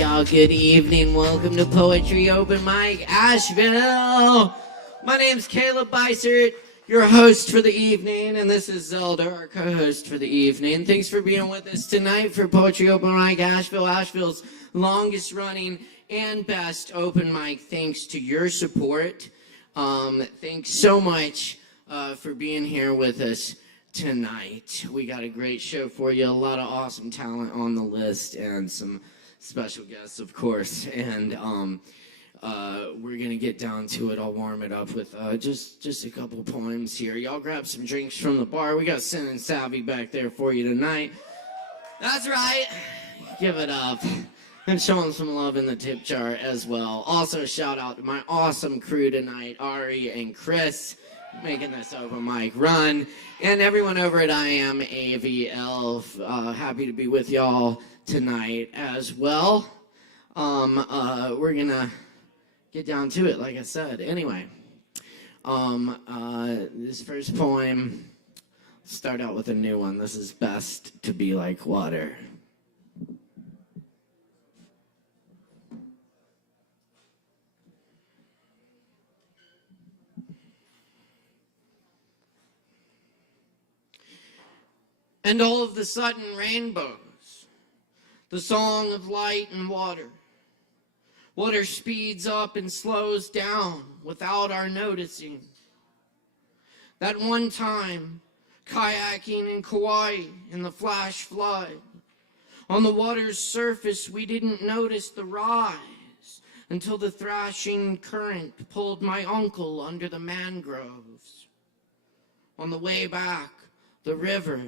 y'all. Good evening. Welcome to Poetry Open Mic, Asheville. My name's Caleb Beissert, your host for the evening, and this is Zelda, our co-host for the evening. Thanks for being with us tonight for Poetry Open Mic, Asheville, Asheville's longest running and best open mic. Thanks to your support. Thanks so much for being here with us tonight. We got a great show for you, a lot of awesome talent on the list, and some special guests, of course. And we're gonna get down to it. I'll warm it up with just a couple poems here. Y'all grab some drinks from the bar. We got Sin and Savvy back there for you tonight. That's right. Give it up. And showing some love in the tip jar as well. Also, shout out to my awesome crew tonight, Ari and Chris, making this open mic run, and everyone over at I Am ASHEViLLE. Happy to be with y'all tonight as well. We're gonna get down to it, like I said. Anyway, this first poem, start out with a new one. This is Best to Be Like Water. And all of the sudden, rainbows, the song of light and water. Water speeds up and slows down without our noticing. That one time, kayaking in Kauai in the flash flood. On the water's surface, we didn't notice the rise until the thrashing current pulled my uncle under the mangroves. On the way back, the river,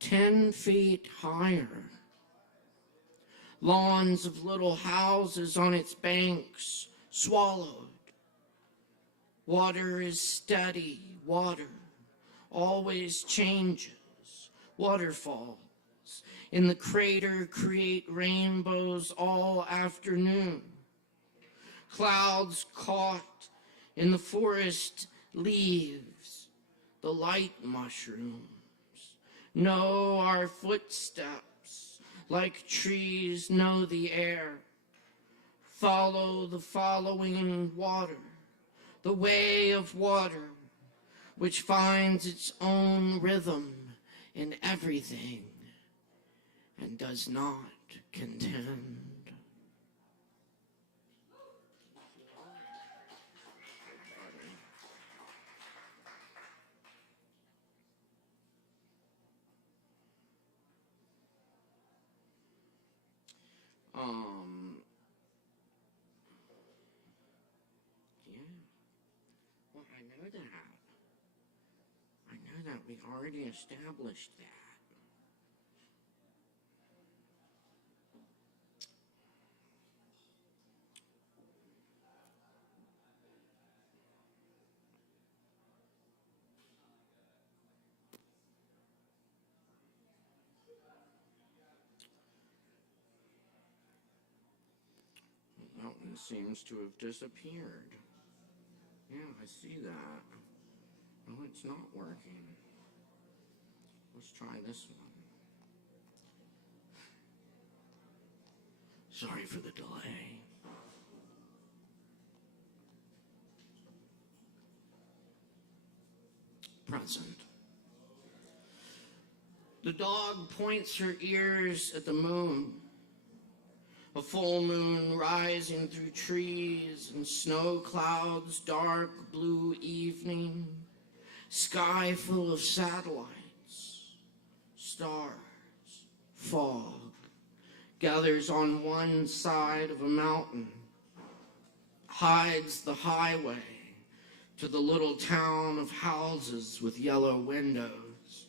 10 feet higher. Lawns of little houses on its banks swallowed. Water is steady, water always changes. Waterfalls in the crater create rainbows all afternoon. Clouds caught in the forest leaves, the light mushrooms. Know our footsteps like trees know the air. Follow the following water, the way of water, which finds its own rhythm in everything and does not contend. Yeah. Well, I know that. We already established that. Mountain seems to have disappeared. Yeah, I see that. Oh, it's not working. Let's try this one. Sorry for the delay. Present. The dog points her ears at the moon. A full moon rising through trees and snow clouds, dark blue evening, sky full of satellites, stars, fog, gathers on one side of a mountain, hides the highway to the little town of houses with yellow windows.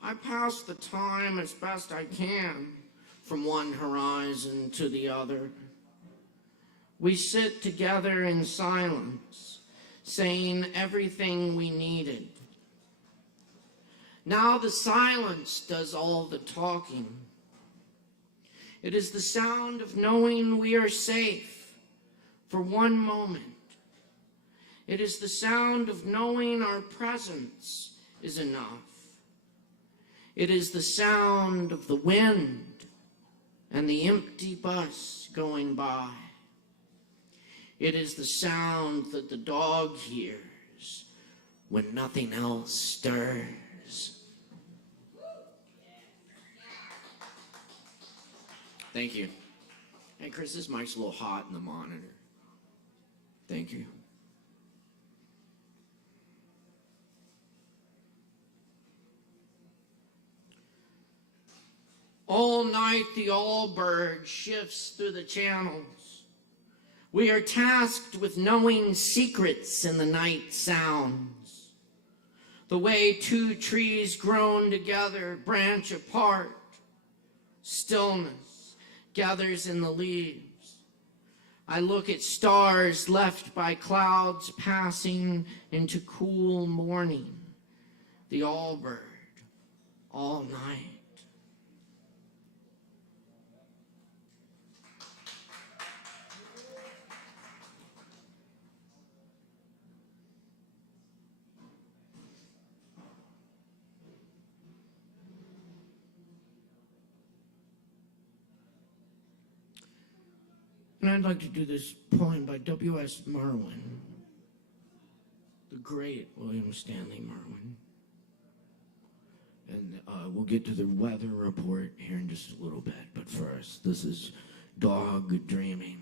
I pass the time as best I can, from one horizon to the other. We sit together in silence, saying everything we needed. Now the silence does all the talking. It is the sound of knowing we are safe for one moment. It is the sound of knowing our presence is enough. It is the sound of the wind and the empty bus going by. It is the sound that the dog hears when nothing else stirs. Thank you. Hey, Chris, this mic's a little hot in the monitor. Thank you. All night the Allbird shifts through the channels. We are tasked with knowing secrets in the night sounds. The way two trees grown together branch apart. Stillness gathers in the leaves. I look at stars left by clouds passing into cool morning. The Allbird all night. And I'd like to do this poem by W.S. Merwin, the great William Stanley Merwin. And we'll get to the weather report here in just a little bit. But first, this is Dog Dreaming.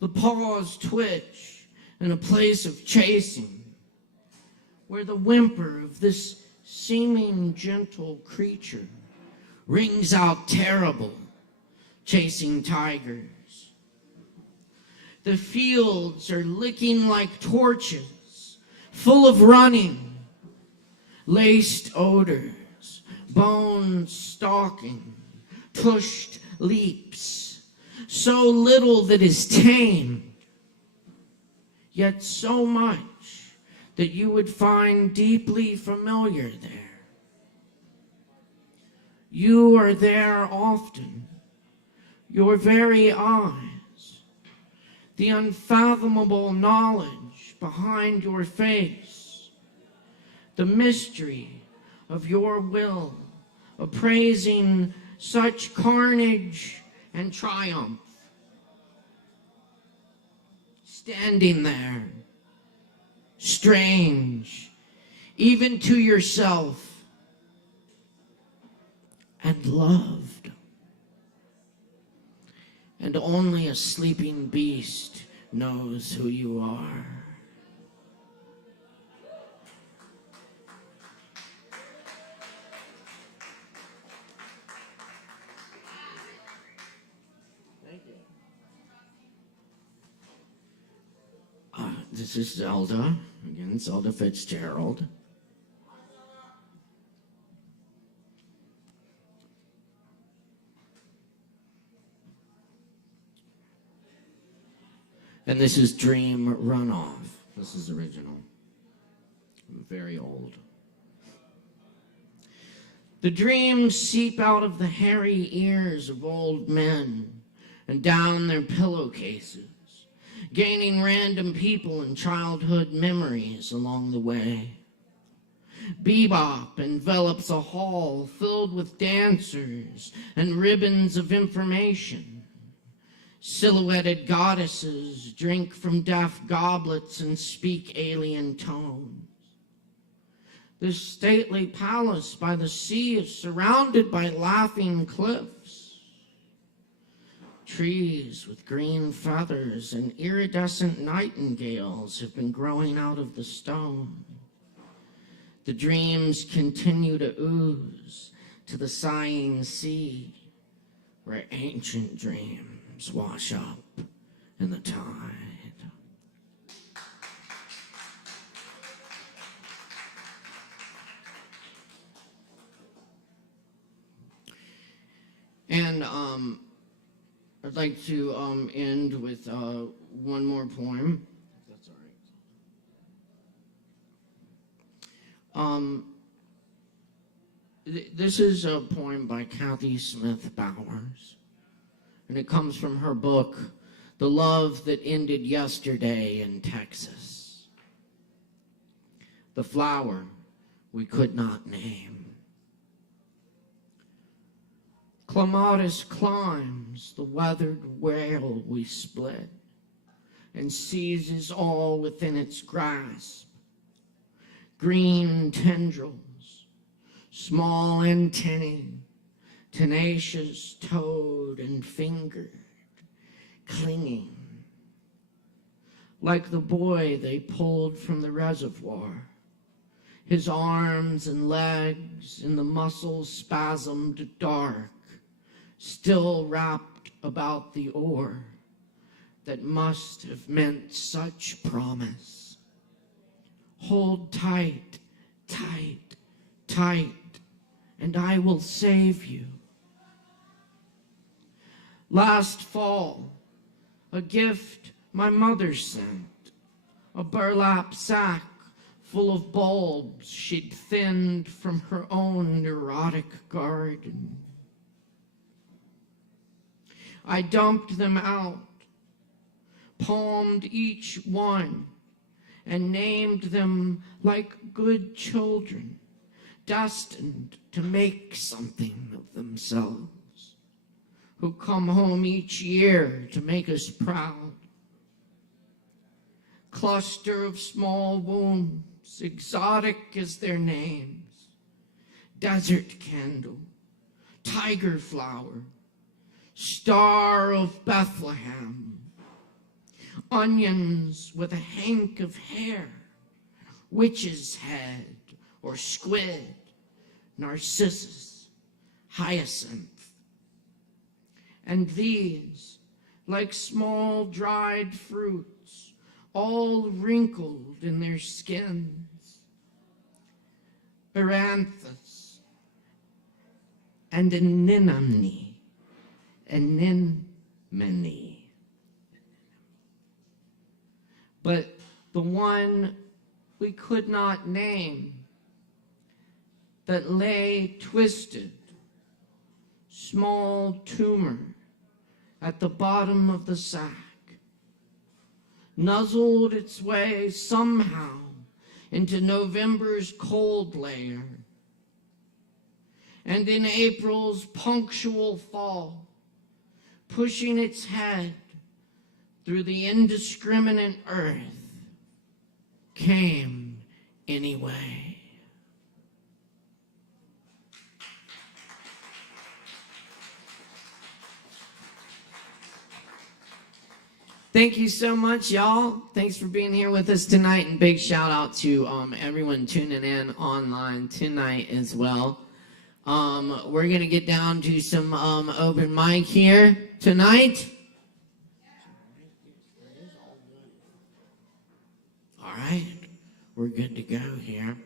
The paws twitch in a place of chasing, where the whimper of this seeming gentle creature rings out terrible, chasing tigers. The fields are licking like torches, full of running, laced odors, bones stalking, pushed leaps, so little that is tame, yet so much that you would find deeply familiar there. You are there often, your very eyes, the unfathomable knowledge behind your face, the mystery of your will, appraising such carnage and triumph. Standing there, strange, even to yourself, and loved. And only a sleeping beast knows who you are. Thank you. This is Zelda. Again, Zelda Fitzgerald. And this is Dream Runoff. This is original. Very old. The dreams seep out of the hairy ears of old men and down their pillowcases, gaining random people and childhood memories along the way. Bebop envelops a hall filled with dancers and ribbons of information. Silhouetted goddesses drink from deaf goblets and speak alien tones. This stately palace by the sea is surrounded by laughing cliffs. Trees with green feathers and iridescent nightingales have been growing out of the stone. The dreams continue to ooze to the sighing sea, where ancient dreams wash up in the tide. And I'd like to end with one more poem. That's all right. This is a poem by Kathy Smith Bowers, and it comes from her book, The Love That Ended Yesterday in Texas. The flower we could not name. Clematis climbs the weathered whale we split and seizes all within its grasp. Green tendrils, small antennae, tenacious toed and fingered, clinging. Like the boy they pulled from the reservoir, his arms and legs in the muscles spasmed dark, still wrapped about the oar that must have meant such promise. Hold tight, tight, tight, and I will save you. Last fall, a gift my mother sent, a burlap sack full of bulbs she'd thinned from her own neurotic garden. I dumped them out, palmed each one, and named them like good children, destined to make something of themselves, who come home each year to make us proud. Cluster of small wombs, exotic as their names, desert candle, tiger flower, star of Bethlehem, onions with a hank of hair, witch's head or squid, narcissus, hyacinth. And these, like small dried fruits, all wrinkled in their skins, Aranthus and anemone, but the one we could not name that lay twisted, small tumor at the bottom of the sack, nuzzled its way somehow into November's cold layer, and in April's punctual fall, pushing its head through the indiscriminate earth, came anyway. Thank you so much, y'all. Thanks for being here with us tonight, and big shout out to everyone tuning in online tonight as well. We're going to get down to some open mic here tonight. All right, we're good to go here.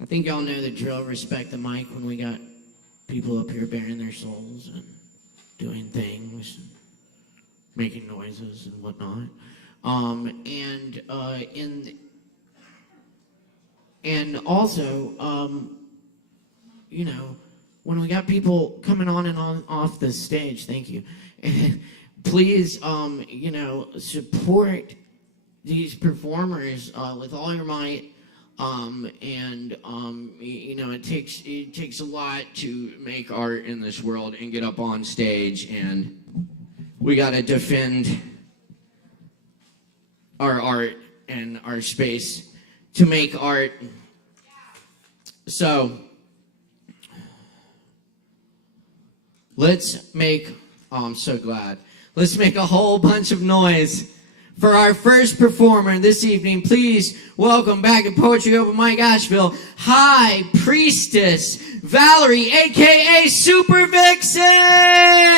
I think y'all know the drill. Respect the mic when we got people up here bearing their souls and doing things, and making noises and whatnot. And also, you know, when we got people coming on and off the stage, thank you. Please, you know, support these performers with all your might. You know, it takes a lot to make art in this world and get up on stage, and we got to defend our art and our space to make art. So let's make, oh, I'm so glad. Let's make a whole bunch of noise for our first performer this evening. Please welcome back at Poetry Open Mic Asheville, High Priestess Valerie, a.k.a. Super Vixen!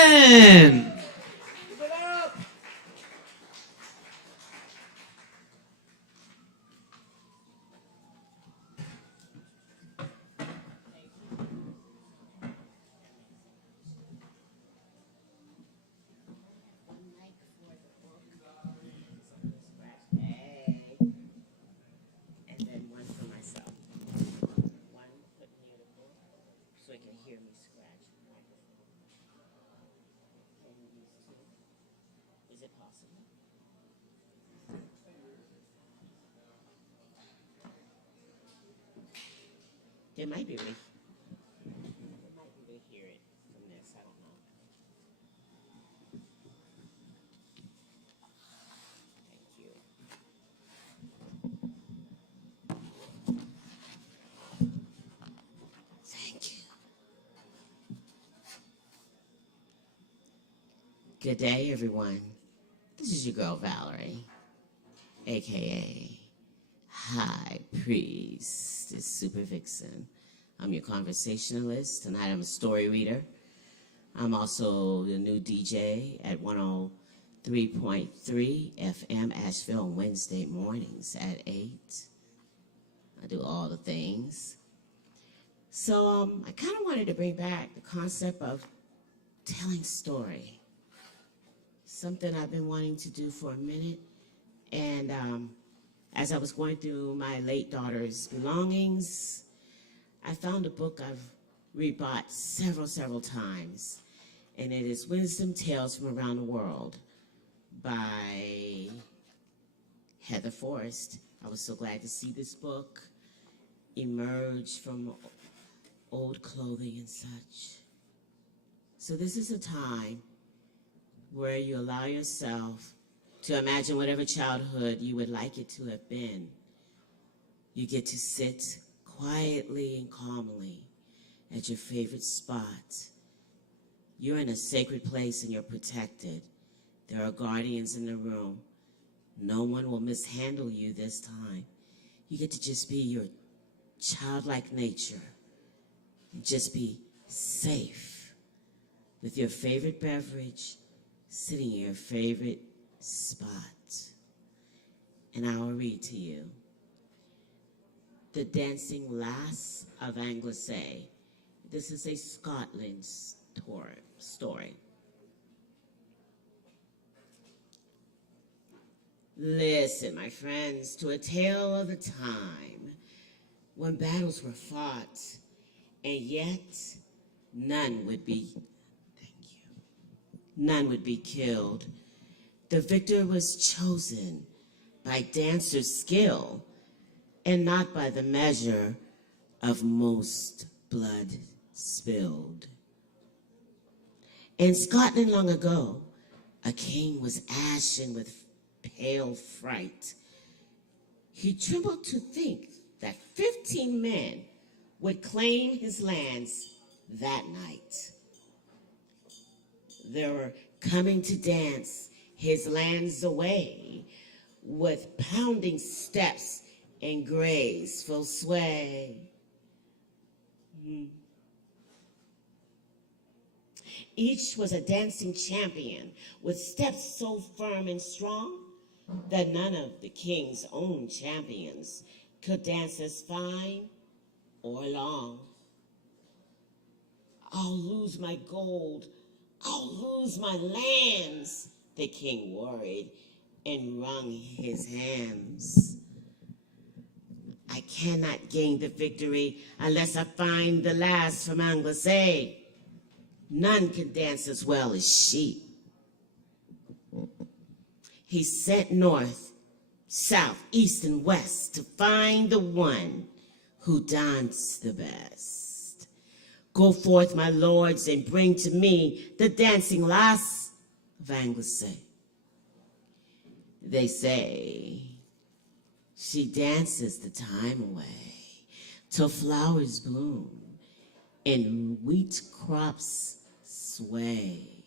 It might be able to hear it from this. I don't know. Thank you. Thank you. Good day, everyone. This is your girl, Valerie, a.k.a. High Priestess Super Vixen. I'm your conversationalist. Tonight I'm a story reader. I'm also the new DJ at 103.3 FM Asheville on Wednesday mornings at 8. I do all the things. So I kind of wanted to bring back the concept of telling story. Something I've been wanting to do for a minute. And as I was going through my late daughter's belongings, I found a book I've rebought several times. And it is Wisdom Tales from Around the World by Heather Forrest. I was so glad to see this book emerge from old clothing and such. So this is a time where you allow yourself to imagine whatever childhood you would like it to have been. You get to sit quietly and calmly at your favorite spot. You're in a sacred place and you're protected. There are guardians in the room. No one will mishandle you this time. You get to just be your childlike nature and just be safe with your favorite beverage, sitting in your favorite spot. And I will read to you The Dancing Lass of Anglesey. This is a Scotland story. Listen, my friends, to a tale of a time when battles were fought, and yet none would be killed. The victor was chosen by dancer's skill and not by the measure of most blood spilled. In Scotland long ago, a king was ashen with pale fright. He trembled to think that 15 men would claim his lands that night. They were coming to dance his lands away with pounding steps and graceful sway. Each was a dancing champion with steps so firm and strong that none of the king's own champions could dance as fine or long. I'll lose my gold, I'll lose my lands, the king worried and wrung his hands. I cannot gain the victory unless I find the lass from Anglesey. None can dance as well as she. He sent north, south, east, and west to find the one who danced the best. Go forth, my lords, and bring to me the dancing lass of Anglesey. They say she dances the time away till flowers bloom and wheat crops sway,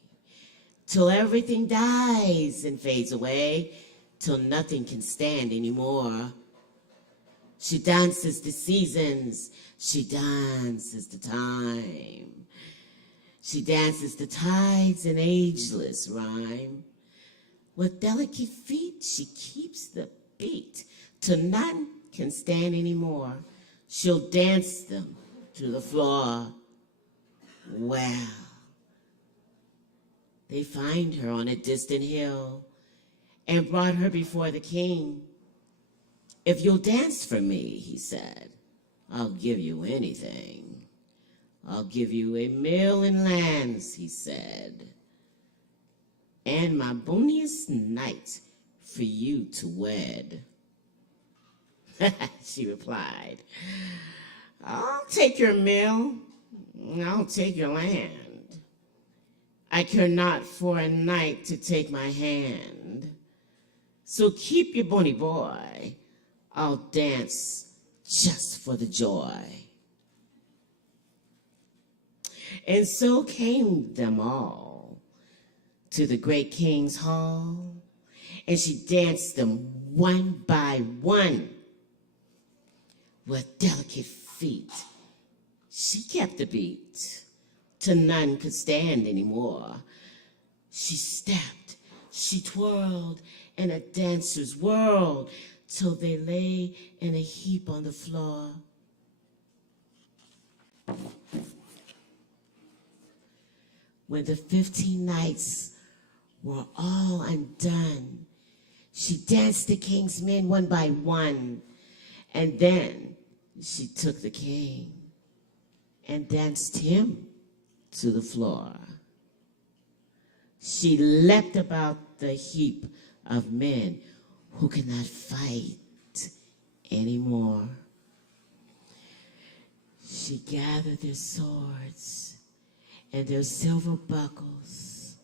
till everything dies and fades away, till nothing can stand anymore. She dances the seasons, she dances the time. She dances the tides in ageless rhyme. With delicate feet, she keeps the beat till none can stand anymore. She'll dance them to the floor. Well, they find her on a distant hill and brought her before the king. If you'll dance for me, he said, I'll give you anything. I'll give you $1 million lands, he said, and my boniest knight for you to wed. She replied, I'll take your mill, I'll take your land. I care not for a knight to take my hand. So keep your bonny boy, I'll dance just for the joy. And so came them all to the great king's hall, and she danced them one by one. With delicate feet, she kept the beat, till none could stand anymore. She stepped, she twirled, and the dancers whirled, till they lay in a heap on the floor. When the 15 nights were all undone, she danced the king's men one by one, and then she took the king and danced him to the floor. She leapt about the heap of men who could not fight anymore. She gathered their swords and their silver buckles,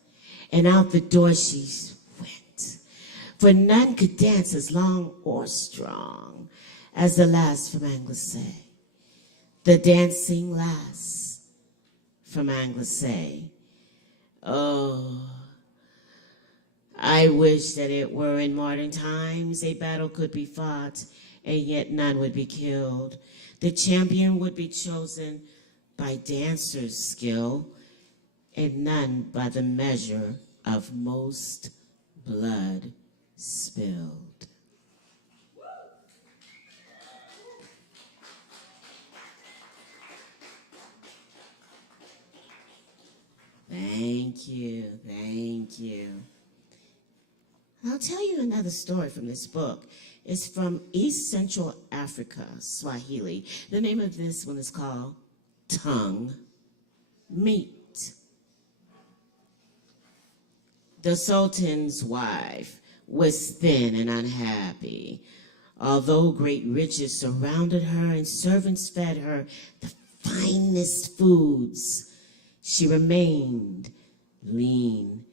and out the door she went, for none could dance as long or strong as the lass from Anglesey, the dancing lass from Anglesey. Oh, I wish that it were in modern times a battle could be fought, and yet none would be killed. The champion would be chosen by dancers' skill, and none by the measure of most blood spilled. Thank you, thank you. I'll tell you another story from this book. It's from East Central Africa, Swahili. The name of this one is called Tongue Meat. The Sultan's wife was thin and unhappy. Although great riches surrounded her and servants fed her the finest foods, she remained lean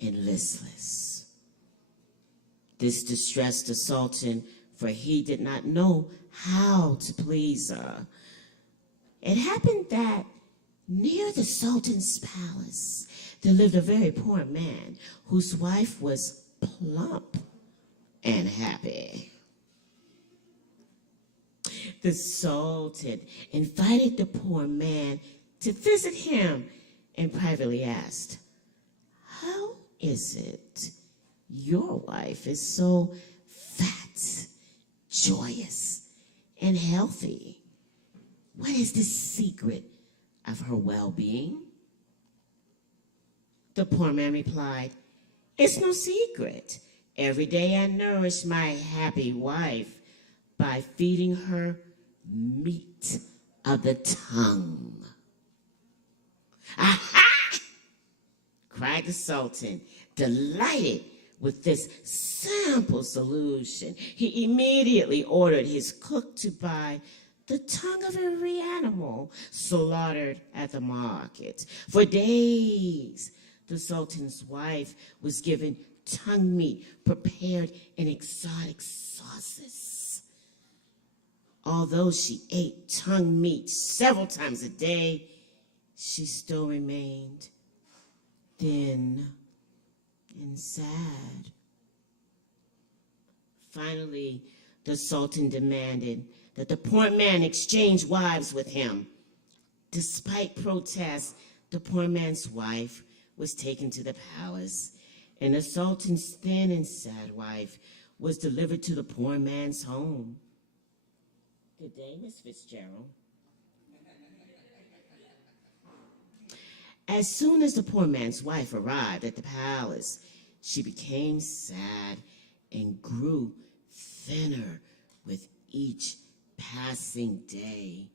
and listless. This distressed the Sultan, for he did not know how to please her. It happened that near the Sultan's palace, there lived a very poor man whose wife was plump and happy. The Sultan invited the poor man to visit him and privately asked, "How is it your wife is so fat, joyous, and healthy? What is the secret of her well-being?" The poor man replied, "It's no secret. Every day I nourish my happy wife by feeding her meat of the tongue." "Aha!" cried the Sultan, delighted with this simple solution. He immediately ordered his cook to buy the tongue of every animal slaughtered at the market. For days, the Sultan's wife was given tongue meat prepared in exotic sauces. Although she ate tongue meat several times a day, she still remained thin and sad. Finally, the Sultan demanded that the poor man exchange wives with him. Despite protests, the poor man's wife was taken to the palace, and the Sultan's thin and sad wife was delivered to the poor man's home. Good day, Miss Fitzgerald. As soon as the poor man's wife arrived at the palace, she became sad and grew thinner with each passing day.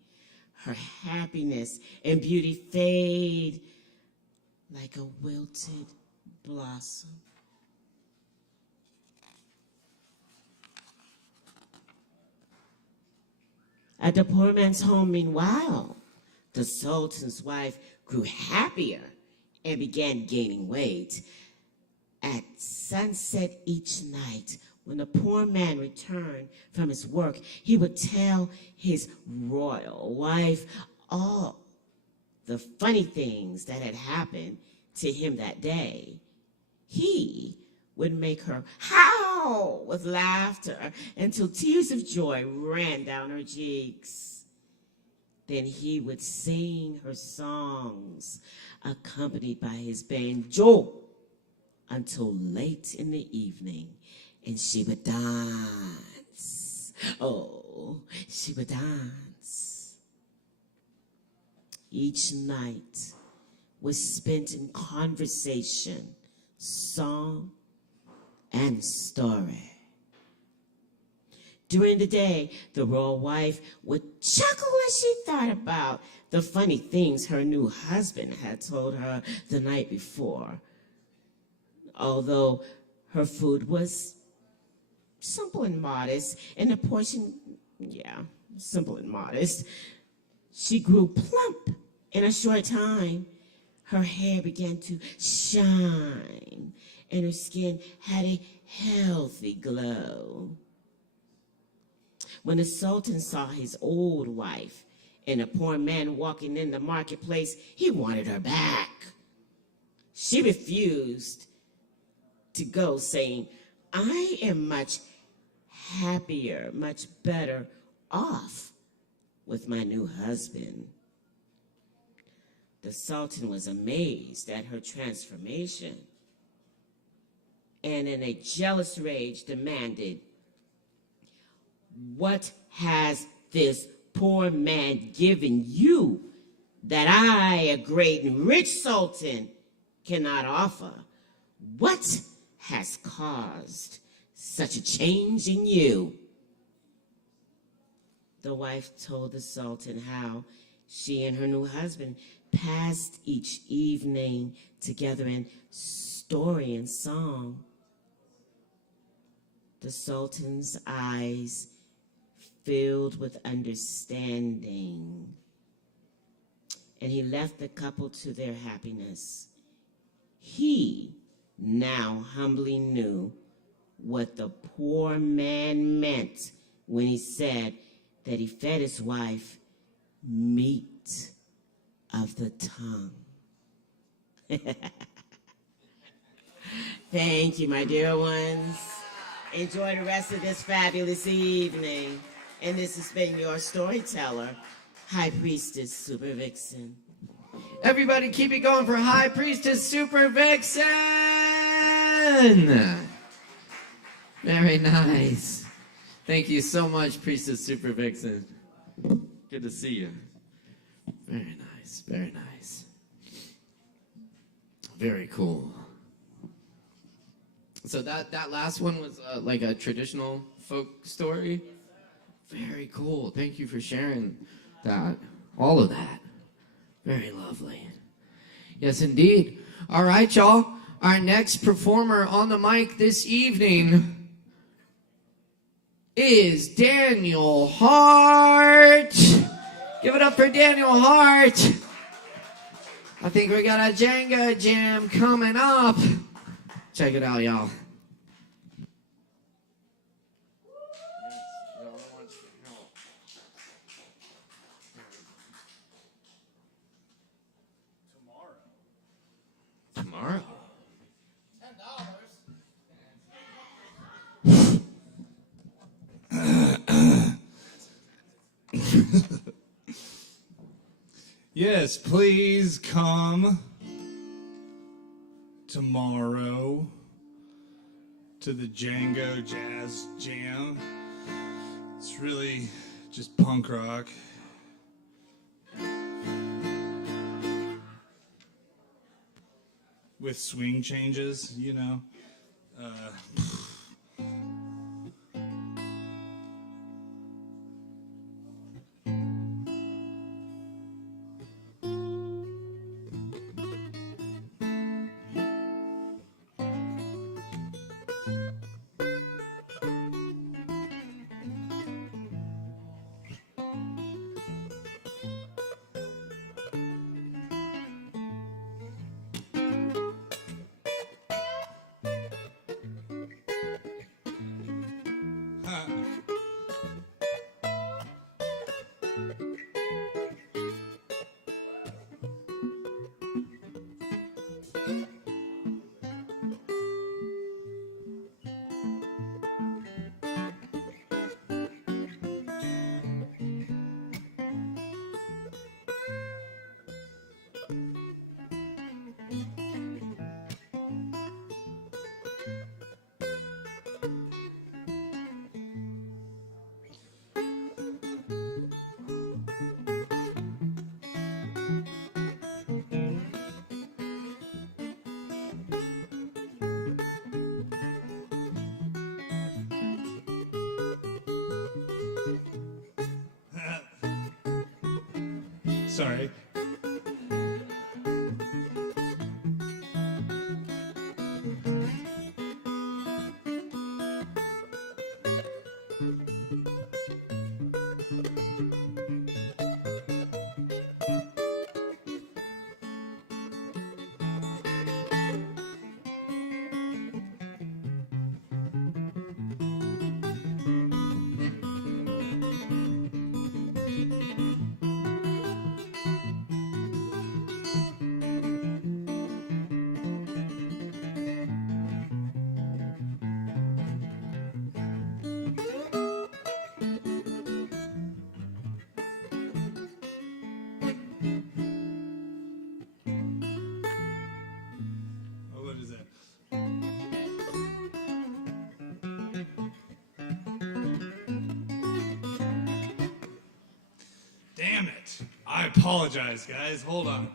Her happiness and beauty fade like a wilted blossom. At the poor man's home, meanwhile, the Sultan's wife grew happier and began gaining weight. At sunset each night, when the poor man returned from his work, he would tell his royal wife all the funny things that had happened to him that day. He would make her howl with laughter until tears of joy ran down her cheeks. Then he would sing her songs, accompanied by his banjo, until late in the evening, and she would dance. Oh, she would dance. Each night was spent in conversation, song, and story. During the day, the royal wife would chuckle as she thought about the funny things her new husband had told her the night before. Although her food was simple and modest, and the portion, simple and modest, she grew plump in a short time. Her hair began to shine, and her skin had a healthy glow. When the Sultan saw his old wife and a poor man walking in the marketplace, he wanted her back. She refused to go, saying, "I am much happier, much better off with my new husband." The Sultan was amazed at her transformation, and in a jealous rage demanded, "What has this poor man given you that I, a great and rich Sultan, cannot offer? What has caused such a change in you?" The wife told the Sultan how she and her new husband passed each evening together in story and song. The Sultan's eyes filled with understanding, and he left the couple to their happiness. He now humbly knew what the poor man meant when he said that he fed his wife meat of the tongue. Thank you, my dear ones. Enjoy the rest of this fabulous evening. And this has been your storyteller, High Priestess Super Vixen. Everybody keep it going for High Priestess Super Vixen! Very nice. Thank you so much, Priestess Super Vixen. Good to see you. Very nice, very nice. Very cool. So that last one was like a traditional folk story? Very cool. Thank you for sharing that. All of that. Very lovely. Yes, indeed. All right, y'all. Our next performer on the mic this evening is Daniel Hart. Give it up for Daniel Hart. I think we got a Jenga jam coming up. Check it out, y'all. Tomorrow. Yes, please come tomorrow to the Django Jazz Jam. It's really just punk rock. With swing changes, you know. Sorry. What is that? Damn it. I apologize, guys. Hold on.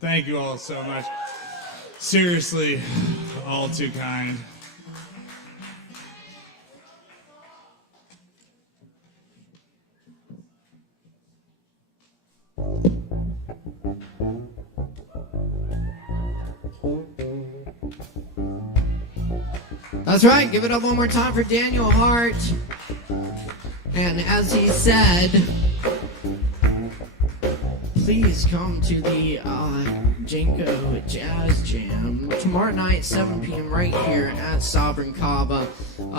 Thank you all so much. Seriously, all too kind. That's right. Give it up one more time for Daniel Hart. And as he said, please come to the Jingo Jazz Jam tomorrow night, 7 p.m. right here at Sovereign Kava.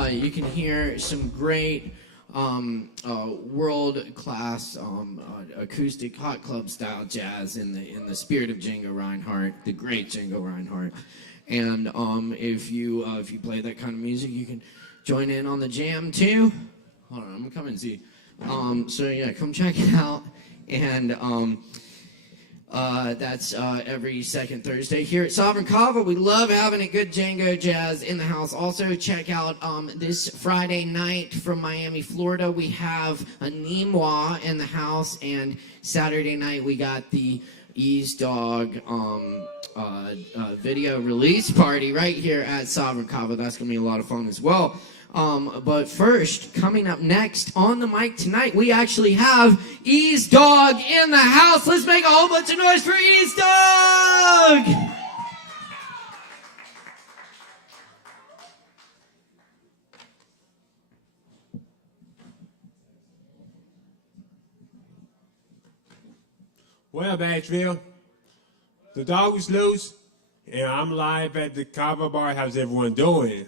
You can hear some great world-class acoustic hot club style jazz in the spirit of Django Reinhardt, the great Django Reinhardt. And if you play that kind of music, you can join in on the jam too. Hold on, I'm gonna come and see. So yeah, come check it out. And that's every second Thursday here at Sovereign Kava. We love having a good Django Jazz in the house. Also, check out this Friday night from Miami, Florida. We have a Nimwa in the house, and Saturday night we got the Ease Dog video release party right here at Sovereign Kava. That's gonna be a lot of fun as well. But first, coming up next on the mic tonight, we actually have Ease Dog in the house. Let's make a whole bunch of noise for Ease Dog! What up, Asheville? The dog is loose, and I'm live at the Kava bar. How's everyone doing?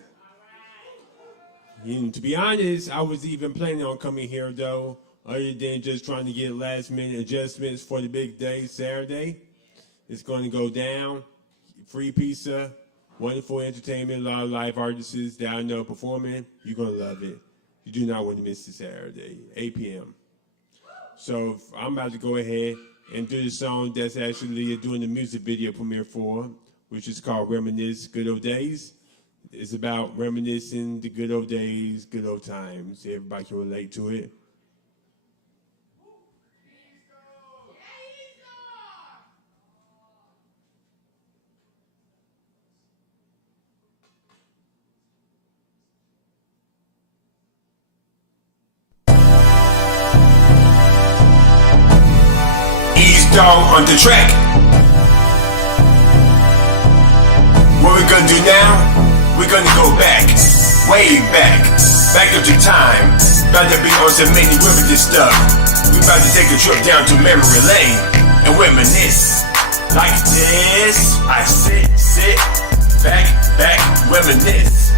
And to be honest, I was even planning on coming here, though, other than just trying to get last-minute adjustments for the big day, Saturday. It's going to go down. Free pizza, wonderful entertainment, a lot of live artists that I know performing. You're going to love it. You do not want to miss this Saturday, 8 p.m. So I'm about to go ahead and do the song that's actually doing the music video premiere for, which is called Reminisce Good Old Days. It's about reminiscing the good old days, good old times. Everybody can relate to it. Ease Dog on the track. What we're gonna do now? We're gonna go back, way back up to time. About to be on some many reminisce stuff. We about to take a trip down to memory lane and reminisce. Like this, I sit, back, reminisce.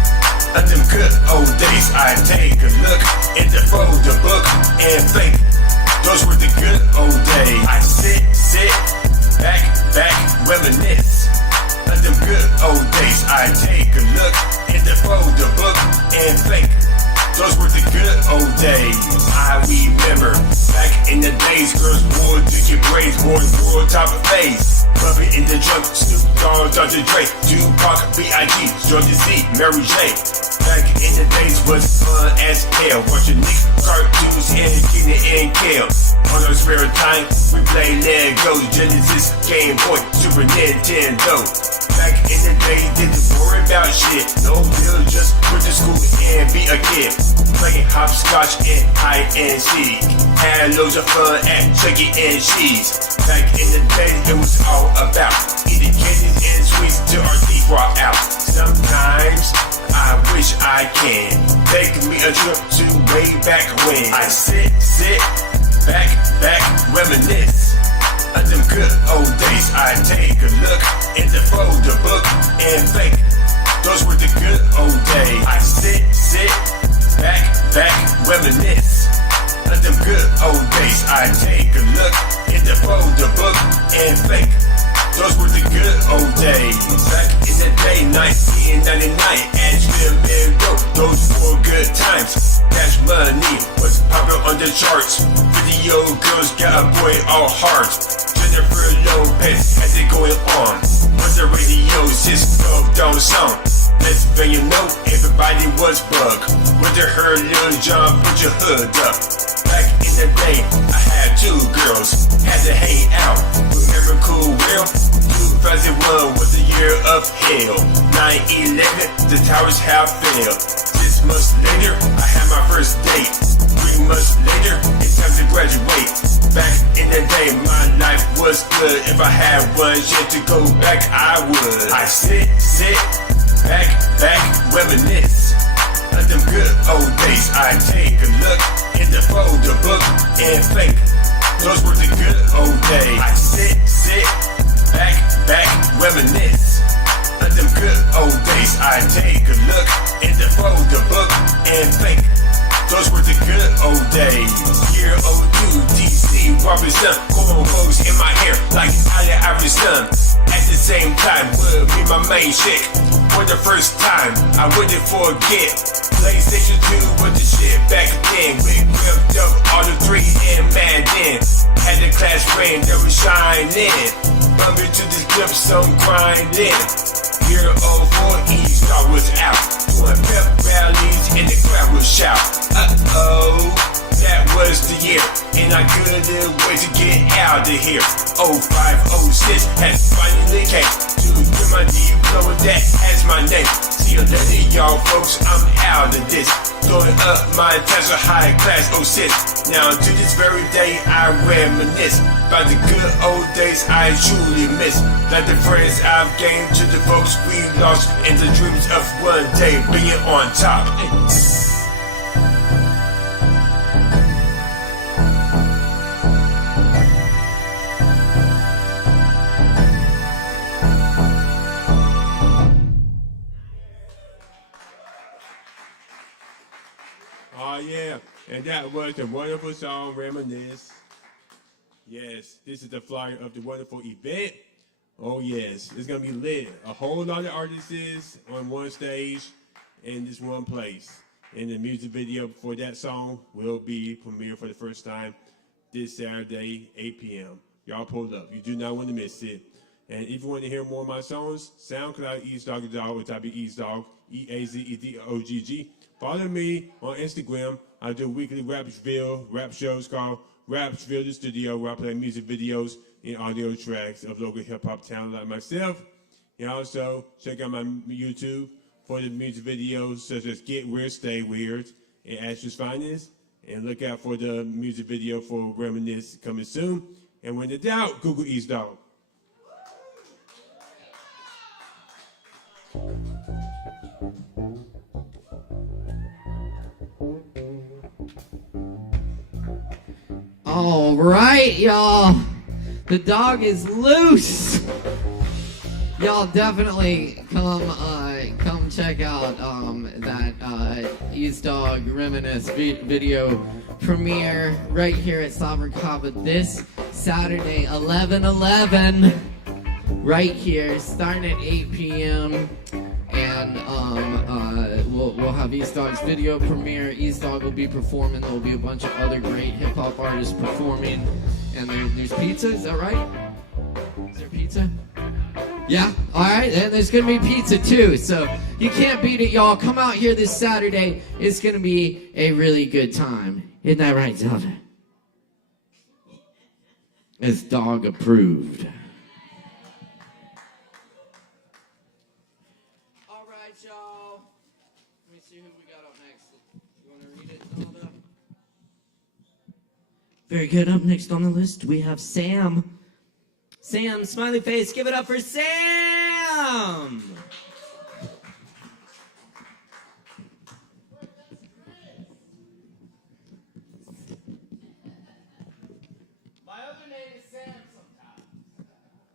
Of them good old days, I take a look in the folder book and think those were the good old days. I sit, back, reminisce. Of them good old days, I take a look in the folder book and think Those were the good old days. I remember back in the days, girls wore to get braids, wore top of face. Rubbing in the trunk, Snoop Dogg, Dr. Dre, Tupac, B.I.G., Georgia Z, Mary J. Back in the days was fun as hell. Watching Nick cartoons and Keenan and Kel. On our spare time, we play Lego, Genesis, Game Boy, Super Nintendo. Back in the day, didn't worry about shit. No bill, just went to school and be a kid. Playing hopscotch and hide and seek. Had loads of fun at Chuck E. Cheese. Back in the day, it was all about eating candies and sweets till our teeth raw out. Sometimes I wish I can take me a trip to way back when. I sit back, reminisce of them good old days. I take a look in the folder book and think those were the good old days. I sit back, reminisce of them good old days. I take a look in the folder book and think those were the good old days. Back in the day, 1999, Asheville been dope. Those were good times. Cash Money was popular on the charts. Video girls got a boy all heart. Jennifer Lopez had it going on. On the radio, Cisco don't song. Let's bang you know, everybody was bug. Whether her Lil Jon, put your hood up. Back in the day, I had two girls, had to hang out. Remember Cool Will? 2001 was the year of hell. 9/11, the towers have failed. 6 months later, I had my first date. 3 months later, it's time to graduate. Back in the day, my life was good. If I had one shit to go back, I would. I sit back, reminisce of them good old days. I take a look in the folder book and think those were the good old days. I sit back, reminisce of them good old days. I take a look in the folder book and think those were the good old days. Year OU, DC, Robinson, cornrows in my hair like Allen Iverson. At the same time, would be my main chick. For the first time, I wouldn't forget. PlayStation 2 was the shit back then. We whipped up all the 3 and Madden. Had the class ring that was shining. Bumping to this clip, some grinding. Year 04, E-Star was out. Doing pep rallies and the crowd would shout. That was the year, and I couldn't wait to get out of here. 05, 06 has finally came to get my diploma that has my name. See you later, y'all folks, I'm out of this. Throwing up my tax for high class 06. Now to this very day, I reminisce about the good old days I truly miss. Like the friends I've gained to the folks we lost, and the dreams of one day being on top. Oh, yeah. And that was a wonderful song, Reminisce. Yes, this is the flyer of the wonderful event. Oh, yes. It's going to be lit. A whole lot of artists on one stage in this one place. And the music video for that song will be premiered for the first time this Saturday, 8 p.m. Y'all pull up. You do not want to miss it. And if you want to hear more of my songs, SoundCloud, Eazdog, which I be Eazdog, EAZEDOGG. Follow me on Instagram. I do weekly ASHEViLLE rap shows called ASHEViLLE the Studio, where I play music videos and audio tracks of local hip-hop talent like myself. And also, check out my YouTube for the music videos such as Get Weird, Stay Weird, and Ash's Finest. And look out for the music video for Reminisce coming soon. And when in doubt, Google Eazdog. All right, y'all. The dog is loose. Y'all definitely come check out that Eazdog Reminisce video premiere right here at Sovereign Kava this Saturday, 11/11, right here, starting at 8 p.m. And and we'll have East Dog's video premiere. East Dog will be performing. There'll be a bunch of other great hip hop artists performing, and there's pizza. Is that right? Is there pizza? Yeah. All right. And there's gonna be pizza too. So you can't beat it, y'all. Come out here this Saturday. It's gonna be a really good time. Isn't that right, Zelda? It's dog approved. All right, y'all. Let me see who we got up next. You want to read it, Zelda? Very good. Up next on the list, we have Sam. Sam, smiley face. Give it up for Sam.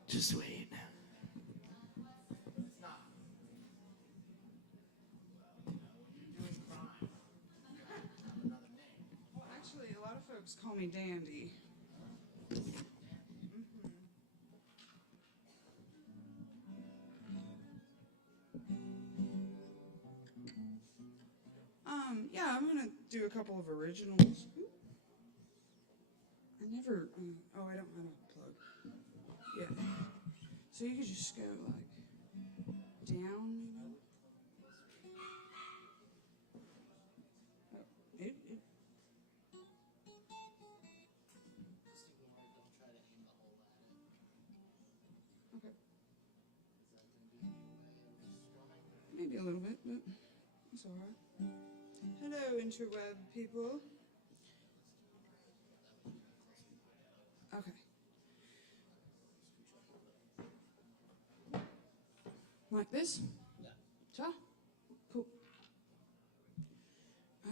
Just wait. Actually, a lot of folks call me Dandy. Yeah, I'm gonna do a couple of originals. I never. Oh, I don't have a plug. Yeah. So you could just go like down, maybe. Oh, it. Okay. Maybe a little bit, but it's all right. Hello, interweb people. Okay. Like this? Yeah. Sure? Cool.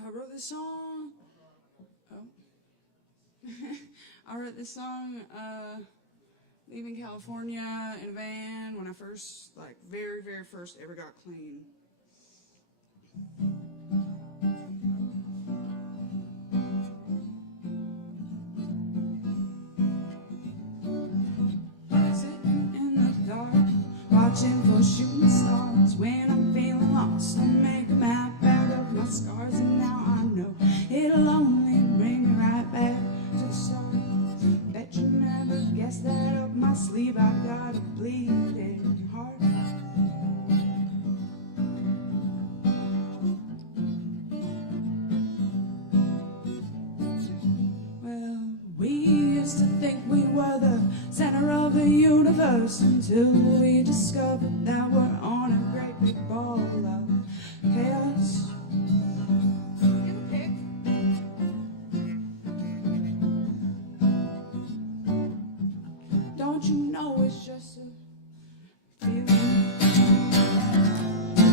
I wrote this song. Oh. I wrote this song leaving California in a van when I first, very, very first ever got clean. Watching for shooting stars when I'm feeling lost. I make a map out of my scars, and now I know it'll only bring me right back to the start. Bet you never guessed that up my sleeve I've got a bleeding heart. Well, we used to think we were the center of the universe until we discovered that we're on a great big ball of chaos. Don't you know it's just a feeling?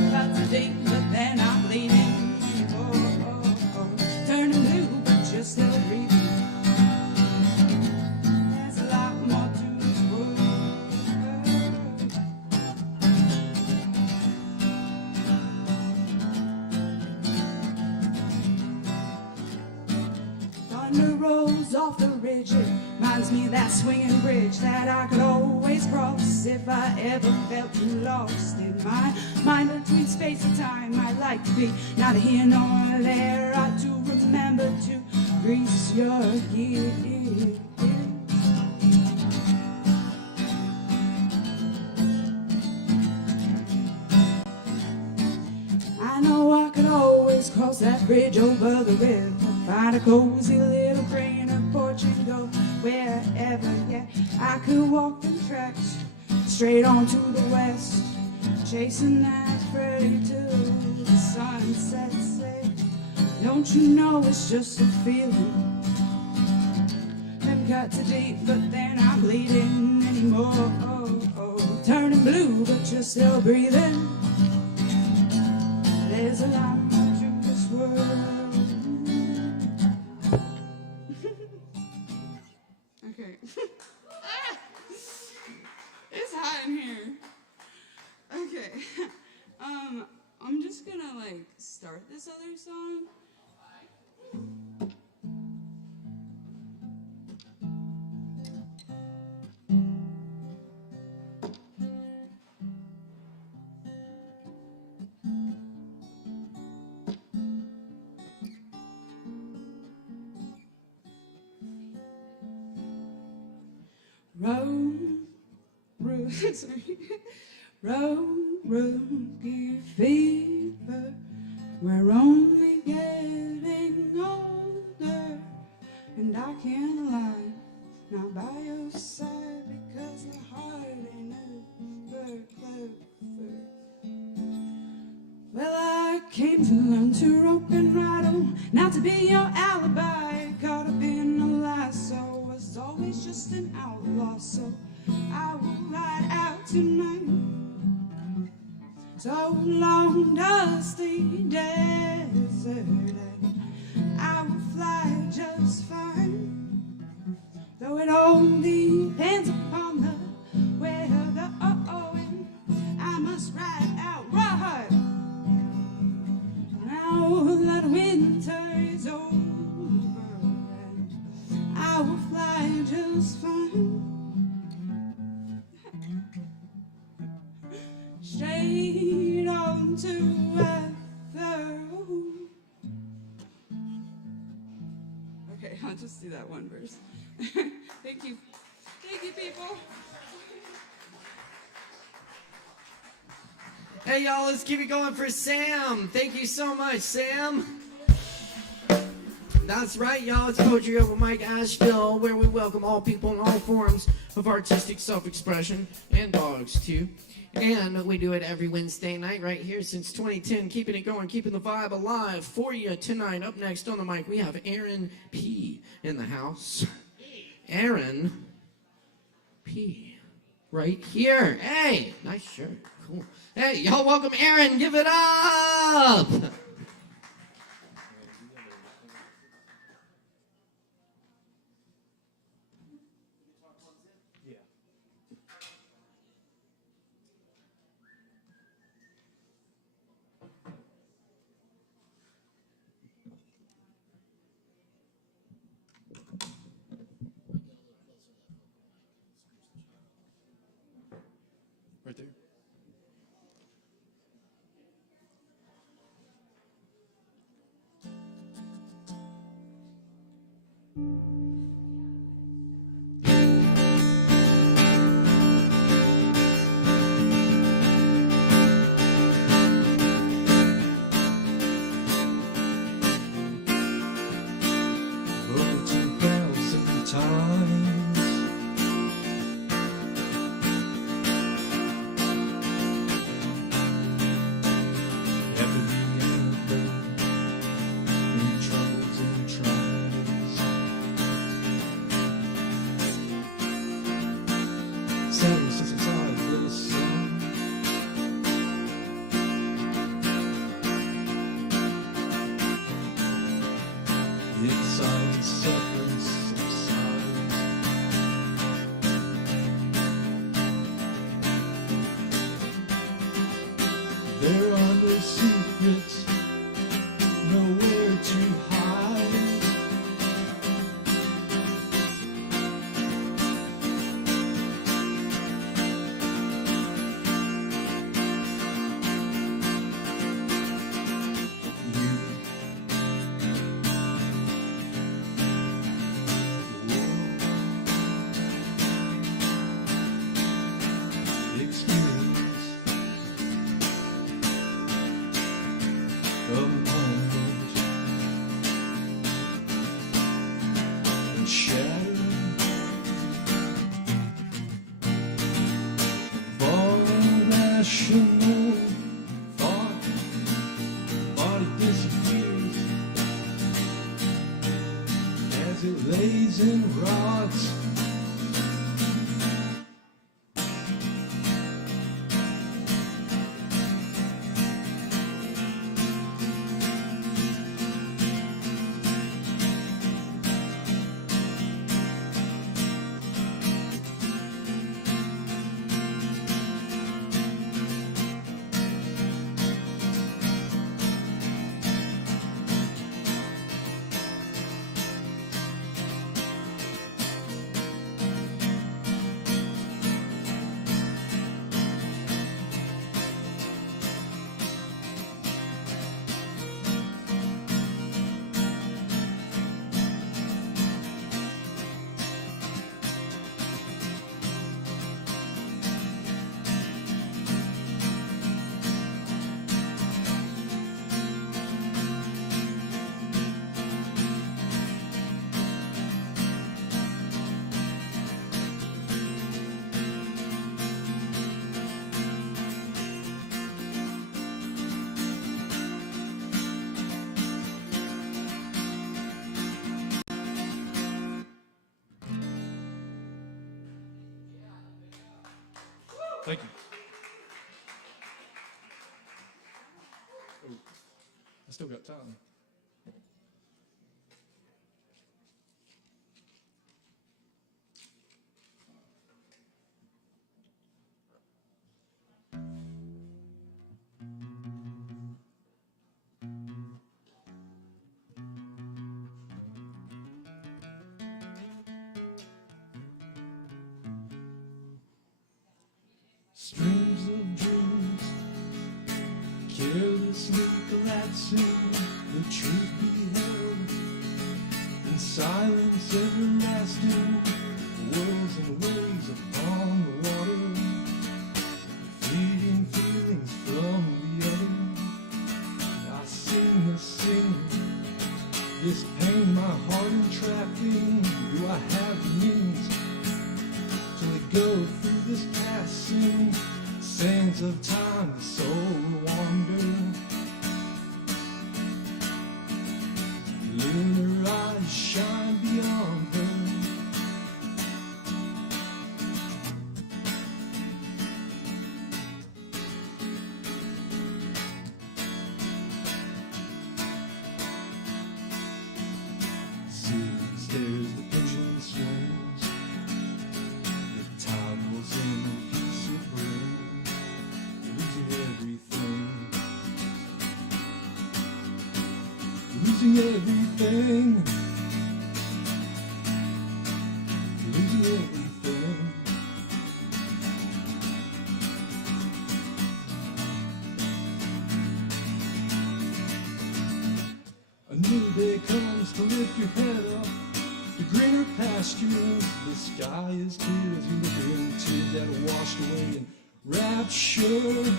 About to deep, but then I'm bleeding. Oh. Turning blue, but you're still breathing. Off the ridge, it reminds me of that swinging bridge that I could always cross if I ever felt too lost in my mind between space and time. I'd like to be neither here nor there. I do remember to grease your gears. I know I could always cross that bridge over the river, find a cozy little green porch and go wherever, yeah. I could walk the tracks straight on to the west, chasing that Freddy till the sunset. Say, don't you know it's just a feeling? Them cuts are deep, but they're not bleeding anymore. Oh. Turning blue, but you're still breathing. There's a lot more to this world. Okay. It's hot in here. Okay. I'm just gonna start this other song. sorry. Rookie fever. We're only getting older, and I can't lie, not by your side, because the heart ain't ever clever. Well, I came to learn to rope and rattle, not to be your alibi. Caught up in a lasso, was always just an outlaw, so I will ride out tonight. So long, dusty desert, and I will fly just fine. Though it all depends upon the weather, and I must ride out right. Now that winter is over, and I will fly just fine. Straight on to weather. Okay, I'll just do that one verse. Thank you. Thank you, people. Hey, y'all, let's keep it going for Sam. Thank you so much, Sam. That's right, y'all. It's Poetry Open Mic Asheville, where we welcome all people in all forms of artistic self-expression, and dogs, too. And we do it every Wednesday night right here since 2010, keeping it going, keeping the vibe alive for you tonight. Up next on the mic, we have Aaron P. in the house. Aaron P. right here. Hey, nice shirt. Cool. Hey, y'all welcome Aaron. Give it up. Right there. Over 2,000 times. There are no secrets, nowhere to hide. You experience Thank you. Oh, I still got time. Streams of dreams carelessly collapsing, the truth beheld in silence everlasting, worlds and waves upon the water, feeding feelings from the other. I sing this pain my heart entrapping. Do I have the means to let go through this passing sands of time? The soul will wander. Let her eyes shine beyond her. There's the pendulum swings, the tide rolls in a piece of rain, losing everything, losing everything, losing everything. A new day comes to lift your head up to greener pastures. The sky is clear as you look into that washed away in rapture.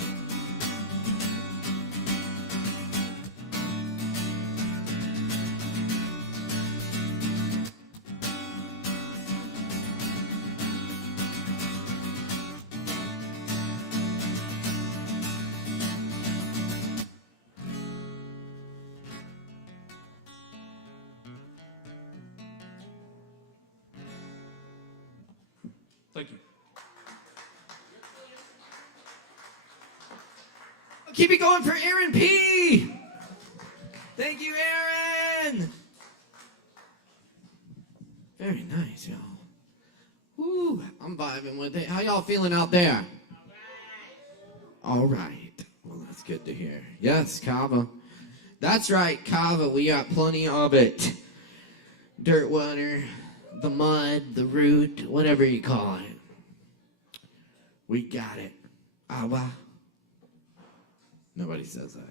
Thank you. Keep it going for Aaron P. Thank you, Aaron. Very nice, y'all. Woo, I'm vibing with it. How y'all feeling out there? All right. Well, that's good to hear. Yes, Kava. That's right, Kava. We got plenty of it. Dirt water, the mud, the root, whatever you call it. We got it. Awa. Nobody says that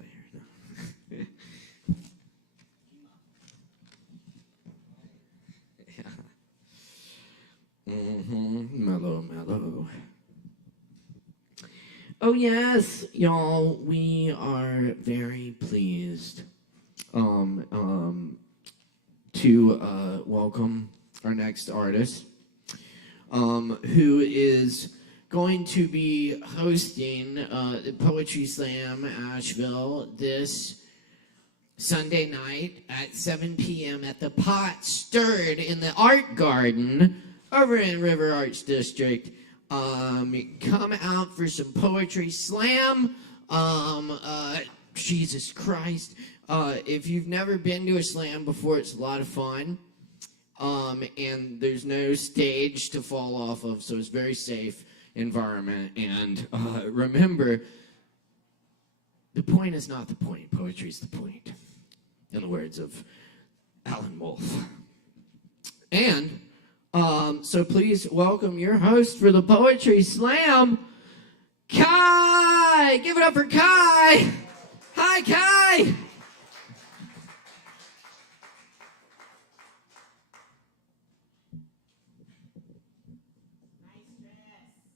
here. No. Mellow. Oh yes, y'all, we are very pleased to welcome our next artist, who is going to be hosting the Poetry Slam Asheville this Sunday night at 7 p.m. at the Pot Stirred in the Art Garden over in River Arts District. Come out for some poetry slam. Jesus Christ. If you've never been to a slam before, it's a lot of fun. And there's no stage to fall off of, so it's very safe environment. And remember, the point is not the point. Poetry is the point, in the words of Alan Wolfe. And so please welcome your host for the Poetry Slam, Kai. Give it up for Kai. Hi, Kai.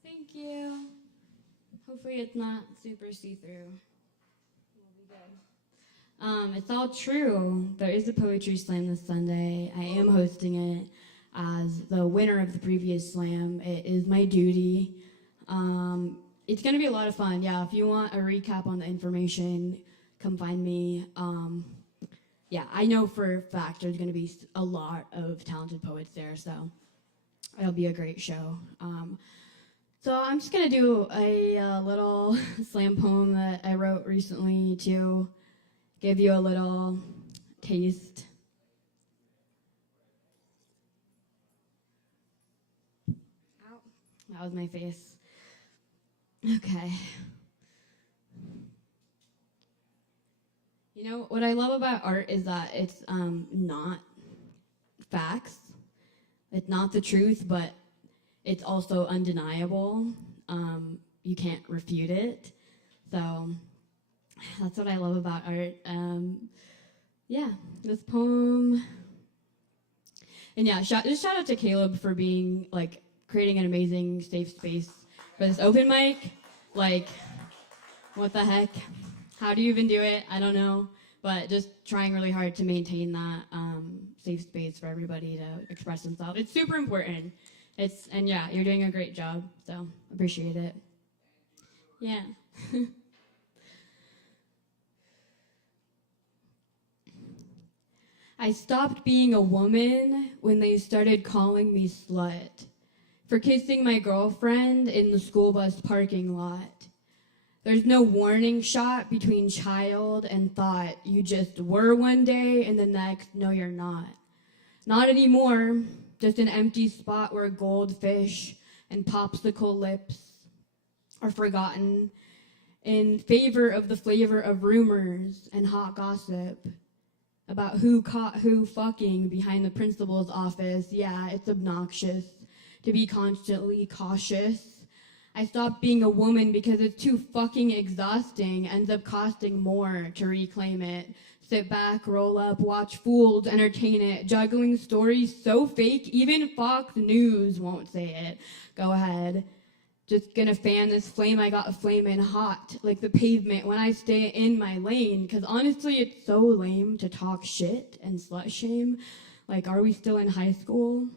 Thank you. Hopefully it's not super see-through. We'll be good. It's all true. There is a poetry slam this Sunday. I am hosting it as the winner of the previous slam. It is my duty. It's going to be a lot of fun. Yeah, if you want a recap on the information, come find me. Yeah, I know for a fact there's going to be a lot of talented poets there, so it'll be a great show. So I'm just gonna do a little slam poem that I wrote recently to give you a little taste. Ow, that was my face. Okay. You know, what I love about art is that it's not facts. It's not the truth, but it's also undeniable. You can't refute it. So that's what I love about art. Yeah, this poem. And yeah, just shout out to Caleb for being, like, creating an amazing safe space for this open mic. Like, what the heck? How do you even do it? I don't know. But just trying really hard to maintain that safe space for everybody to express themselves. It's super important. And yeah, you're doing a great job, so appreciate it. Yeah. I stopped being a woman when they started calling me slut for kissing my girlfriend in the school bus parking lot. There's no warning shot between child and thought. You just were one day and the next, no, you're not. Not anymore. Just an empty spot where goldfish and popsicle lips are forgotten in favor of the flavor of rumors and hot gossip about who caught who fucking behind the principal's office. Yeah, it's obnoxious to be constantly cautious. I stopped being a woman because it's too fucking exhausting, ends up costing more to reclaim it. Sit back, roll up, watch fools, entertain it, juggling stories so fake, even Fox News won't say it. Go ahead. Just gonna fan this flame I got flamin' hot, like the pavement when I stay in my lane, cause honestly it's so lame to talk shit and slut shame. Like, are we still in high school?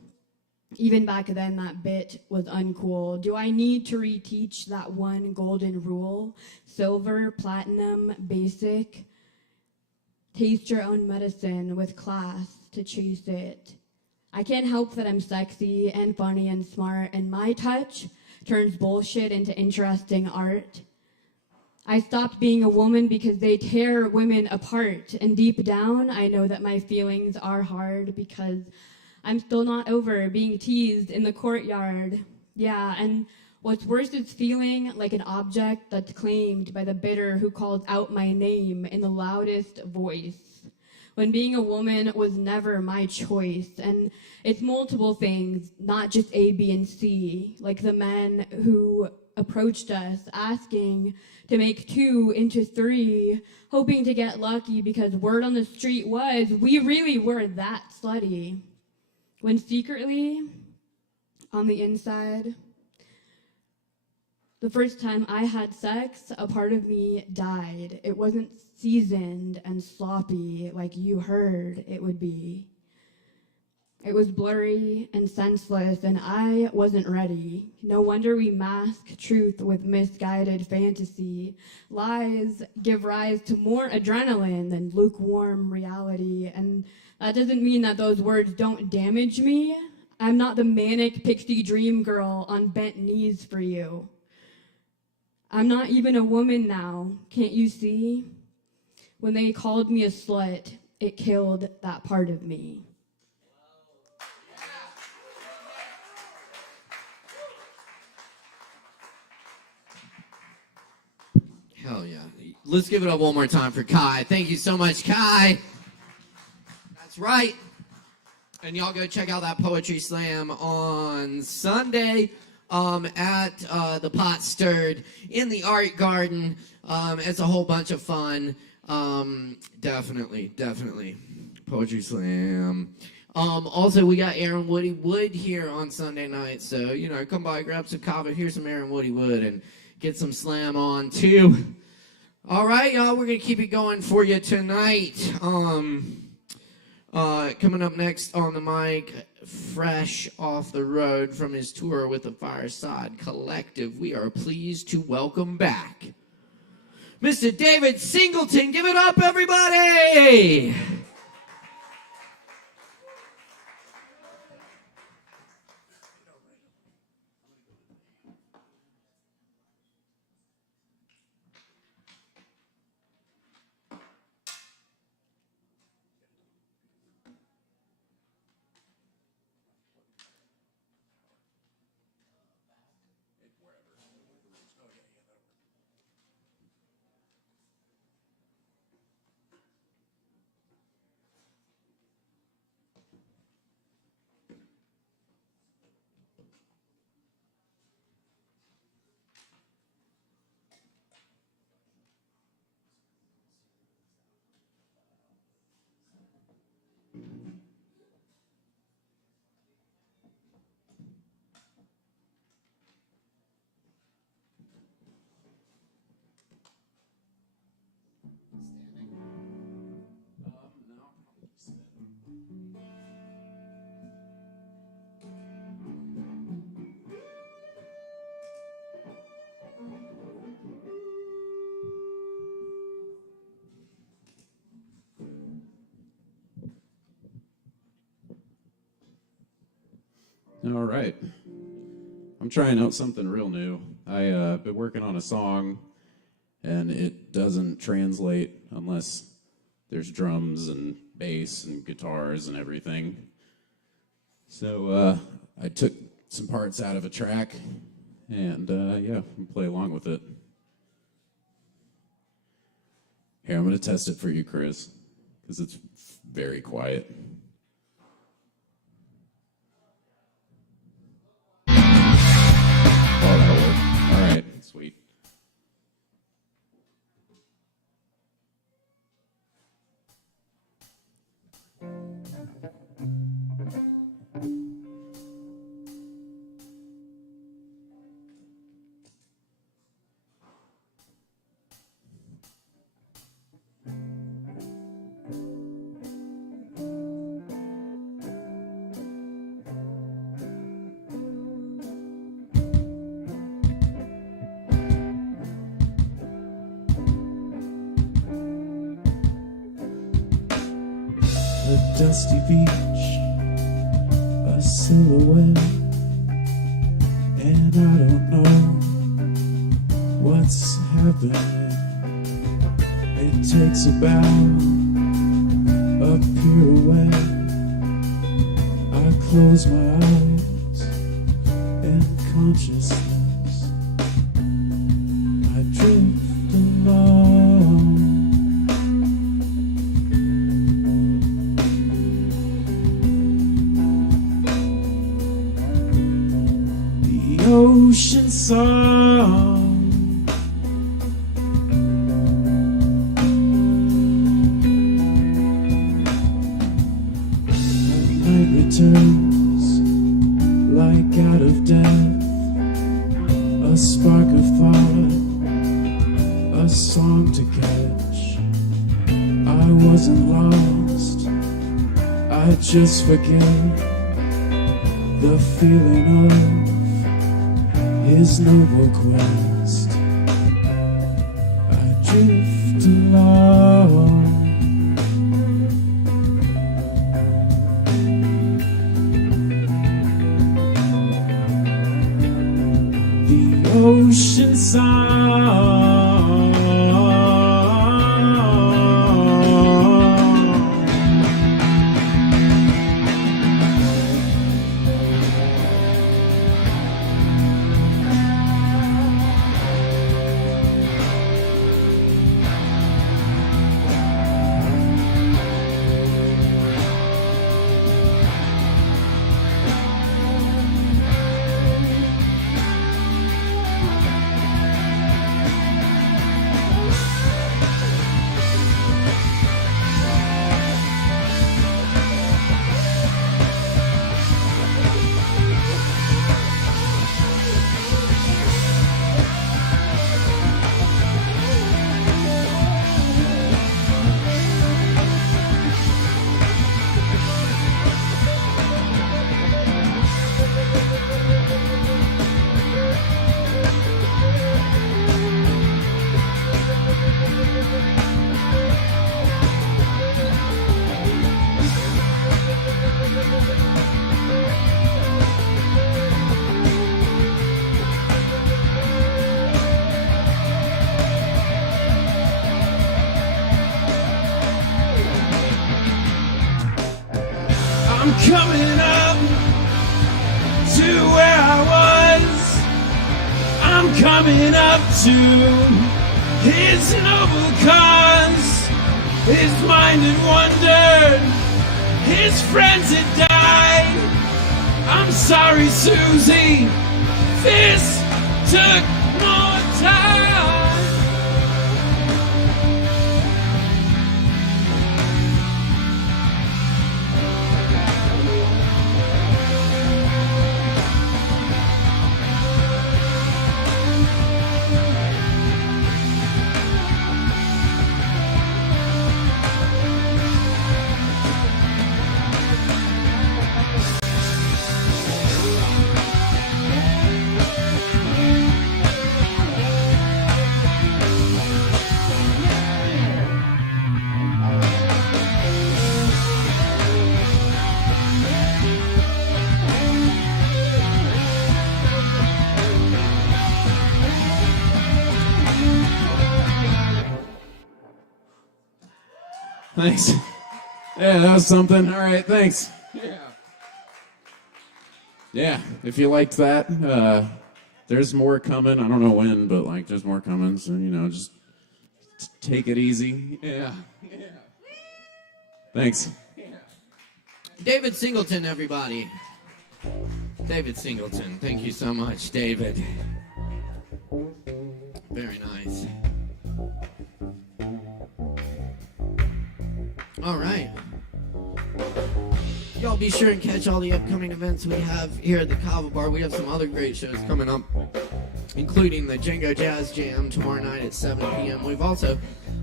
Even back then, that bit was uncool. Do I need to reteach that one golden rule? Silver, platinum, basic. Taste your own medicine with class to chase it. I can't help that I'm sexy and funny and smart, and my touch turns bullshit into interesting art. I stopped being a woman because they tear women apart, and deep down, I know that my feelings are hard because I'm still not over being teased in the courtyard. Yeah, and what's worse is feeling like an object that's claimed by the bidder who calls out my name in the loudest voice, when being a woman was never my choice. And it's multiple things, not just A, B, and C, like the men who approached us asking to make 2 into 3, hoping to get lucky because word on the street was we really were that slutty. When secretly, on the inside, the first time I had sex, a part of me died. It wasn't seasoned and sloppy like you heard it would be. It was blurry and senseless, and I wasn't ready. No wonder we mask truth with misguided fantasy. Lies give rise to more adrenaline than lukewarm reality, and that doesn't mean that those words don't damage me. I'm not the manic pixie dream girl on bent knees for you. I'm not even a woman now, can't you see? When they called me a slut, it killed that part of me. Hell yeah. Let's give it up one more time for Kai. Thank you so much, Kai. That's right. And y'all go check out that poetry slam on Sunday at the Pot Stirred in the Art Garden. It's a whole bunch of fun. Definitely. Poetry slam. Also, we got Aaron Woody Wood here on Sunday night. So, you know, come by, grab some Kava, here's some Aaron Woody Wood, and get some slam on, too. All right, y'all, we're going to keep it going for you tonight. Coming up next on the mic, fresh off the road from his tour with the Fireside Collective, we are pleased to welcome back Mr. David Singleton. Give it up, everybody! All right. I'm trying out something real new. I've been working on a song, and it doesn't translate unless there's drums and bass and guitars and everything. So I took some parts out of a track, and yeah, I'll play along with it. Here, I'm going to test it for you, Chris, because it's very quiet. Oh, that'll work. All right, sweet. A dusty beach, a silhouette, and I don't know what's happening. It takes about a pirouette. I close my eyes and consciousness, I drift along. Ocean song, night returns like out of death, a spark of thought, a song to catch. I wasn't lost, I just forget the feeling of his noble quest. I drift along. The ocean song. I'm coming up to where I was. I'm coming up to his noble cause. His mind had wandered, his friends had died. I'm sorry, Susie, this took more time. Thanks. Yeah, that was something. All right, thanks. Yeah, if you liked that, there's more coming. I don't know when, but like there's more coming. So, just take it easy. Yeah. Thanks. David Singleton, everybody. David Singleton. Thank you so much, David. Very nice. All right. Y'all be sure and catch all the upcoming events we have here at the Kava Bar. We have some other great shows coming up, including the Django Jazz Jam tomorrow night at 7 p.m. We've also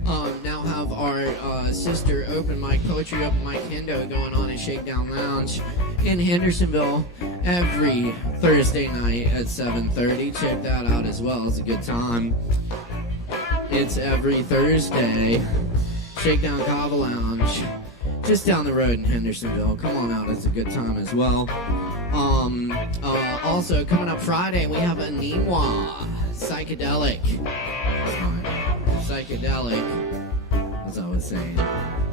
now have our sister open mic, poetry open mic Hendo going on at Shakedown Lounge in Hendersonville every Thursday night at 7:30. Check that out as well. It's a good time. It's every Thursday. Shakedown Kava Lounge, just down the road in Hendersonville. Come on out, it's a good time as well. Also, coming up Friday, we have a Niwa psychedelic. Psychedelic, as I was saying,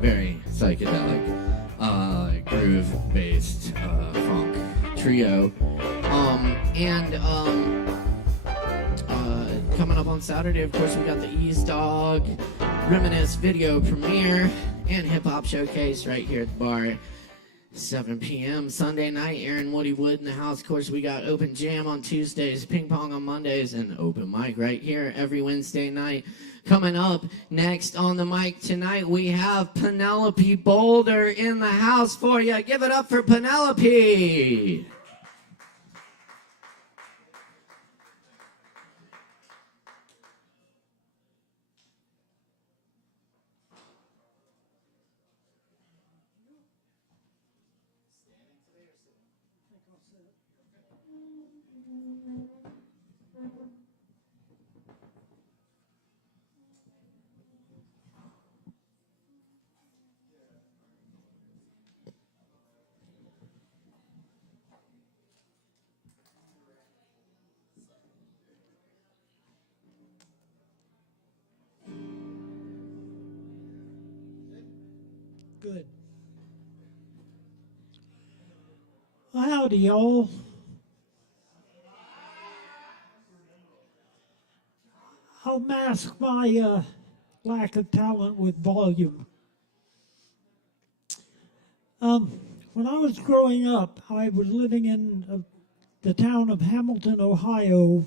very psychedelic, groove-based funk trio. Coming up on Saturday, of course, we got the Ease Dog Reminisce video premiere and hip-hop showcase right here at the bar, 7 p.m. Sunday night, Aaron Woody Wood in the house. Of course, we got open jam on Tuesdays, ping pong on Mondays, and open mic right here every Wednesday night. Coming up next on the mic tonight, we have Penelope Boulder in the house for you. Give it up for Penelope. Good. Well, howdy, y'all. I'll mask my lack of talent with volume. When I was growing up, I was living in the town of Hamilton, Ohio,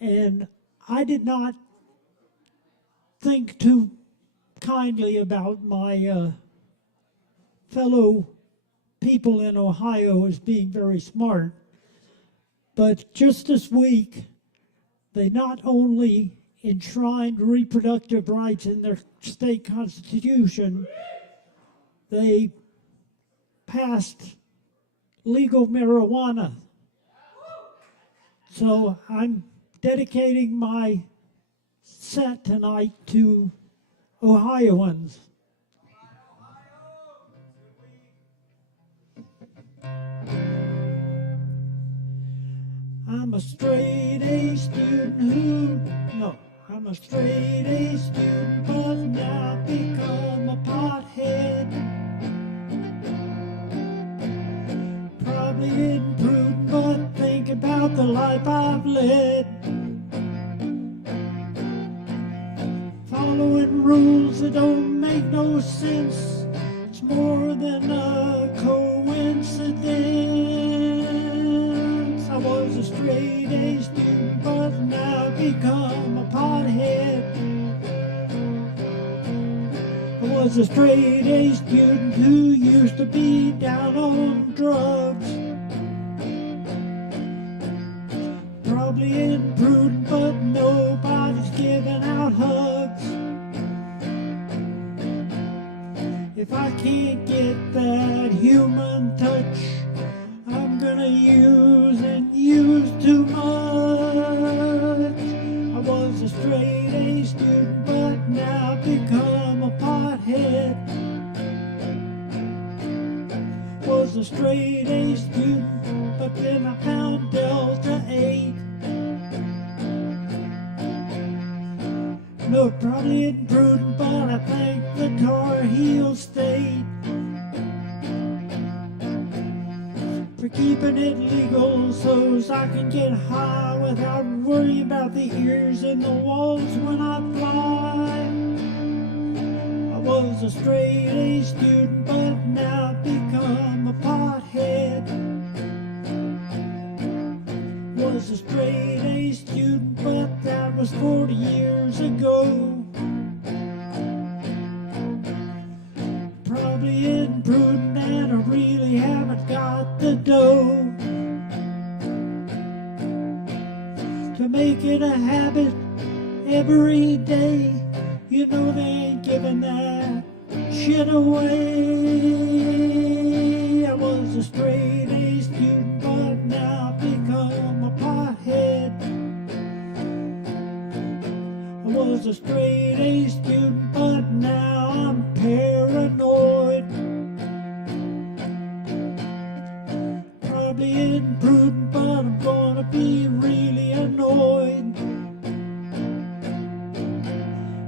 and I did not think too kindly about my fellow people in Ohio as being very smart. But just this week, they not only enshrined reproductive rights in their state constitution, they passed legal marijuana. So I'm dedicating my set tonight to Ohioans. I'm a straight A student I'm a straight A student, but now become a pothead. Probably imprudent, but think about the life I've led. Following rules that don't make no sense, it's more than a coincidence. I was a straight A student, but now become a pothead. I was a straight A student who used to be down on drugs. Probably imprudent, but nobody's giving out hugs. If I can't get that human touch, I'm gonna use and use too much. I was a straight A student, but now become a pothead. Was a straight A student, but then I found Delta 8. No, probably imprudent, but but I thank the Tar Heel State for keeping it legal so I can get high without worrying about the ears and the walls when I fly. I was a straight A student, but now I've become a pothead. Was a straight A student, but that was 40 years ago. Probably imprudent and I really haven't got the dough to make it a habit every day. You know they ain't giving that shit away. I was a straight A student, but now I've become a pothead. I was a straight A student, but now I'm paranoid. Probably imprudent, but I'm gonna be really annoyed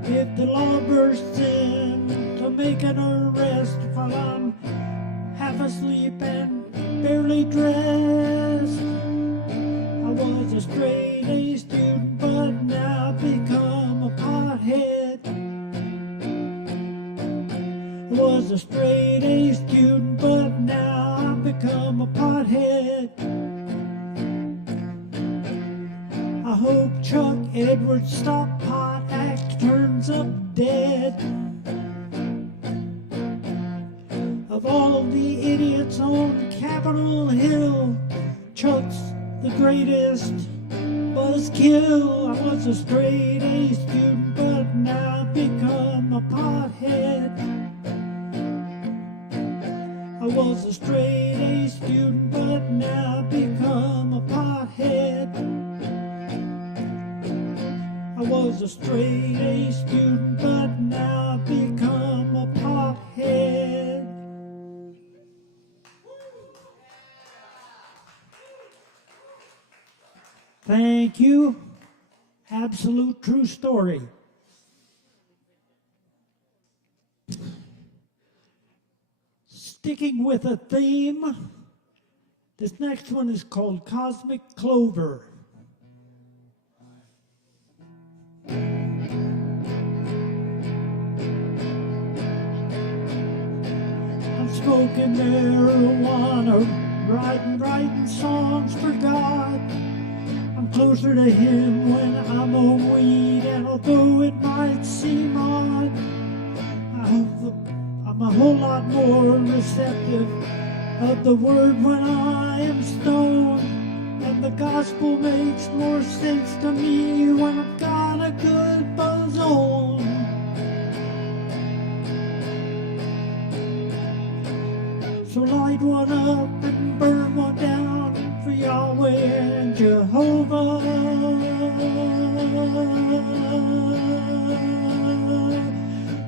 if the law bursts in to make an arrest while I'm half asleep and barely dressed. I was a straight A student, but now I've become a pothead. I was a straight A student, but now I've become a pothead. I hope Chuck Edwards' Stop Pot Act turns up dead. Of all the idiots on Capitol Hill, Chuck's the greatest buzzkill. I was a straight A student, but now I've become a pothead. I was a straight A student, but now I've become a pothead. I was a straight A student, but now I've become a pothead. Thank you. Absolute true story. Sticking with a theme, this next one is called Cosmic Clover. I'm smoking marijuana, writing songs for God. I'm closer to Him when I'm on weed, and although it might seem odd, I'm a whole lot more receptive of the Word when I am stoned, and the gospel makes more sense to me when I've got a good buzz on. So light one up and burn one down for Yahweh and Jehovah.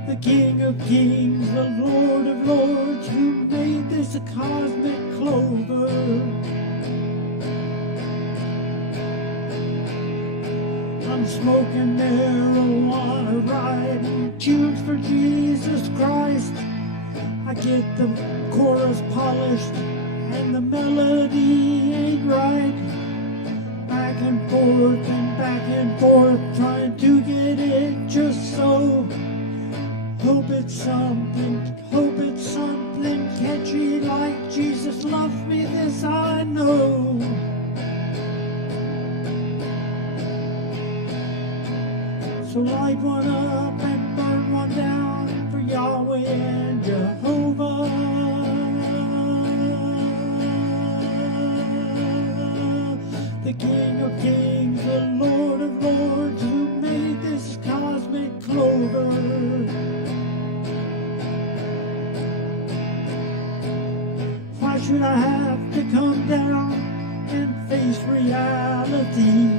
The King of Kings, the Lord of Lords, who made this a cosmic clover. I'm smoking marijuana, writing tunes for Jesus Christ. I get the chorus polished and the melody ain't right. Back and forth, trying to get it just so. Hope it's something catchy like Jesus loves me, this I know. So light one up and burn one down for Yahweh and Jehovah. The King of Kings, the Lord of Lords, who made this cosmic clover. Why should I have to come down and face reality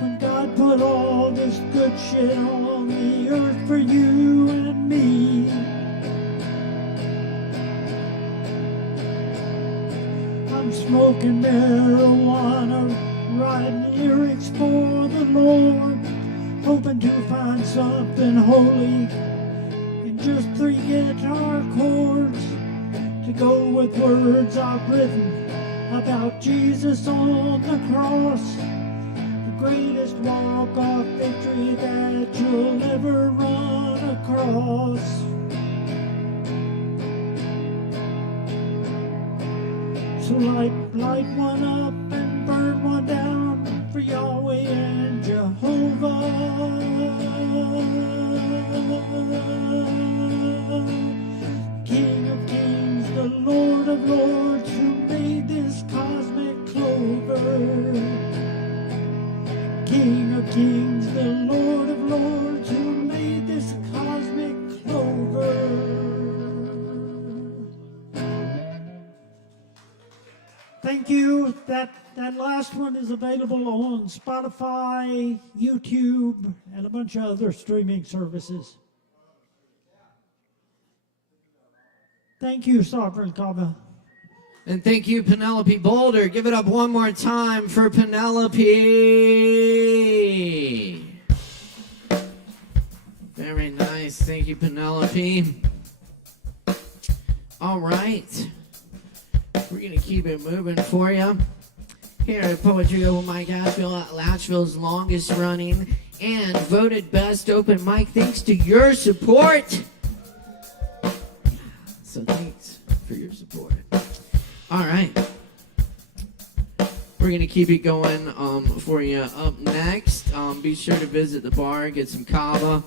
when God put all this good shit on the earth for you and me? I'm smoking marijuana, writing lyrics for the Lord, hoping to find something holy in just 3 guitar chords to go with words I've written about Jesus on the cross, the greatest walk of victory that you'll ever run across. So light one up and burn one down for Yahweh and Jehovah. King of kings, the Lord of lords, who made this cosmic clover. King of kings, the Lord of lords, who made this cosmic clover. Thank you. That last one is available on Spotify, YouTube, and a bunch of other streaming services. Thank you, Sovereign Kava. And thank you, Penelope Boulder. Give it up one more time for Penelope. Very nice. Thank you, Penelope. All right. We're going to keep it moving for you. Here at Poetry Open Mic Asheville's longest running and voted best open mic thanks to your support. So thanks for your support. All right. We're going to keep it going for you. Up next, be sure to visit the bar, get some Kava.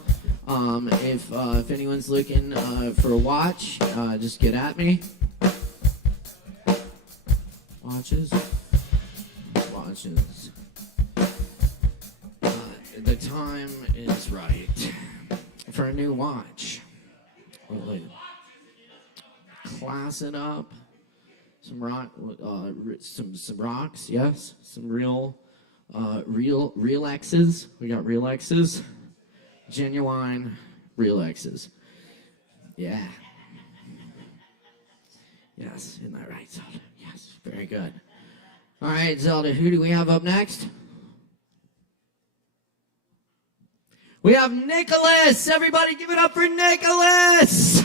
If anyone's looking for a watch, just get at me. Watches. The time is right for a new watch. Class it up. Some rocks, yes. Some real X's. We got real X's. Genuine real X's. Yeah. Yes, isn't that right, Zelda? Yes, very good. All right, Zelda, who do we have up next? We have Nicholas. Everybody give it up for Nicholas.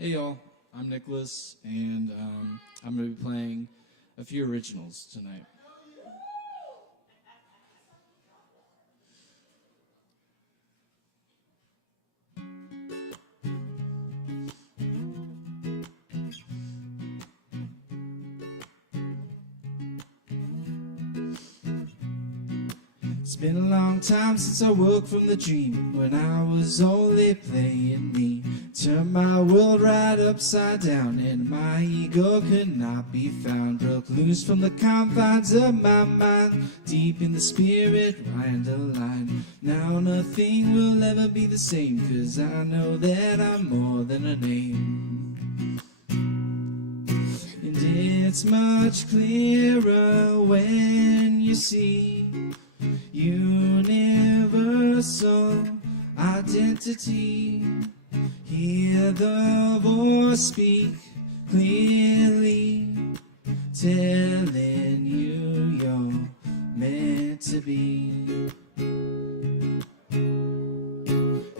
Hey y'all, I'm Nicholas, and I'm going to be playing a few originals tonight. It's been a long time since I woke from the dream when I was only playing me. Turned my world right upside down and my ego could not be found. Broke loose from the confines of my mind, deep in the spirit, line to line. Now nothing will ever be the same, 'cause I know that I'm more than a name. And it's much clearer when you see universal identity. Hear the voice speak clearly, telling you you're meant to be.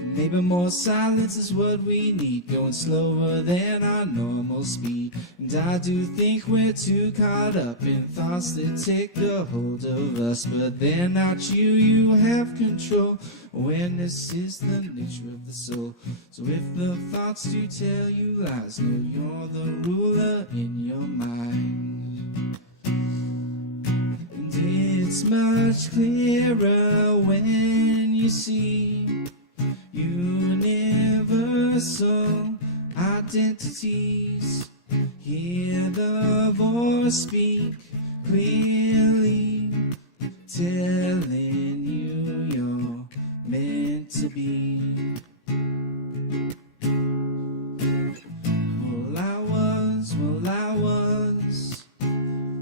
Maybe more silence is what we need, going slower than our normal speed. And I do think we're too caught up in thoughts that take a hold of us. But they're not you, you have control. Awareness is the nature of the soul. So if the thoughts do tell you lies, know you're the ruler in your mind. And it's much clearer when you see universal identities. Hear the voice voice speak clearly, telling you you're meant to be. Well, I was,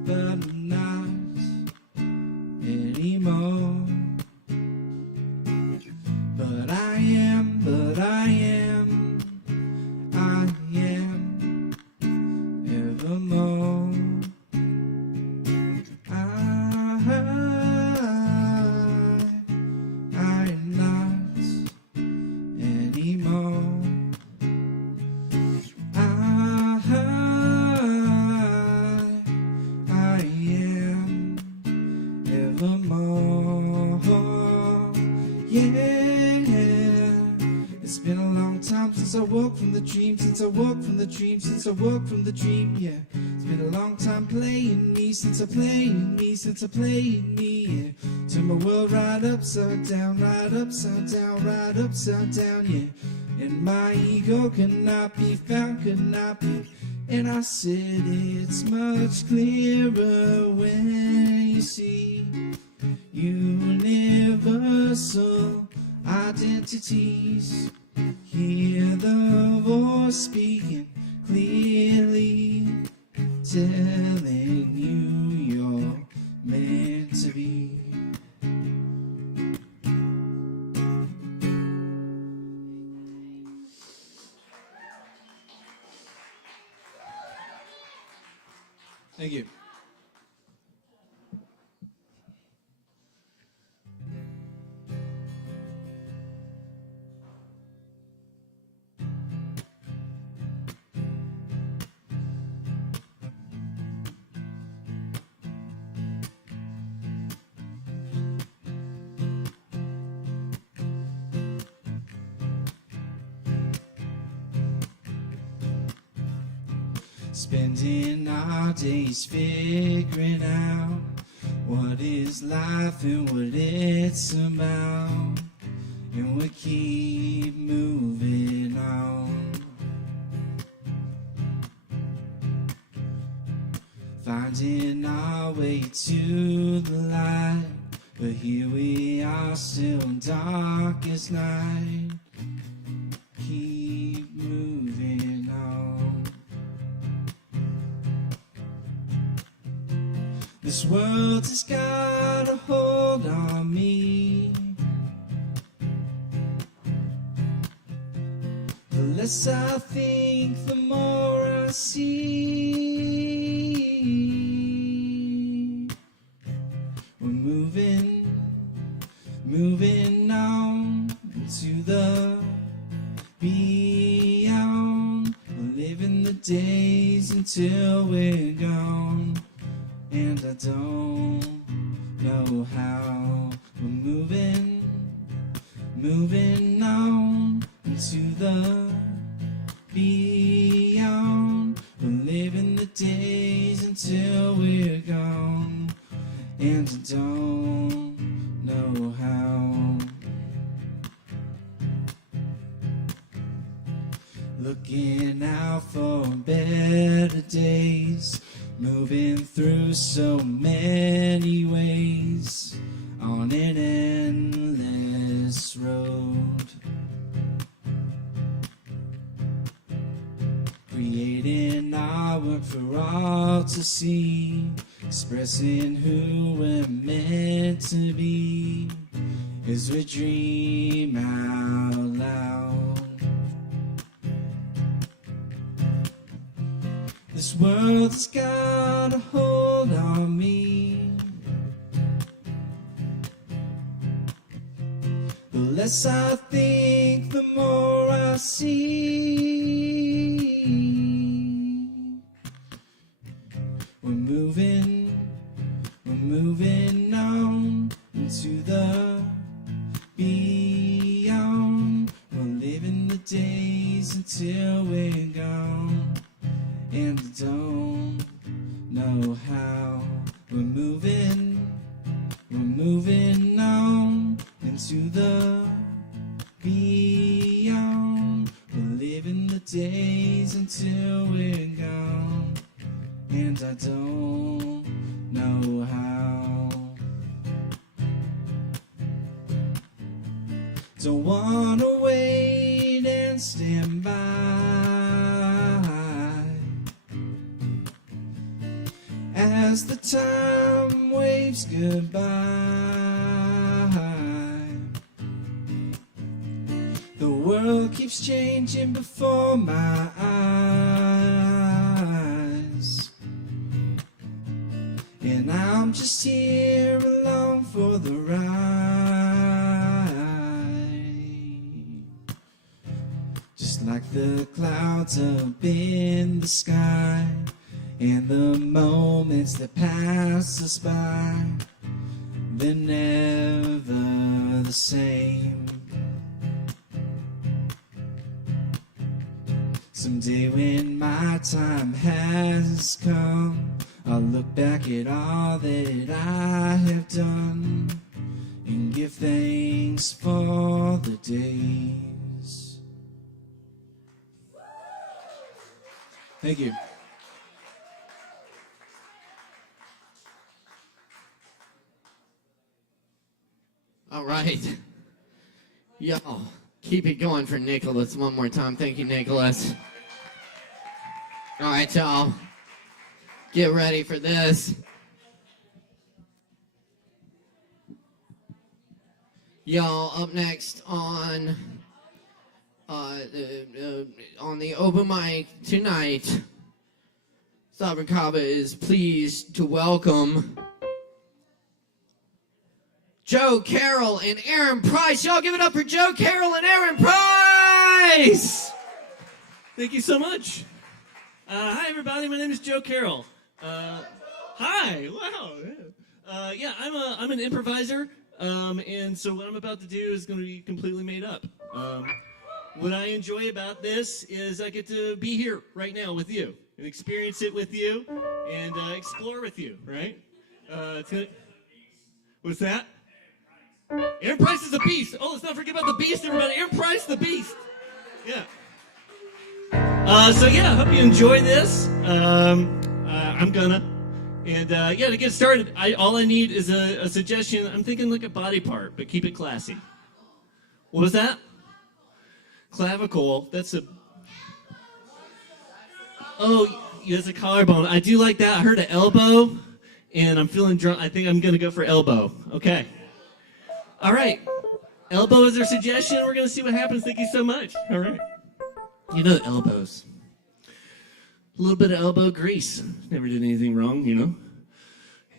but I'm not anymore. But I am, evermore. I am not anymore. I am evermore. Yeah, it's been a long time since I woke from the dream, since I woke from the dream, since I woke from the dream. Yeah, it's been a long time playing me, since I played me, since I played me. Yeah, turn my world right upside down, right upside down, right upside down. Yeah. And my ego cannot be found, could not be. And I said it's much clearer when you see universal identities. Hear the voice speaking clearly, telling you you're meant to be. Thank you. Spending our days figuring out what is life and what it's about, and we keep moving on, finding our way to the light. But here we are, still in darkest night. Keep moving on. This world has got a hold on me. The less I think, the more I see. We're moving on to the beyond. We're living the days until we're gone. And I don't know how. We're moving on into the beyond. We're living the days until we're gone. And I don't know how. Looking out for better days. Moving through so many ways on an endless road. Creating our work for all to see, expressing who we're meant to be as we dream out loud. This world has got a hold on me. The less I think, the more I see. We're moving on into the beyond. We're living the days until we're gone. And I don't know how. We're moving on into the beyond. We're living the days until we're gone. and I don't know how. Don't wanna wait and stand by as the time waves goodbye. The world keeps changing before my eyes, and I'm just here along for the ride. Just like the clouds up in the sky, and the moments that pass us by, they're never the same. Someday when my time has come, I'll look back at all that I have done and give thanks for the days. Thank you. All right. Y'all, keep it going for Nicholas one more time. Thank you, Nicholas. All right, y'all. Get ready for this. Y'all, up next on the open mic tonight, Sovereign Kava is pleased to welcome Joe Carroll and Aaron Price. Y'all give it up for Joe Carroll and Aaron Price! Thank you so much. Hi, everybody. My name is Joe Carroll. Hi. Wow. Yeah, I'm an improviser, and so what I'm about to do is going to be completely made up. What I enjoy about this is I get to be here right now with you and experience it with you and explore with you, right? What's that? Aaron Price is a beast. Oh, let's not forget about the beast, everybody. Aaron Price, the beast. Yeah. So yeah, I hope you enjoy this. I'm gonna. And yeah, to get started, all I need is a suggestion. I'm thinking like a body part, but keep it classy. What was that? Clavicle. That's a... Oh, that's a collarbone. I do like that. I heard an elbow, and I'm feeling drunk. I think I'm gonna go for elbow. Okay. All right. Elbow is our suggestion. We're gonna see what happens. Thank you so much. All right. You know, elbows. A little bit of elbow grease. Never did anything wrong, you know.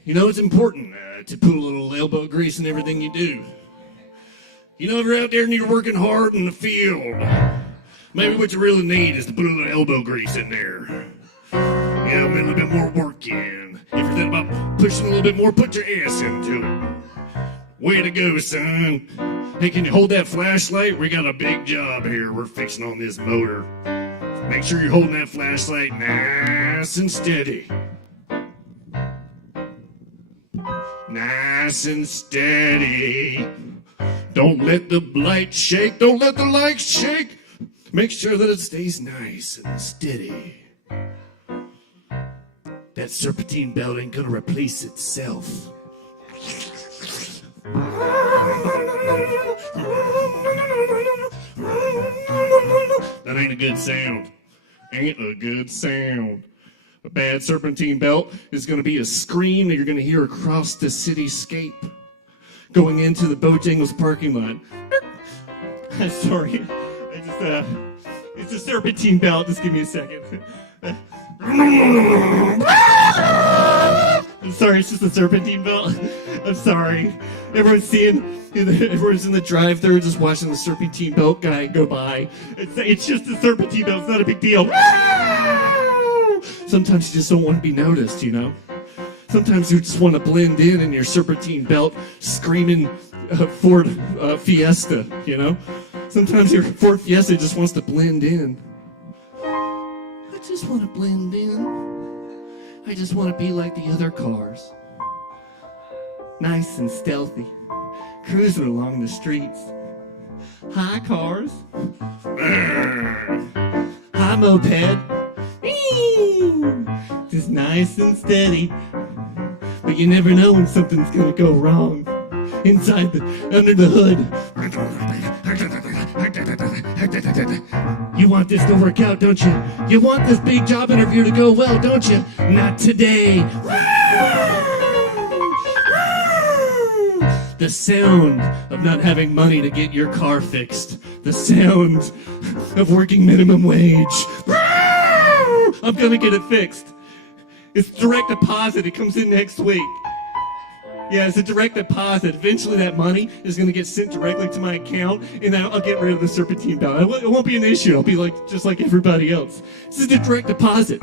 You know, it's important to put a little elbow grease in everything you do. You know, if you're out there and you're working hard in the field, maybe what you really need is to put a little elbow grease in there. Yeah, a little bit more work in. If you're thinking about pushing a little bit more, put your ass into it. Way to go, son. Hey, can you hold that flashlight? We got a big job here. We're fixing on this motor. Make sure you're holding that flashlight nice and steady. Nice and steady. Don't let the light shake. Don't let the light shake. Make sure that it stays nice and steady. That serpentine belt ain't gonna replace itself. That ain't a good sound. Ain't a good sound. A bad serpentine belt is going to be a scream that you're going to hear across the cityscape going into the Bojangles parking lot. I'm sorry. It's a serpentine belt. Just give me a second. I'm sorry, it's just a serpentine belt. I'm sorry. Everyone's in the drive-thru just watching the serpentine belt guy go by. It's just a serpentine belt. It's not a big deal. Sometimes you just don't want to be noticed, you know? Sometimes you just want to blend in your serpentine belt screaming Ford Fiesta, you know? Sometimes your Ford Fiesta just wants to blend in. I just want to blend in. I just want to be like the other cars. Nice and stealthy. Cruising along the streets. Hi, cars. Hi, moped. is nice and steady, but you never know when something's gonna go wrong. Under the hood. You want this to work out, don't you? You want this big job interview to go well, don't you? Not today. The sound of not having money to get your car fixed. The sound of working minimum wage. I'm gonna get it fixed. It's direct deposit. It comes in next week. Yeah, it's a direct deposit. Eventually that money is going to get sent directly to my account, and I'll get rid of the serpentine ballot. It won't be an issue. I'll be just like everybody else. This is a direct deposit.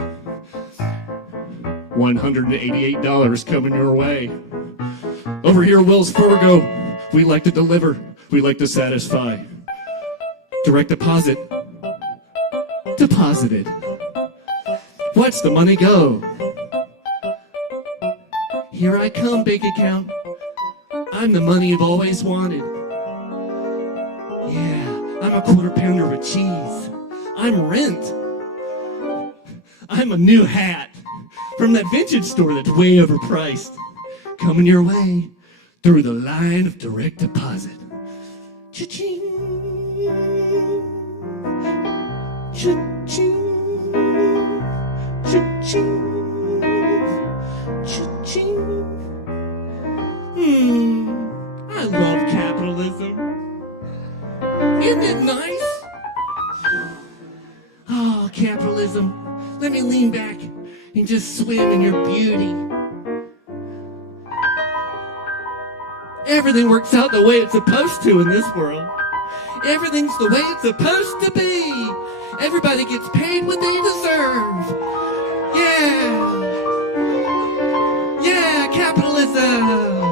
$188 coming your way. Over here at Wells Fargo, we like to deliver. We like to satisfy. Direct deposit. Deposited. Watch the money go. Here I come, bank account. I'm the money you've always wanted. Yeah, I'm a quarter pounder with cheese. I'm rent. I'm a new hat from that vintage store that's way overpriced. Coming your way through the line of direct deposit. Cha-ching. Cha-ching. Cha-ching. Cha-ching. I love capitalism. Isn't it nice? Oh, capitalism. Let me lean back and just swim in your beauty. Everything works out the way it's supposed to in this world. Everything's the way it's supposed to be. Everybody gets paid what they deserve. Yeah. Yeah, capitalism.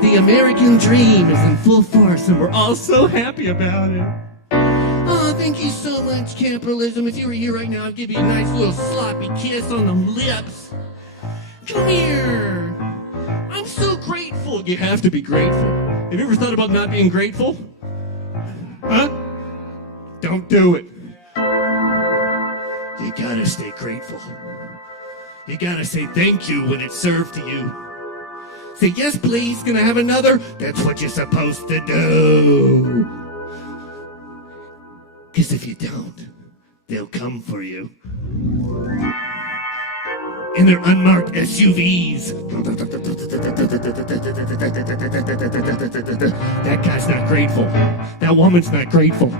The American dream is in full force, and we're all so happy about it. Oh, thank you so much, capitalism. If you were here right now, I'd give you a nice little sloppy kiss on the lips. Come here. I'm so grateful. You have to be grateful. Have you ever thought about not being grateful? Huh? Don't do it. You gotta stay grateful. You gotta say thank you when it's served to you. Say, yes, please, can I have another? That's what you're supposed to do. Because if you don't, they'll come for you. In their unmarked SUVs. That guy's not grateful. That woman's not grateful.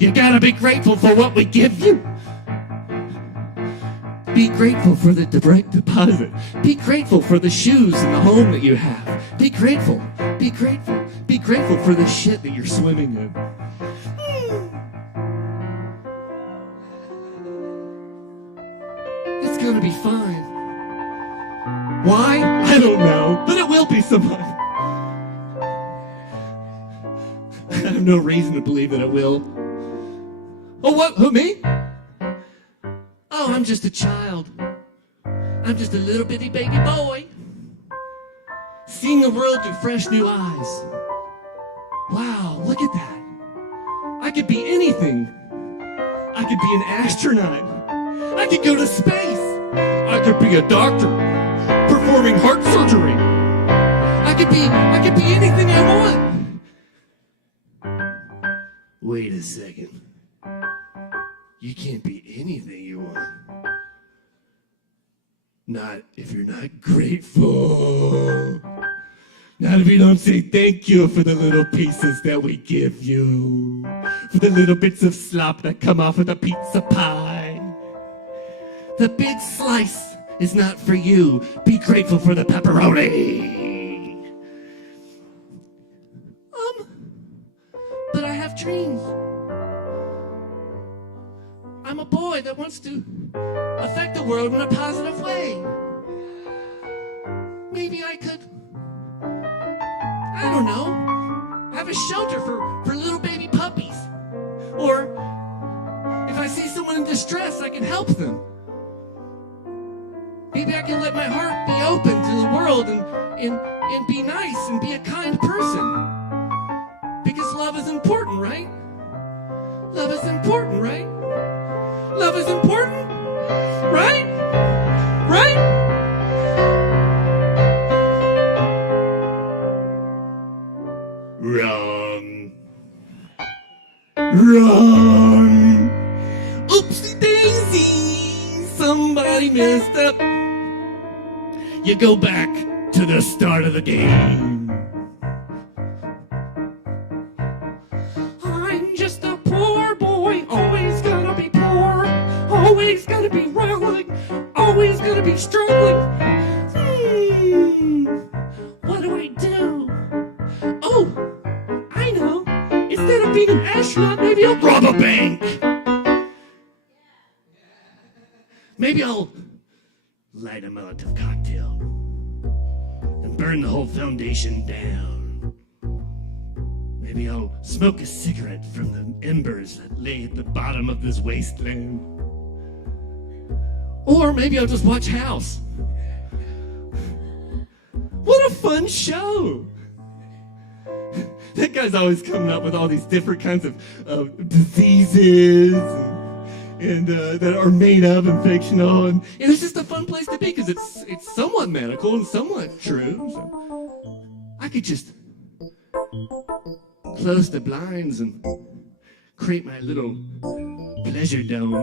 You gotta be grateful for what we give you. Be grateful for the direct deposit. Be grateful for the shoes and the home that you have. Be grateful. Be grateful. Be grateful for the shit that you're swimming in. It's gonna be fine. Why? I don't know, but it will be sometime. I have no reason to believe that it will. Oh, what? Who, me? Oh, I'm just a child. I'm just a little bitty baby boy. Seeing the world through fresh new eyes. Wow, look at that. I could be anything. I could be an astronaut. I could go to space. I could be a doctor performing heart surgery. I could be anything I want. Wait a second. You can't be anything you want. Not if you're not grateful. Not if you don't say thank you for the little pieces that we give you. For the little bits of slop that come off of the pizza pie. The big slice is not for you. Be grateful for the pepperoni. But I have dreams. I'm a boy that wants to affect the world in a positive way. Maybe I could, I don't know, have a shelter for little baby puppies. Or if I see someone in distress, I can help them. Maybe I can let my heart be open to the world and be nice and be a kind person. Because love is important, right? Love is important, right? Love is important? Right? Right? Wrong. Wrong. Oopsie daisy. Somebody messed up. You go back to the start of the game. I'm just a poor boy, always gonna be poor, always gonna be rolling, always gonna be struggling. What do I do? Oh, I know. Instead of being an astronaut, maybe I'll rob a bank. Maybe I'll light a Molotov cocktail and burn the whole foundation down. Maybe I'll smoke a cigarette from the embers that lay at the bottom of this wasteland. Or maybe I'll just watch House. What a fun show! That guy's always coming up with all these different kinds of diseases and that are made up and fictional, and it's just a fun place to be because it's somewhat medical and somewhat true. So I could just close the blinds and create my little pleasure dome.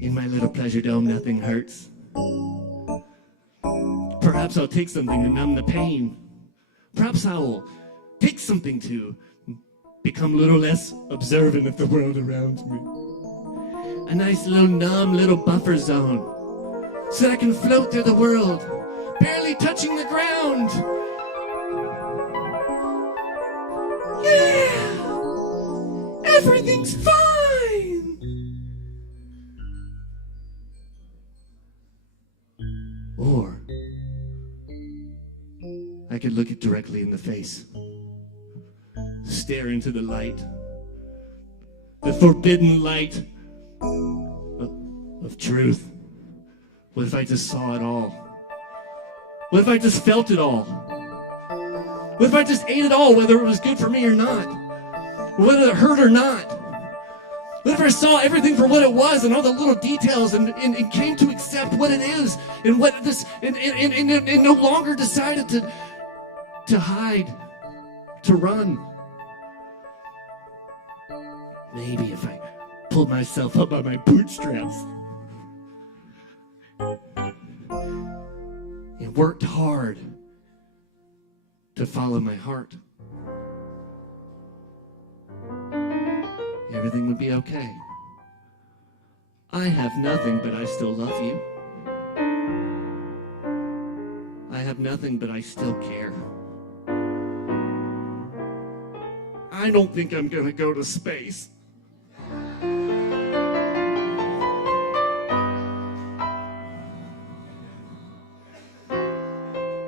In my little pleasure dome, nothing hurts. Perhaps I'll take something to numb the pain. Perhaps I will take something to become a little less observant of the world around me. A nice little numb little buffer zone so that I can float through the world, barely touching the ground. Yeah! Everything's fine! Or I could look it directly in the face. Stare into the light. The forbidden light of truth. What if I just saw it all? What if I just felt it all? What if I just ate it all, whether it was good for me or not? Whether it hurt or not? What if I saw everything for what it was and all the little details and came to accept what it is and what this and no longer decided to hide, to run? Maybe if I pulled myself up by my bootstraps and worked hard to follow my heart, everything would be okay. I have nothing, but I still love you. I have nothing, but I still care. I don't think I'm gonna go to space.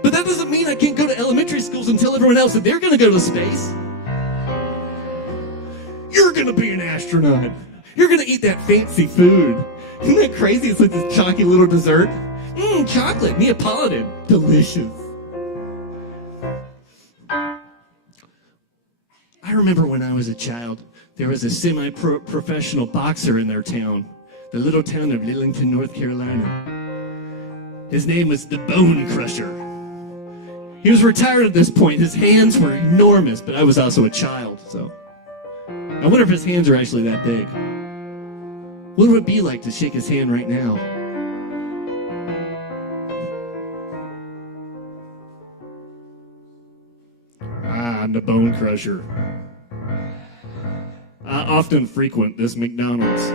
But that doesn't mean I can't go to elementary schools and tell everyone else that they're gonna go to space. You're gonna be an astronaut. You're gonna eat that fancy food. Isn't that crazy? It's like this chalky little dessert. Chocolate, Neapolitan, delicious. I remember when I was a child, there was a semi-professional boxer in their town, the little town of Lillington, North Carolina. His name was the Bone Crusher. He was retired at this point. His hands were enormous, but I was also a child, so I wonder if his hands are actually that big. What would it be like to shake his hand right now? I'm the Bone Crusher. I often frequent this McDonald's.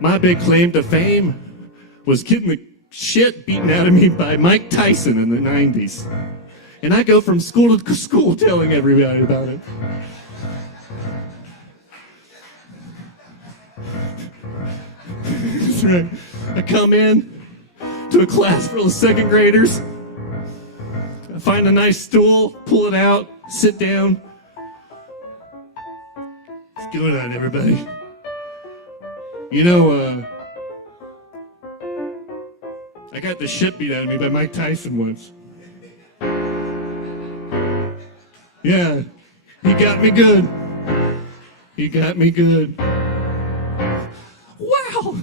My big claim to fame was getting the shit beaten out of me by Mike Tyson in the 90s. And I go from school to school telling everybody about it. That's right. I come in to a class full of second graders. I find a nice stool, pull it out, sit down. What's going on, everybody? You know, I got the shit beat out of me by Mike Tyson once. Yeah, he got me good. He got me good. Wow!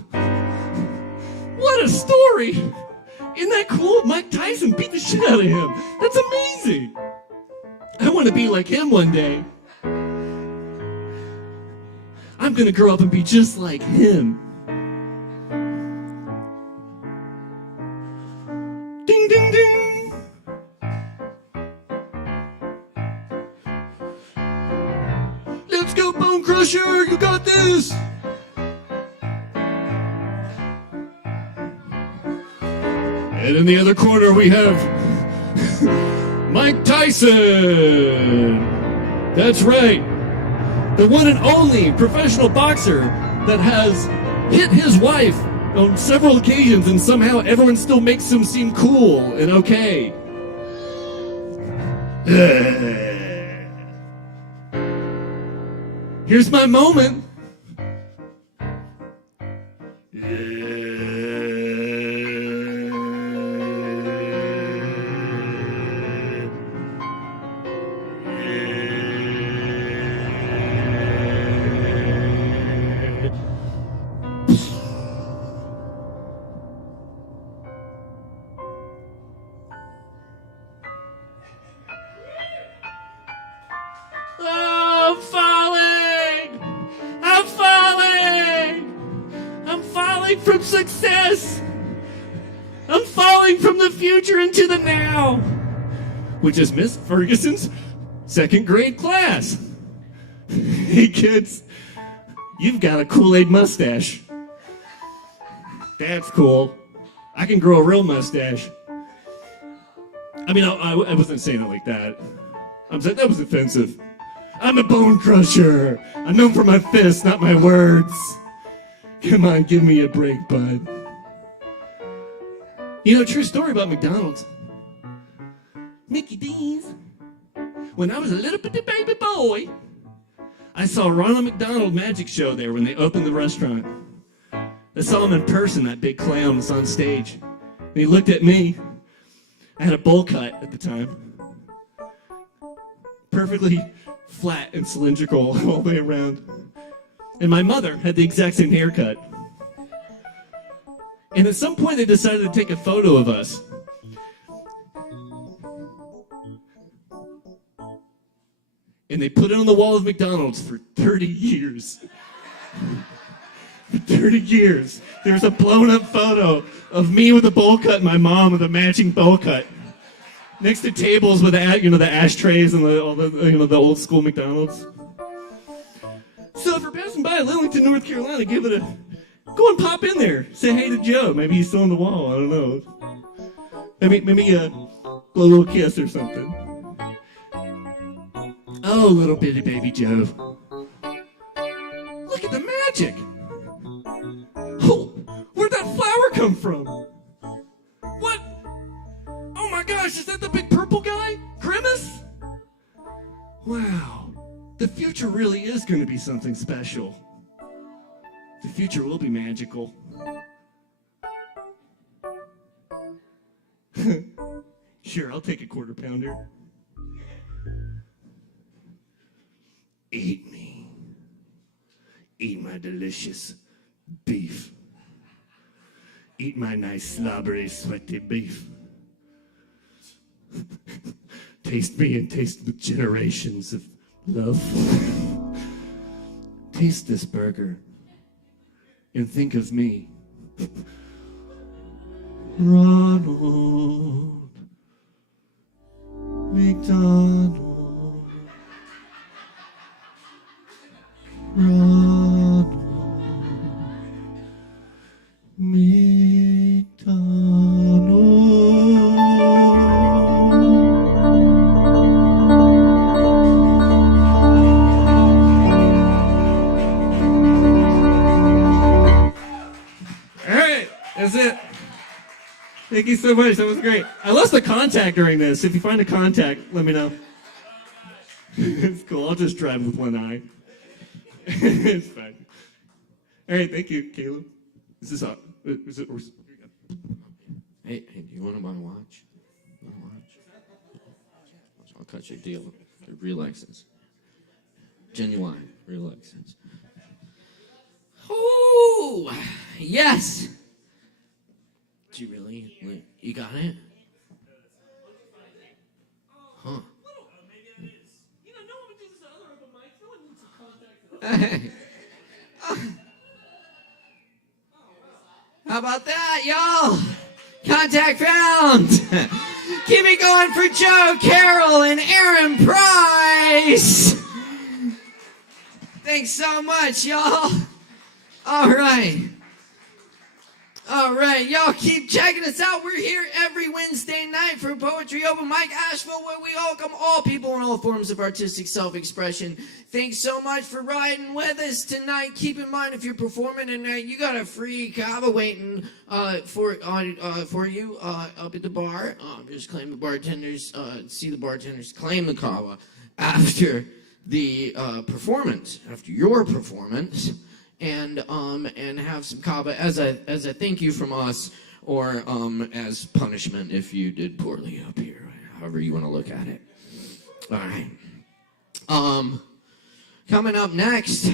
What a story! Isn't that cool? Mike Tyson beat the shit out of him. That's amazing. I want to be like him one day. I'm going to grow up and be just like him. Ding, ding, ding. Let's go, Bone Crusher. You got this. And in the other corner, we have Mike Tyson. That's right. The one and only professional boxer that has hit his wife on several occasions, and somehow everyone still makes him seem cool and okay. Here's my moment. From success. I'm falling from the future into the now, which is Miss Ferguson's second grade class. Hey kids, you've got a Kool-Aid mustache. That's cool. I can grow a real mustache. I mean, I wasn't saying it like that. I'm saying that was offensive. I'm a bone crusher. I'm known for my fists, not my words. Come on, give me a break, bud. You know, true story about McDonald's. Mickey D's. When I was a little bitty baby boy, I saw Ronald McDonald magic show there when they opened the restaurant. I saw him in person, that big clown was on stage. And he looked at me. I had a bowl cut at the time. Perfectly flat and cylindrical all the way around. And my mother had the exact same haircut. And at some point they decided to take a photo of us. And they put it on the wall of McDonald's for 30 years. For 30 years. There's a blown up photo of me with a bowl cut and my mom with a matching bowl cut. Next to tables with the ashtrays and all the old school McDonald's. So if you're passing by Lillington, North Carolina, go and pop in there. Say hey to Joe. Maybe he's still on the wall. I don't know. Maybe blow a little kiss or something. Oh, little bitty baby Joe. Look at the magic. Oh, where'd that flower come from? What? Oh my gosh, is that the big purple guy? Grimace? Wow. The future really is going to be something special. The future will be magical. Sure, I'll take a quarter pounder. Eat me. Eat my delicious beef. Eat my nice slobbery, sweaty beef. Taste me and taste the generations of love. Taste this burger and think of me. Ronald McDonald. Ronald Thank you so much. That was great. I lost the contact during this. If you find a contact, let me know. It's cool. I'll just drive with one eye. It's fine. All right. Thank you, Caleb. Is this up? Is it? Hey, do you want to buy a watch? I'll cut you a deal. Real license. Genuine. Real license. Ooh, yes. Do you really? You got it? Huh. How about that, y'all? Contact found. Keep it going for Joe Carroll and Aaron Price. Thanks so much, y'all. All right. Y'all keep checking us out. We're here every Wednesday night for Poetry Open Mic Asheville, where we welcome all people in all forms of artistic self-expression. Thanks so much for riding with us tonight. Keep in mind, if you're performing tonight, you got a free Kava waiting for you up at the bar. Just claim the bartenders, see the bartenders claim the Kava after the performance, after your performance. And have some Kava as a thank you from us, or as punishment if you did poorly up here, however you want to look at it. All right. Coming up next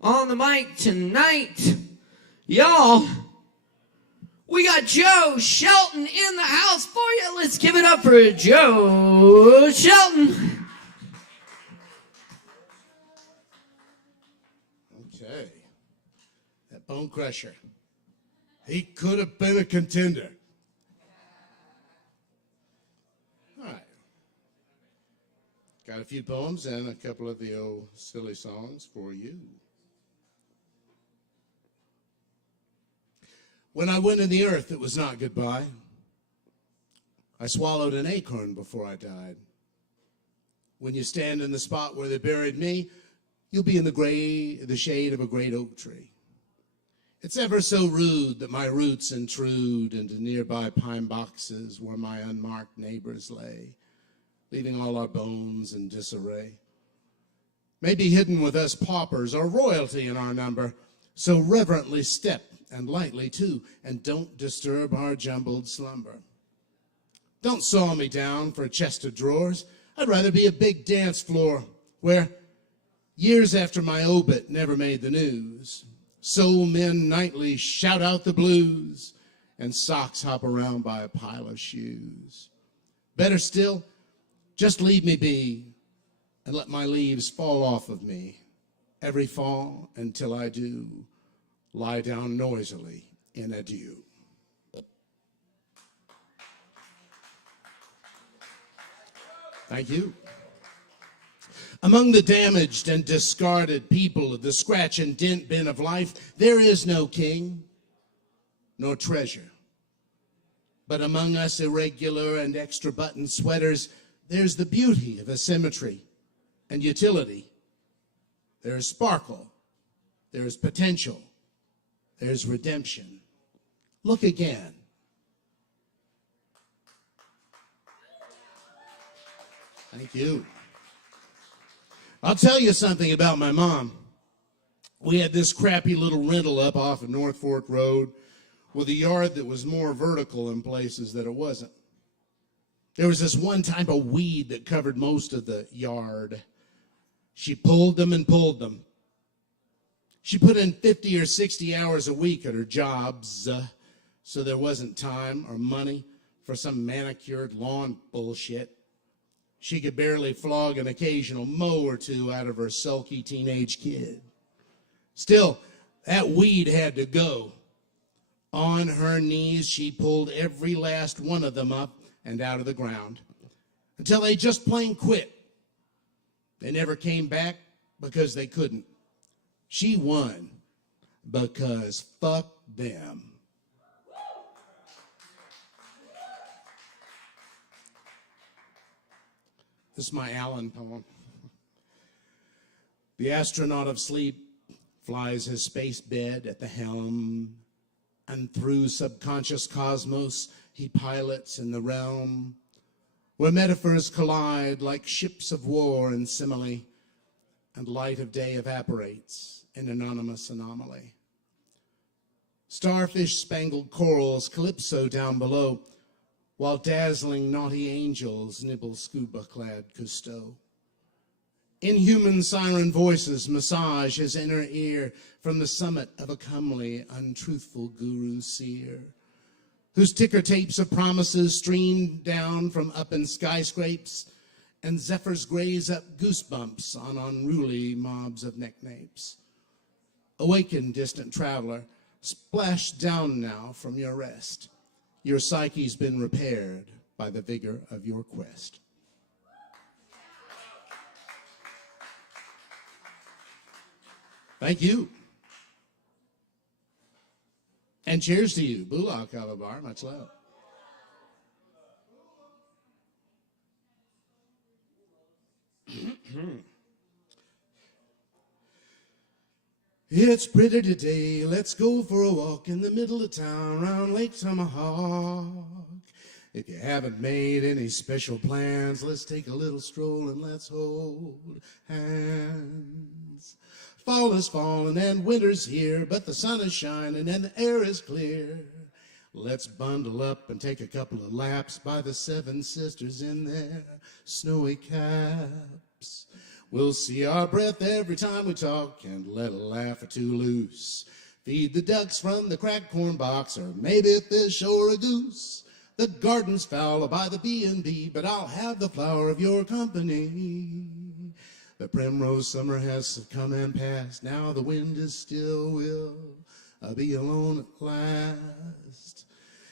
on the mic tonight, y'all, we got Joe Shelton in the house for you. Let's give it up for Joe Shelton. Okay. That Bone Crusher. He could have been a contender. All right. Got a few poems and a couple of the old silly songs for you. When I went in the earth, it was not goodbye. I swallowed an acorn before I died. When you stand in the spot where they buried me, you'll be in the shade of a great oak tree. It's ever so rude that my roots intrude into nearby pine boxes where my unmarked neighbors lay, leaving all our bones in disarray. Maybe hidden with us paupers or royalty in our number, so reverently step and lightly too, and don't disturb our jumbled slumber. Don't saw me down for a chest of drawers. I'd rather be a big dance floor where, years after my obit never made the news, soul men nightly shout out the blues and socks hop around by a pile of shoes. Better still, just leave me be and let my leaves fall off of me every fall until I do lie down noisily in adieu. Thank you. Among the damaged and discarded people of the scratch and dent bin of life, there is no king nor treasure. But among us irregular and extra button sweaters, there's the beauty of asymmetry and utility. There's sparkle, there's potential, there's redemption. Look again. Thank you. I'll tell you something about my mom. We had this crappy little rental up off of North Fork Road with a yard that was more vertical in places that it wasn't. There was this one type of weed that covered most of the yard. She pulled them and pulled them. She put in 50 or 60 hours a week at her jobs, so there wasn't time or money for some manicured lawn bullshit. She could barely flog an occasional mow or two out of her sulky teenage kid. Still, that weed had to go. On her knees, she pulled every last one of them up and out of the ground until they just plain quit. They never came back because they couldn't. She won because fuck them. This is my Allen poem. The astronaut of sleep flies his space bed at the helm, and through subconscious cosmos he pilots in the realm where metaphors collide like ships of war in simile, and light of day evaporates in anonymous anomaly. Starfish-spangled corals calypso down below, while dazzling naughty angels nibble scuba-clad Cousteau. Inhuman siren voices massage his inner ear from the summit of a comely, untruthful guru seer, whose ticker tapes of promises stream down from up in skyscrapes, and zephyrs graze up goosebumps on unruly mobs of necknapes. Awaken, distant traveler, splash down now from your rest. Your psyche's been repaired by the vigor of your quest. Thank you. And cheers to you. Bula, Kava Bar. Much love. It's pretty today. Let's go for a walk in the middle of town around Lake Tomahawk. If you haven't made any special plans, let's take a little stroll and let's hold hands. Fall is falling and winter's here, but the sun is shining and the air is clear. Let's bundle up and take a couple of laps by the seven sisters in their snowy caps. We'll see our breath every time we talk and let a laugh or two loose. Feed the ducks from the cracked corn box, or maybe a fish or a goose. The garden's foul by the B&B, but I'll have the flower of your company. The primrose summer has come and passed. Now the wind is still. Will I be alone at last?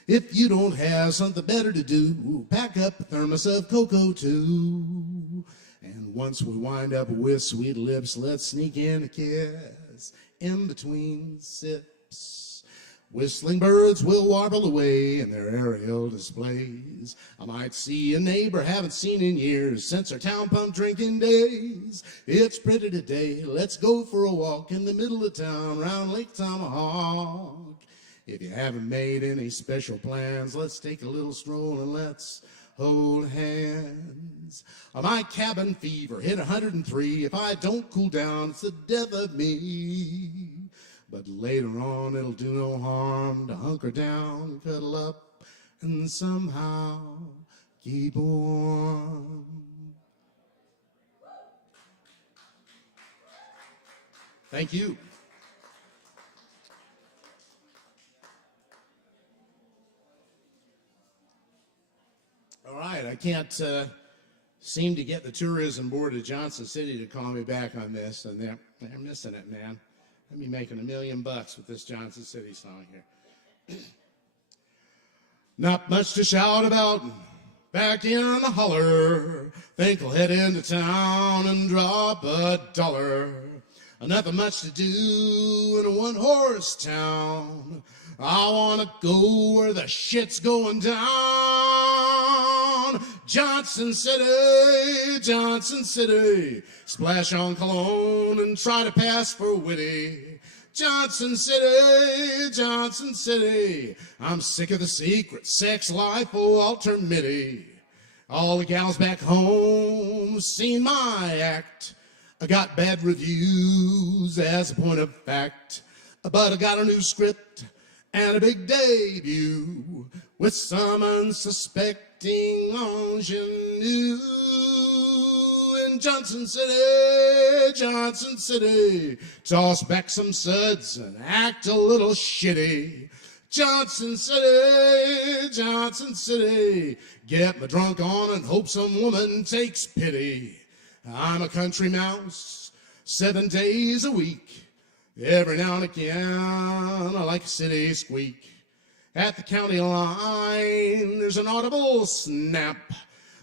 If you don't have something better to do, pack up a thermos of cocoa too. And once we wind up with sweet lips, let's sneak in a kiss in between sips. Whistling birds will warble away in their aerial displays. I might see a neighbor haven't seen in years since our town pump drinking days. It's pretty today. Let's go for a walk in the middle of town around Lake Tomahawk. If you haven't made any special plans, let's take a little stroll and let's hold hands. My cabin fever hit 103. If I don't cool down, it's the death of me. But later on, it'll do no harm to hunker down, cuddle up, and somehow keep warm. Thank you. All right, I can't seem to get the tourism board of Johnson City to call me back on this, and they're missing it, man. I'd be making $1 million with this Johnson City song here. Not much to shout about back in the holler. Think I'll head into town and drop $1. Nothing much to do in a one-horse town. I want to go where the shit's going down. Johnson City, Johnson City. Splash on cologne and try to pass for witty. Johnson City, Johnson City. I'm sick of the secret sex life of Walter Mitty. All the gals back home seen my act. I got bad reviews as a point of fact. But I got a new script and a big debut with some unsuspecting ingenue in Johnson City, Johnson City. Toss back some suds and act a little shitty. Johnson City, Johnson City. Get my drunk on and hope some woman takes pity. I'm a country mouse 7 days a week. Every now and again, I like a city squeak. At the county line, there's an audible snap.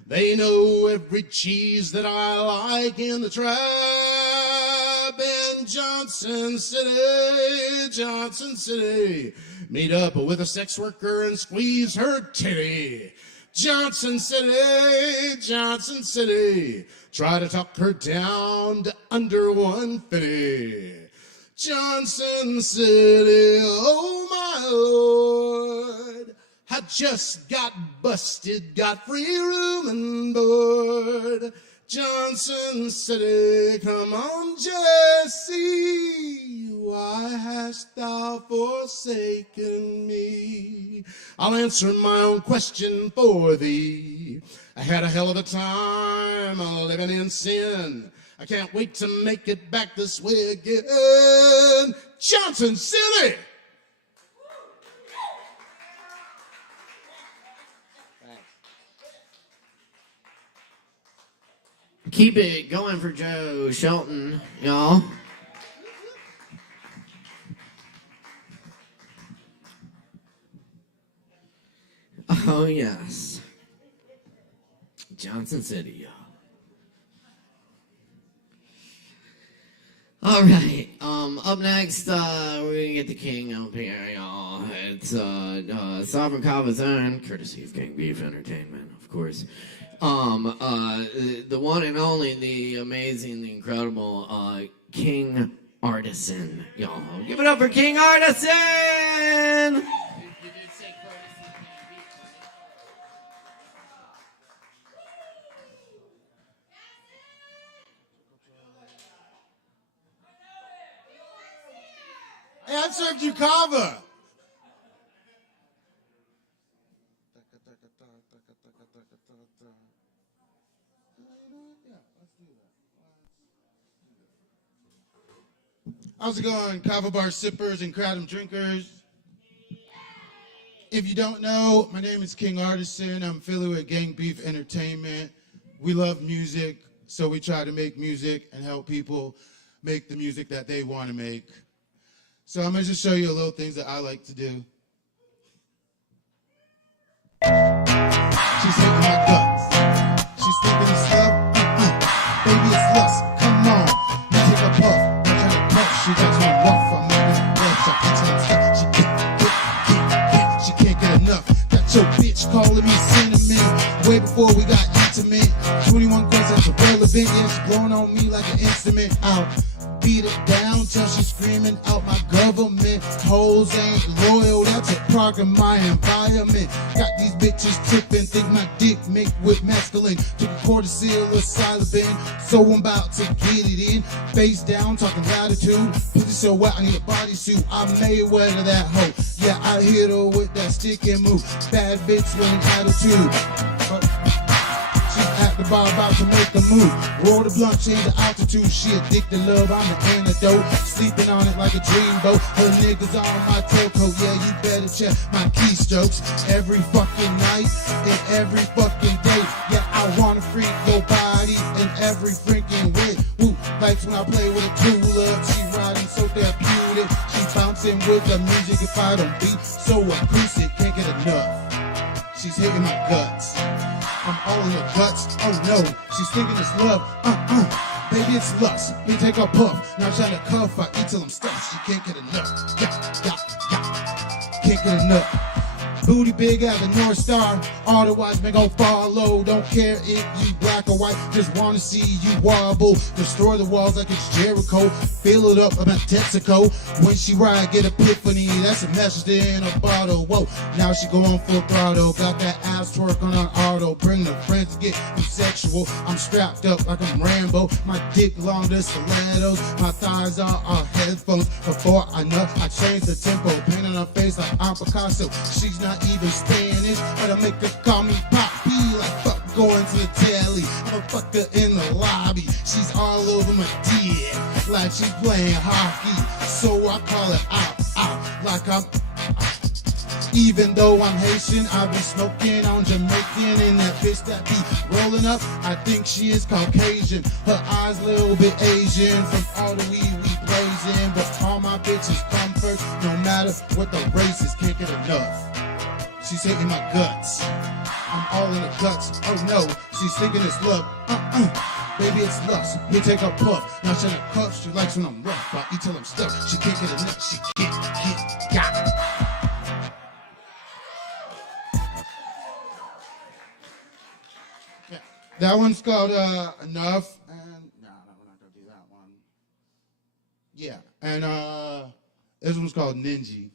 They know every cheese that I like in the trap. In Johnson City, Johnson City. Meet up with a sex worker and squeeze her titty. Johnson City, Johnson City. Try to talk her down to under 150. Johnson City, oh my Lord, I just got busted, got free room and board. Johnson City, come on Jesse, why hast thou forsaken me? I'll answer my own question for thee. I had a hell of a time living in sin. I can't wait to make it back this way again. Johnson City! Keep it going for Joe Shelton, y'all. Oh, yes. Johnson City, y'all. All right. Up next, we're gonna get the king up here, y'all. It's Sovereign Kava's own, courtesy of King Beef Entertainment, of course. The one and only, the amazing, the incredible King Artisan, y'all. Give it up for King Artisan! Hey, I served you Kava. How's it going, Kava bar sippers and kratom drinkers? If you don't know, my name is King Artisan. I'm affiliated with Gang Beef Entertainment. We love music, so we try to make music and help people make the music that they want to make. So I'm going to just show you a little things that I like to do. She's taking my guts. She's thinking it's love. Baby, it's lust. Come on. You take a puff. I try to puff. She got you rough. I'm making it rough. So I can't stop. She can't get enough. Got your bitch calling me cinnamon. Way before we got intimate. 21 questions irrelevant. Yeah, she blowing on me like an instrument. I'll beat it down till she's screaming out my government. Hoes ain't loyal, that's a product of my environment. Got these bitches tipping, think my dick make with masculine. Took a quarter seal of Silabin, so I'm about to get it in. Face down, talking latitude. Pussy so wet, I need a bodysuit. I Mayweather that hoe. Yeah, I hit her with that stick and move. Bad bitch with an attitude. At the bar about to make a move. Roll the blunt, change the altitude. She addicted love, I'm the antidote. Sleeping on it like a dreamboat. Her niggas on my tailcoat. Yeah, you better check my keystrokes. Every fucking night and every fucking day. Yeah, I wanna freak your body in every freaking way. Woo, likes when I play with a tool up. She riding so therapeutic. She bouncing with the music if I don't beat. So acoustic, can't get enough. She's hitting my guts. I'm all in her guts. Oh no, she's thinking it's love. Baby, it's lust. Me take a puff. Now I'm trying to cuff. I eat till I'm stuffed. She can't get enough. Can't get enough. Booty big as a North Star. Otherwise, man, gon' follow. Don't care if you black or white. Just wanna see you wobble. Destroy the walls like it's Jericho. Fill it up about Texaco. When she ride, get epiphany. That's a message in a bottle. Whoa, now she going full throttle. Got that ass twerk on an auto. Bring the friends to get me sexual. I'm strapped up like I'm Rambo. My dick long to stilettos. My thighs are headphones. Before I know, I change the tempo. Paint on her face like I'm Picasso. She's not even Spanish, but I make her call me Poppy. Like fuck going to the telly. I'm a fucker in the lobby. She's all over my dick, like she's playing hockey. So I call it out, like I'm. Even though I'm Haitian, I be smoking on Jamaican, and that bitch that be rolling up, I think she is Caucasian. Her eyes a little bit Asian from all the weed we blazing, but all my bitches come first, no matter what the race is. Can't get enough. She's hitting my guts. I'm all in the guts. Oh no, she's thinking it's love. Baby, it's lust. You take a puff. Now she in a cuff. She likes when I'm rough. I eat till I'm stuck. She can't get enough. She got it. Yeah. That one's called Enough. And no, we're not gonna do that one. Yeah, and this one's called Ninja.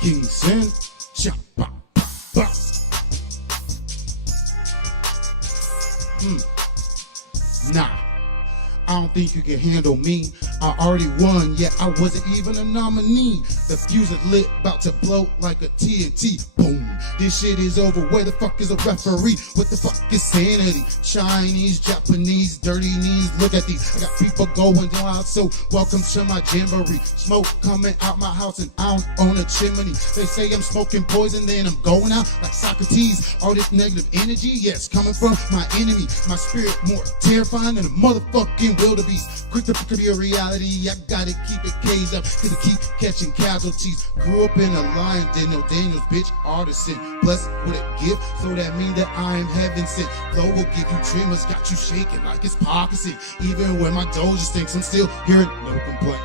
King Sin, chop, Nah, I don't think you can handle me. I already won, yeah, I wasn't even a nominee. The fuse is lit, about to blow like a TNT. Boom, this shit is over. Where the fuck is a referee? What the fuck is sanity? Chinese, Japanese, dirty knees. Look at these. I got people going wild, so welcome to my jamboree. Smoke coming out my house and out on a chimney. They say I'm smoking poison, then I'm going out like Socrates. All this negative energy, yes, coming from my enemy. My spirit more terrifying than a motherfucking wildebeest. Quick to pick up your reality, I gotta keep it caged up, cause I keep catching casualties. Grew up in a lion, didn't know Daniel's bitch artisan. Blessed with a gift, so that means that I am heaven sent. Flow will give you dreamers, got you shaking like it's Parkinson. Even when my doja stinks, I'm still hearing no complaint.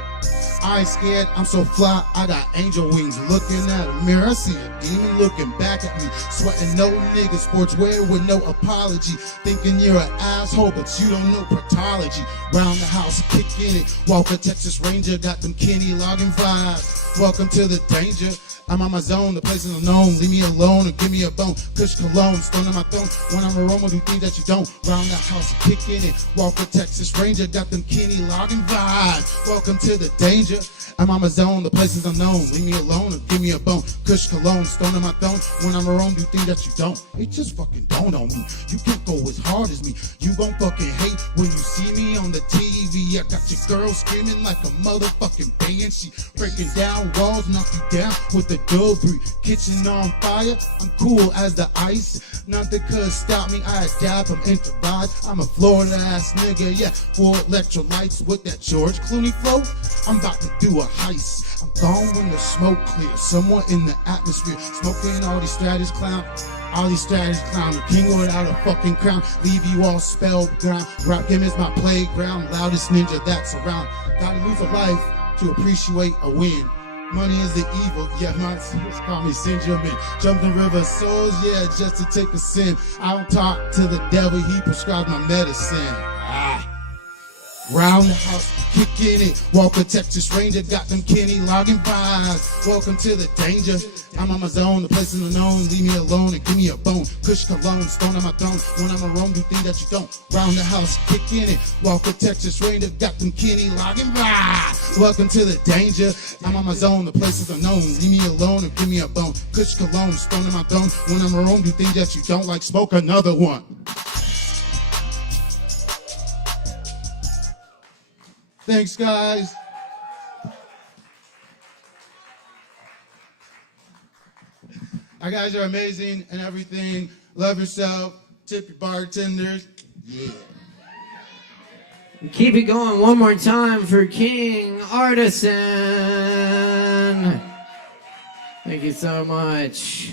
I ain't scared, I'm so fly, I got angel wings. Looking at a mirror, I see a demon looking back at me. Sweating no nigga, sportswear with no apology. Thinking you're an asshole, but you don't know protology. Round the house, kicking it. Walker, Texas Ranger, got them Kenny logging vibes. Welcome to the danger. I'm on my zone, the place is unknown. Leave me alone or give me a bone. Kush cologne, stone on my throne. When I'm aroma, do things that you don't. Round the house, kicking it. Walker, Texas Ranger, got them Kenny logging vibes. Welcome to the danger. I'm on my zone, the place is unknown. Leave me alone or give me a bone. Kush cologne, stone on my throne. When I'm around, do things that you don't. It just fucking dawned on me. You can't go as hard as me. You gon' fucking hate when you see me on the TV. I got your girl screaming like a motherfucking banshee. Breaking down walls, knock you down with the debris. Kitchen on fire, I'm cool as the ice. Nothing could stop me, I adapt, I'm improvised. I'm a Florida ass nigga, yeah. 4 electrolytes with that George Clooney flow. I'm about to do a heist. I'm gone when the smoke clears. Someone in the atmosphere smoking all these stratus clown. All these stratus clown. The king without a fucking crown. Leave you all spellbound. Rap game is my playground. Loudest ninja that's around. Gotta lose a life to appreciate a win. Money is the evil, yeah, my sisters call me Benjamin. Jump in river souls, yeah, just to take a sin. I don't talk to the devil, he prescribes my medicine. Round the house, kicking it. Walker, Texas Ranger, got them Kenny logging vibes. Welcome to the danger. I'm on my zone, the place is unknown. Leave me alone and give me a bone. Kush cologne, stone on my throne. When I'm around, do things that you don't. Round the house, kicking it. Walker, Texas Ranger, got them Kenny logging vibes. Welcome to the danger. I'm on my zone, the place is unknown. Leave me alone and give me a bone. Kush cologne, stone on my throne. When I'm around, do things that you don't. Like smoke another one. Thanks, guys. You guys are amazing and everything. Love yourself. Tip your bartenders. Yeah. Keep it going one more time for King Artisan. Thank you so much.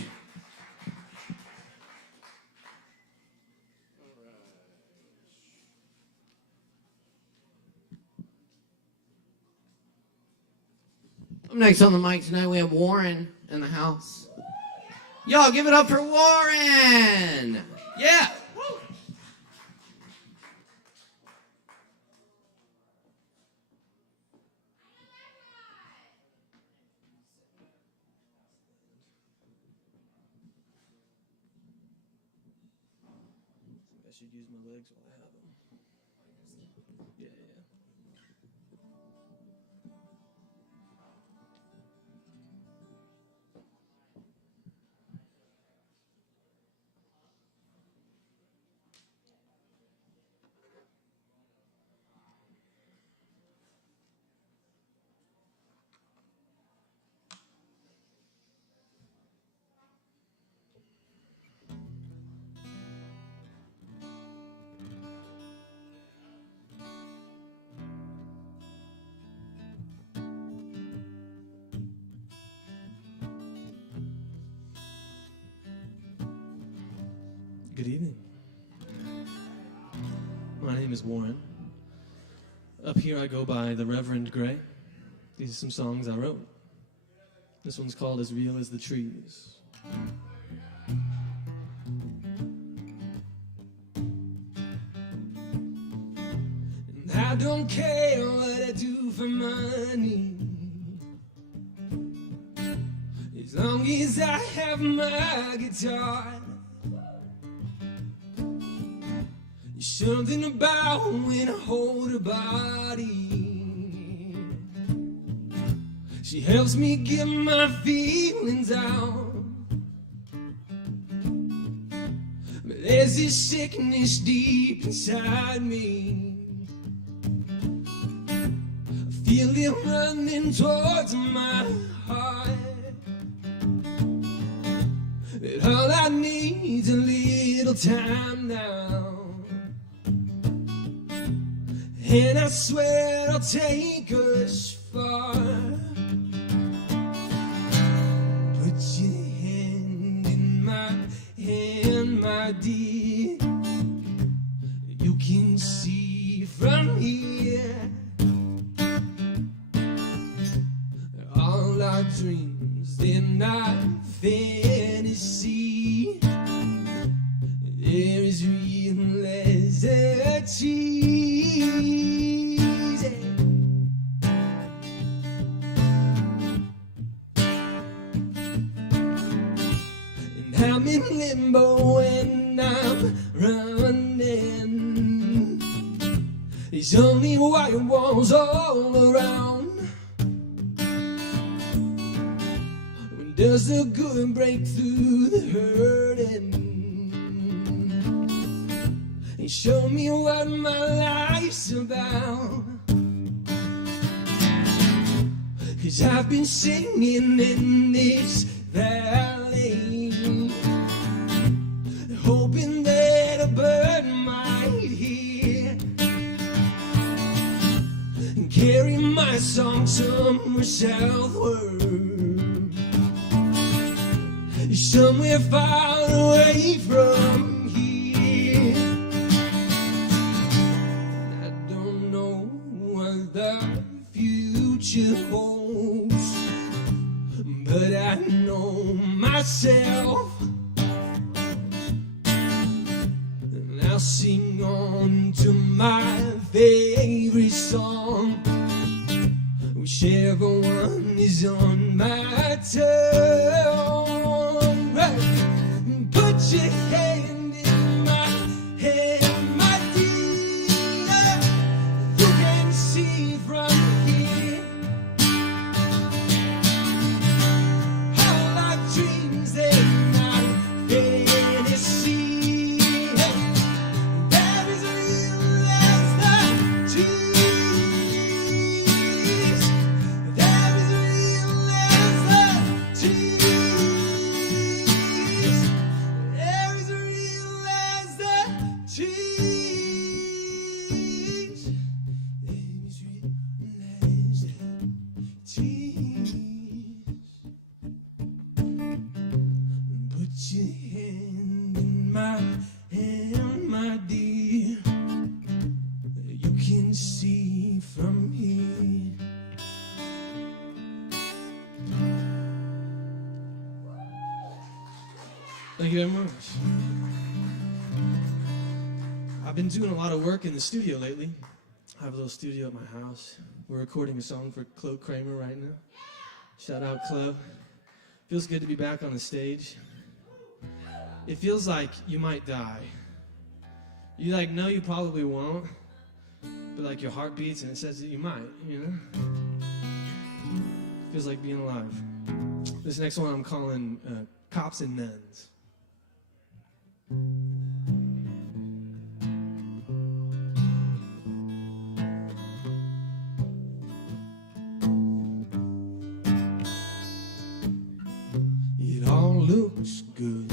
Up next on the mic tonight, we have Warren in the house. Y'all give it up for Warren! Yeah! Woo. I should use my legs while I have them. Yeah. Good evening. My name is Warren. Up here I go by the Reverend Gray. These are some songs I wrote. This one's called As Real as the Trees. And I don't care what I do for money, as long as I have my guitar. There's something about when I hold her body She helps me get my feelings out. But there's this sickness deep inside me. I feel it running towards my heart. But all I need's a little time now. And I swear I'll take us far. Put your hand in my hand, my dear. You can see from here all our dreams, they're not fantasy. There is real as a cheese. And I'm in limbo and I'm running. There's only white walls all around. When does the good break through the hurting? And show me what my life's about. 'Cause I've been singing in this valley, hoping that a bird might hear and carry my song somewhere southward, somewhere far away from here. I don't know what the future holds, but I know myself. And I'll sing on to my favorite song, whichever one is on my tongue. Right. Put your hand in my hand, my dear. You can see from here all our dreams, they're not fantasy. They're as real as the trees. They're as real as the trees. They're as real as the trees. They're as real as the trees. Put your hand in my hand, my dear. You can see from here. Thank you very much. I've been doing a lot of work in the studio lately. I have a little studio at my house. We're recording a song for Chloe Kramer right now. Shout out, Chloe. Feels good to be back on the stage. It feels like you might die. You know you probably won't, but like your heart beats and it says that you might, you know? Feels like being alive. This next one I'm calling Cops and Nuns. It all looks good,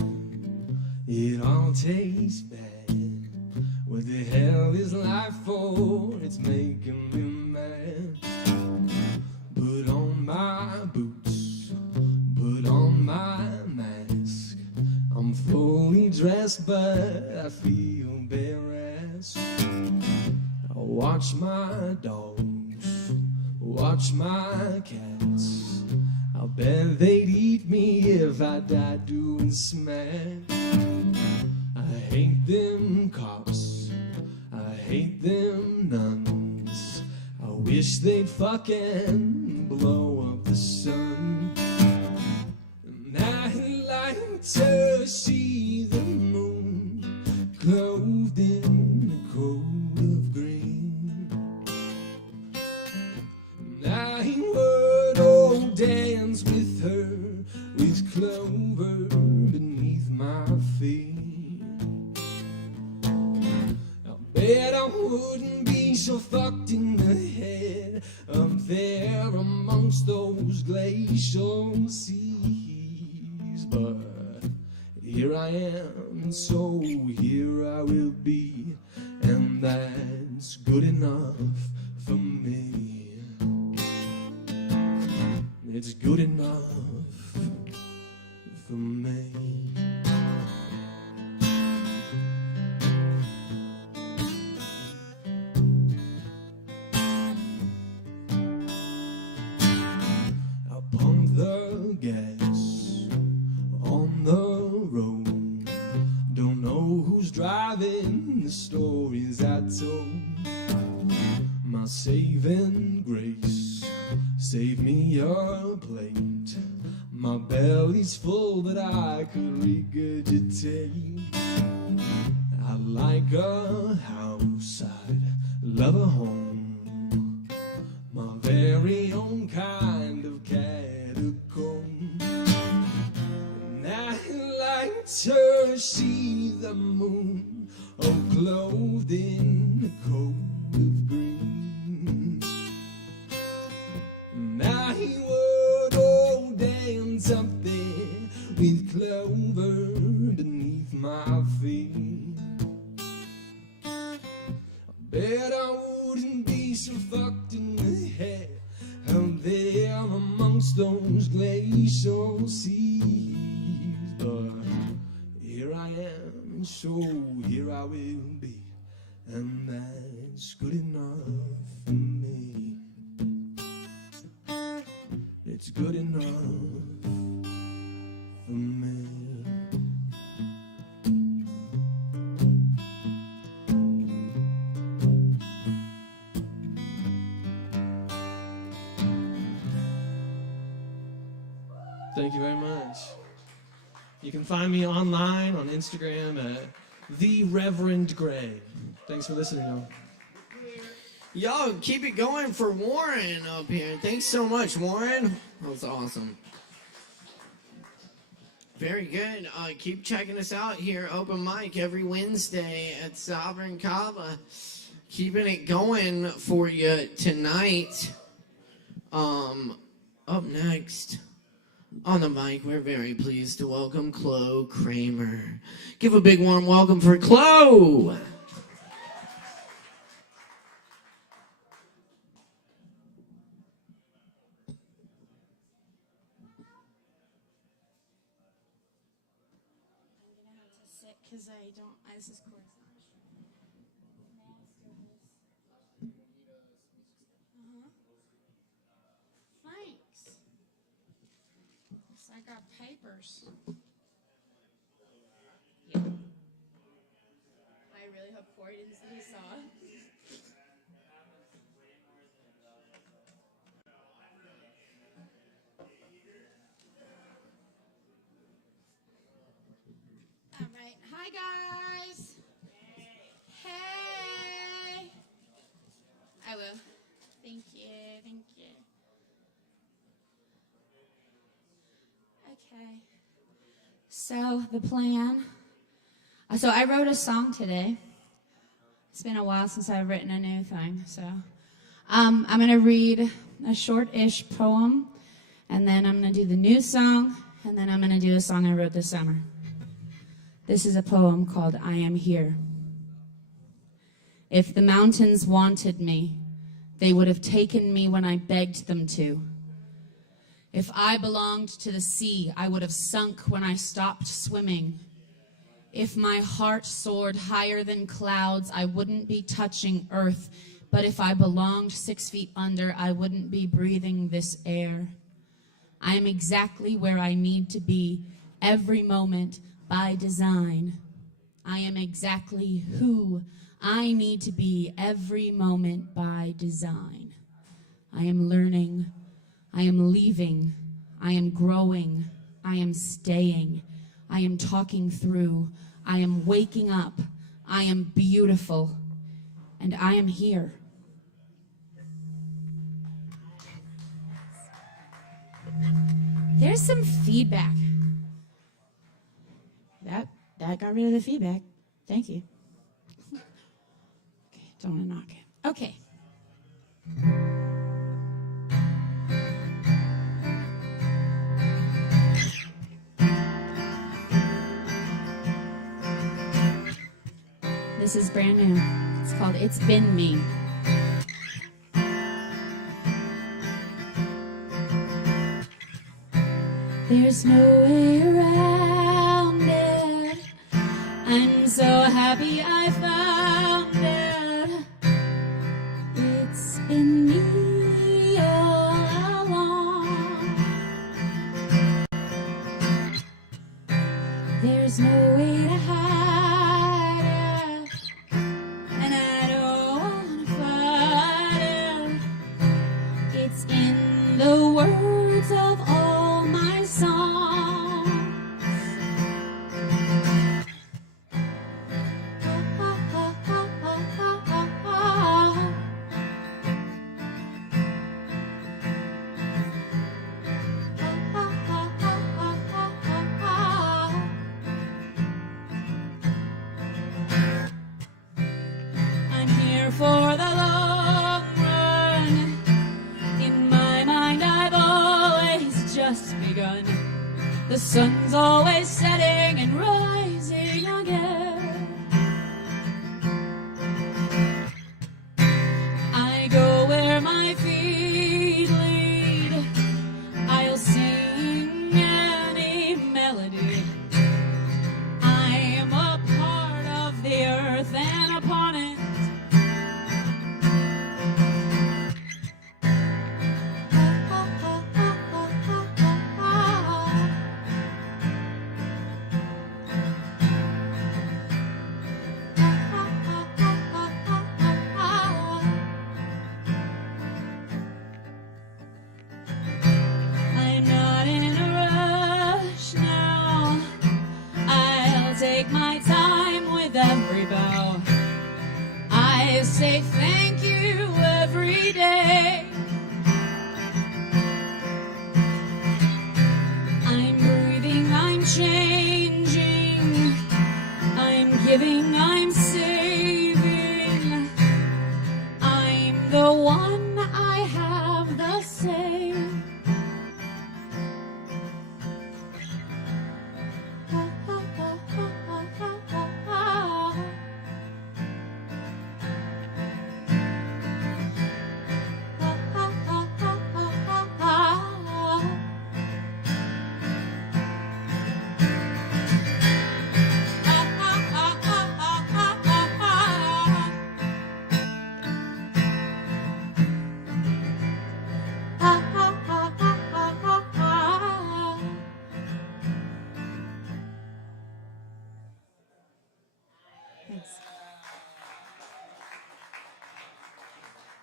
it all tastes bad. What the hell is life for? It's making me mad. Put on my boots, put on my mask. I'm fully dressed, but I feel embarrassed. I watch my dogs, watch my cats. I'll bet they'd eat me if I died doing smack. I hate them cops, I hate them nuns. I wish they'd fucking blow up the sun. And I'd like to see the moon clothed in a coat of green. And I would be so fucked in the head up there amongst those glacial seas. But here I am, and so here I will be, and that's good enough for me. It's good enough for me. I pump the gas on the road. Don't know who's driving the stories I told. My saving grace, save me a plate. My belly's full, but I could regurgitate. I like a house, I'd love a home, my very own kind of catacomb. And I'd like to see the moon, oh, clothed in a coat of green. And I would, oh, dance up there with clover beneath my feet. I bet I wouldn't be so fucked in the head out there amongst those glacial seas. But here I am, and so here I will be, and that's good enough for me. It's good enough for me. Thank you very much. You can find me online on Instagram at The Reverend Gray. Thanks for listening, y'all. Yo, keep it going for Warren up here. Thanks so much, Warren. That was awesome. Very good. Keep checking us out here, open mic every Wednesday at Sovereign Kava. Keeping it going for you tonight. Up next on the mic, we're very pleased to welcome Chloe Kramer. Give a big warm welcome for Chloe. Because I don't, this is chorus. Thanks. So I got papers. Yeah. I really hope Corey didn't see he saw it. All right. Hi, guys. Hey. I will. Thank you. Thank you. Okay. So the plan. So I wrote a song today. It's been a while since I've written a new thing. So I'm going to read a short-ish poem, and then I'm going to do the new song, and then I'm going to do a song I wrote this summer. This is a poem called I Am Here. If the mountains wanted me, they would have taken me when I begged them to. If I belonged to the sea, I would have sunk when I stopped swimming. If my heart soared higher than clouds, I wouldn't be touching earth. But if I belonged 6 feet under, I wouldn't be breathing this air. I am exactly where I need to be every moment by design. I am exactly who I need to be every moment by design. I am learning. I am leaving. I am growing. I am staying. I am talking through. I am waking up. I am beautiful. And I am here. There's some feedback. That got rid of the feedback. Thank you. Okay, don't want to knock it. Okay. This is brand new. It's called It's Been Me. There's no way around it. I'm so happy I found it. It's been me all along. There's no way to hide it, and I don't wanna fight it. It's in the words of all my songs. I'm here for the long run. In my mind, I've always just begun. The sun's always setting and rising again. I go where my feet lead. I'll sing any melody. I'm a part of the earth and upon it. I'm not in a rush now. I'll take my time with every bow. I say thank you every day. I'm breathing, I'm changing. I'm giving, I'm saving. I'm the one, I have the same.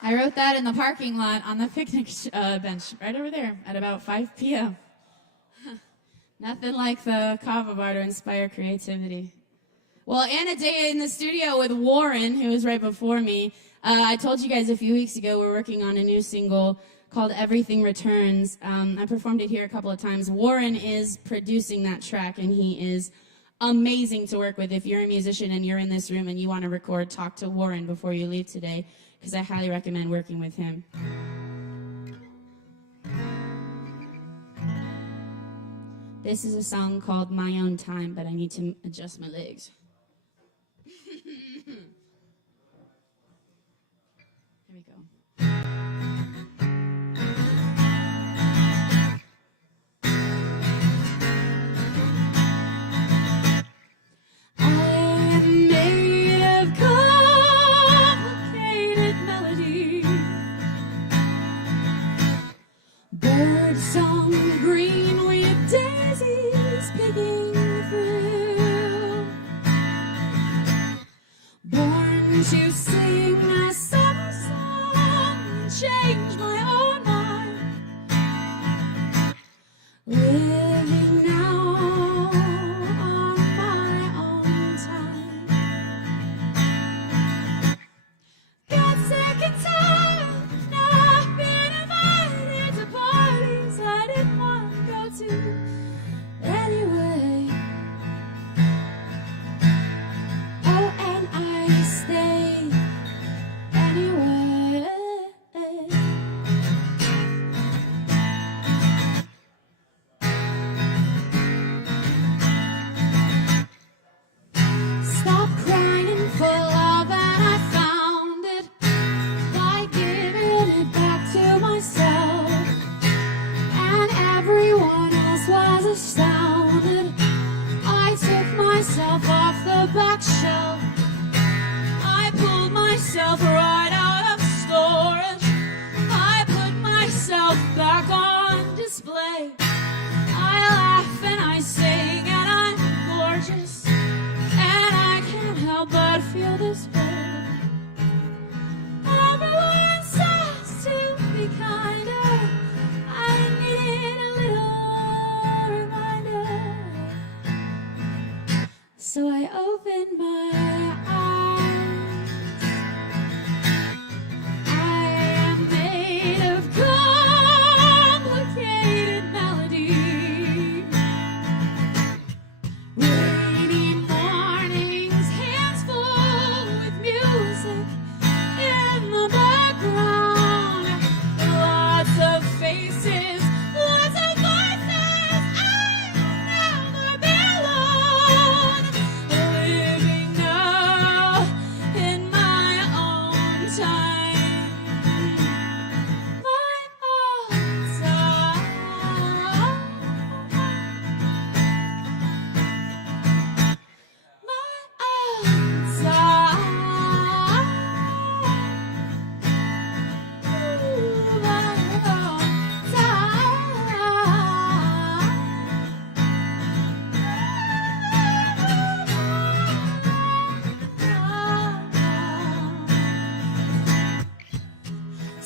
I wrote that in the parking lot on the picnic bench right over there at about 5 p.m. Nothing like the Kava bar to inspire creativity. Well, and a day in the studio with Warren, who was right before me. I told you guys a few weeks ago we're working on a new single called Everything Returns. I performed it here a couple of times. Warren is producing that track, and he is amazing to work with. If you're a musician and you're in this room and you want to record, talk to Warren before you leave today, because I highly recommend working with him. This is a song called My Own Time, but I need to adjust my legs. Here we go. I am made of complicated melody, bird song green with daisies picking through, born to sing a summer song.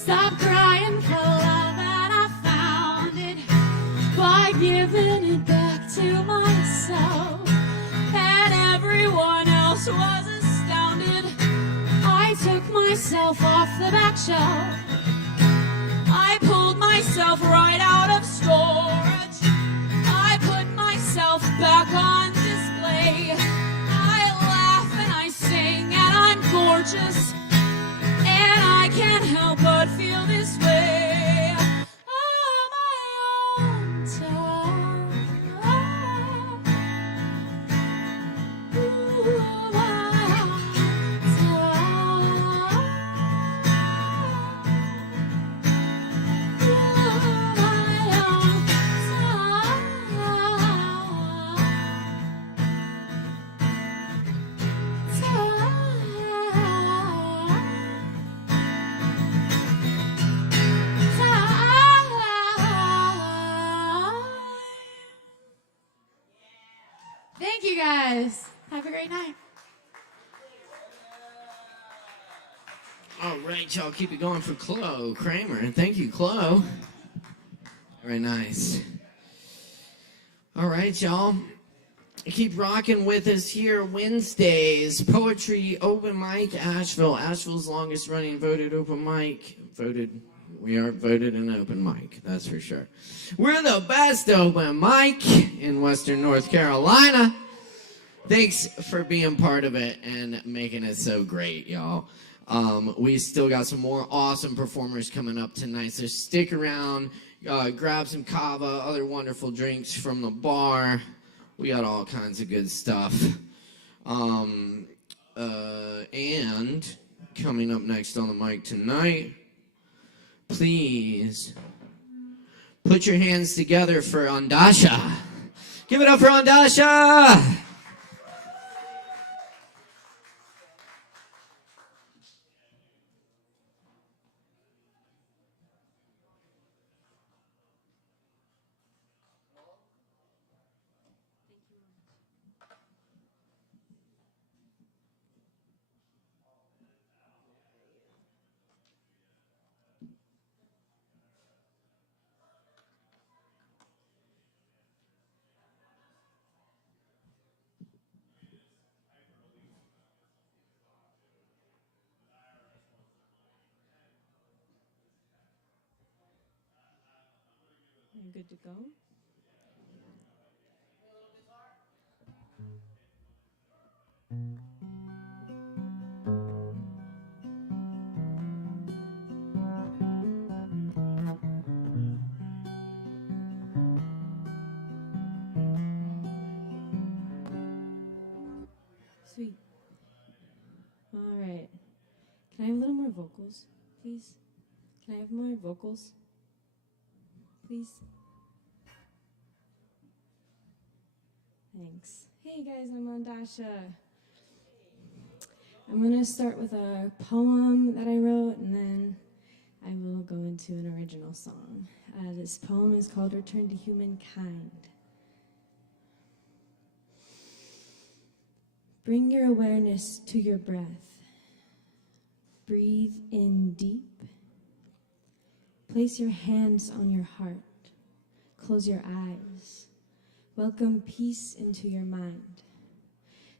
Stop crying for love and I found it by giving it back to myself. And everyone else was astounded. I took myself off the back shelf. I pulled myself right out of storage. I put myself back on display. I laugh and I sing and I'm gorgeous. And I can't help but feel this way. Oh, my own time. Ooh, my own time. Thank you guys. Have a great night. All right, y'all, keep it going for Chloe Kramer. And thank you, Chloe. Very nice. All right, y'all. Keep rocking with us here Wednesdays. Poetry Open Mic Asheville. Asheville's longest running voted open mic. We are voted an open mic, that's for sure. We're the best open mic in Western North Carolina. Thanks for being part of it and making it so great, y'all. We still got some more awesome performers coming up tonight, so stick around, grab some Kava, other wonderful drinks from the bar. We got all kinds of good stuff. And coming up next on the mic tonight, please put your hands together for Andasha. Give it up for Andasha! Good to go. Sweet. All right. Can I have a little more vocals, please? Can I have more vocals? Please. Thanks. Hey guys, I'm Andasha. I'm going to start with a poem that I wrote, and then I will go into an original song. This poem is called Return to Humankind. Bring your awareness to your breath. Breathe in deep. Place your hands on your heart. Close your eyes. Welcome peace into your mind.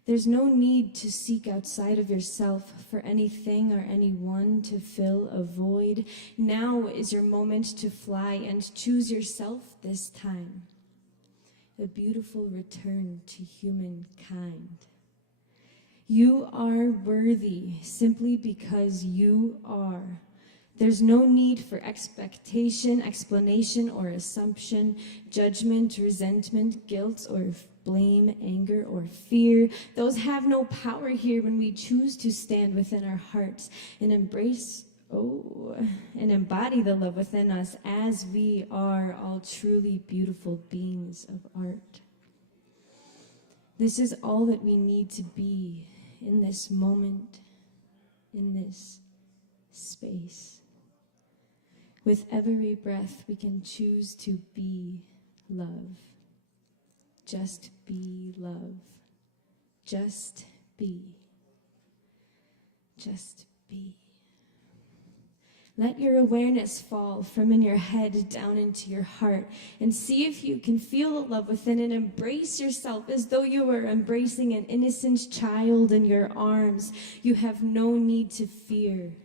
There's no need to seek outside of yourself for anything or anyone to fill a void. Now is your moment to fly and choose yourself this time. A beautiful return to humankind. You are worthy simply because you are. There's no need for expectation, explanation, or assumption, judgment, resentment, guilt, or blame, anger, or fear. Those have no power here when we choose to stand within our hearts and embrace, and embody the love within us as we are all truly beautiful beings of art. This is all that we need to be in this moment, in this space. With every breath, we can choose to be love. Just be love. Just be. Just be. Let your awareness fall from in your head down into your heart and see if you can feel the love within and embrace yourself as though you were embracing an innocent child in your arms. You have no need to fear.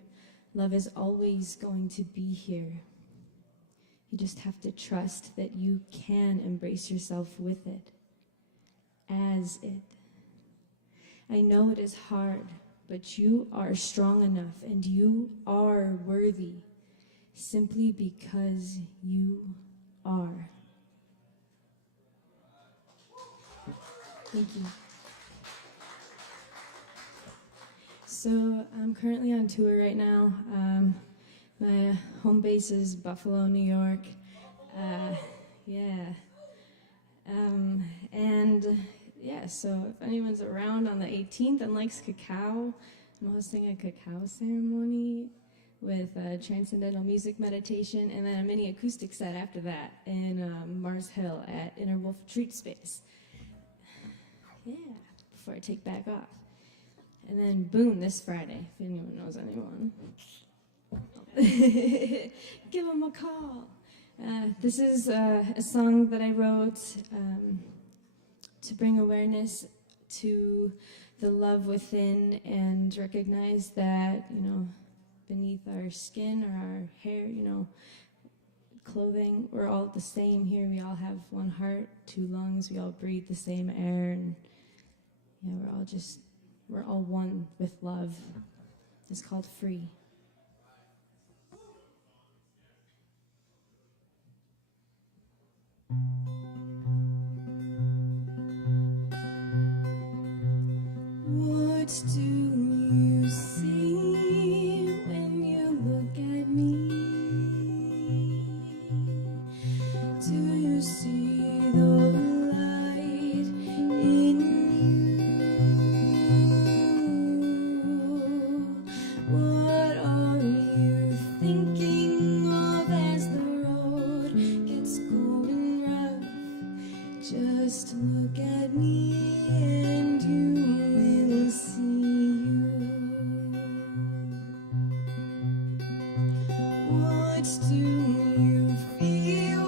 Love is always going to be here. You just have to trust that you can embrace yourself with it, as it. I know it is hard, but you are strong enough and you are worthy simply because you are. Thank you. So I'm currently on tour right now. My home base is Buffalo, New York. So if anyone's around on the 18th and likes cacao, I'm hosting a cacao ceremony with transcendental music meditation and then a mini acoustic set after that in Mars Hill at Inner Wolf Retreat Space. Yeah, before I take back off. And then boom, this Friday, if anyone knows anyone. Give them a call. This is a song that I wrote to bring awareness to the love within and recognize that, beneath our skin or our hair, clothing, we're all the same here. We all have one heart, two lungs. We all breathe the same air. And we're all one with love. It's called Free. What do you see when you look at me? Do you see the light in you? What are you thinking of as the road gets going rough? Just look at me and you will see you. What do you feel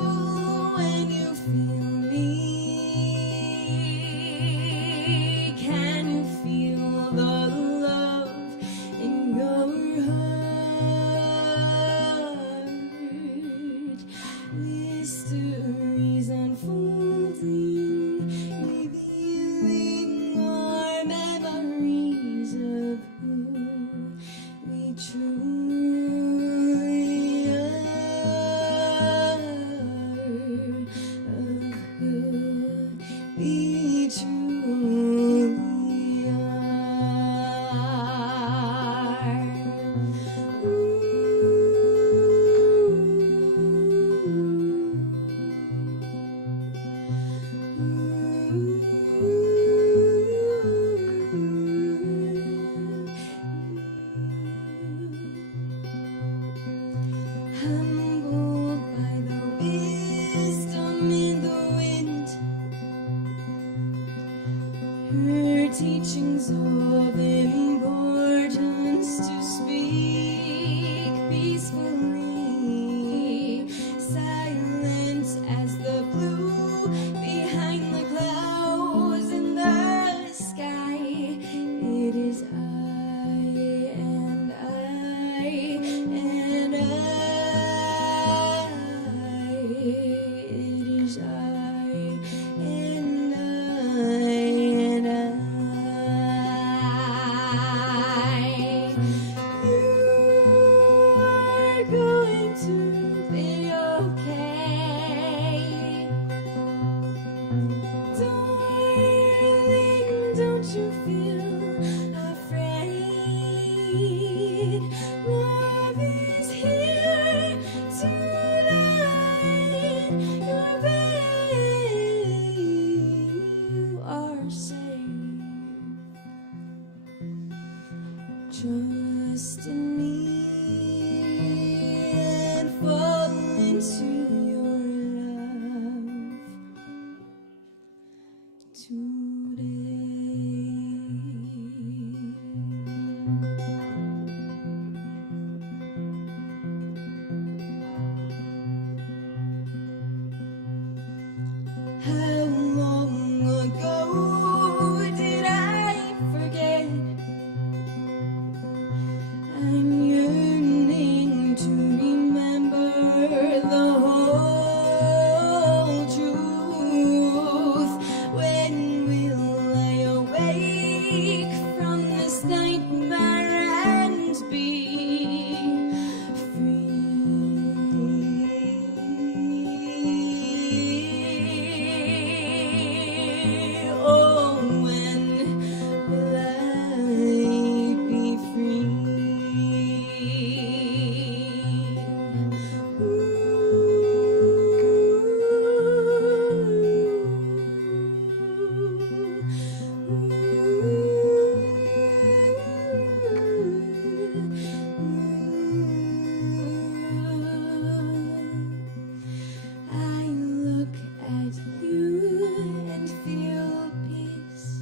when you feel me? Can you feel the love in your heart? Mysteries unfolding, revealing our memories of who we truly are, of who we truly are. Humbled by the wisdom in the wind, her teachings of importance to speak peacefully, silent as the blue behind the clouds in the sky. It is I and I and I. How long ago did I forget? I'm yearning to remember the whole truth. When will I awake from this nightmare and be free? Oh, when will I be free? I look at you and feel peace,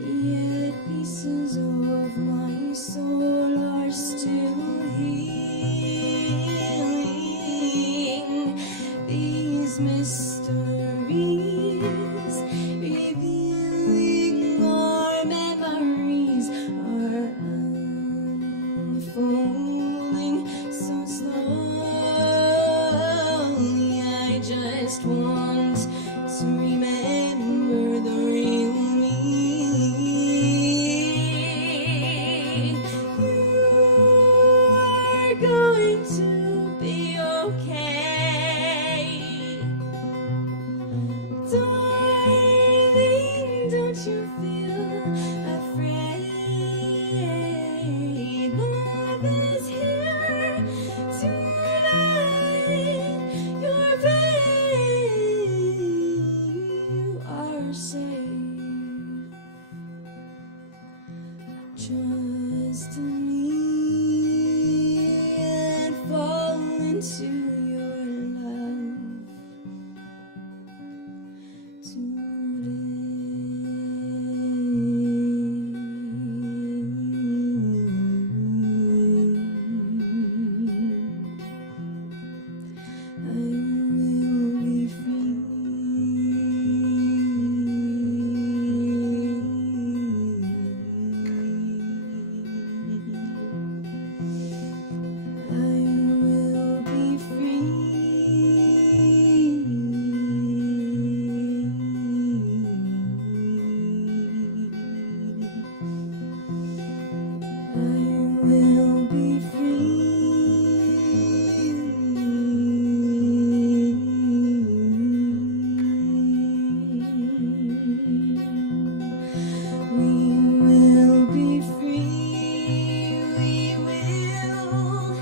yet pieces of my soul are still healing. These mysteries revealing our memories are unfolding so slowly. I just want to remember the real me. You are going to be okay, darling. Don't you feel afraid? Love is here tonight. Your pain, you are safe. Trust me and fall into your love today. I will be free. I will be free. I will be We will be free. We will.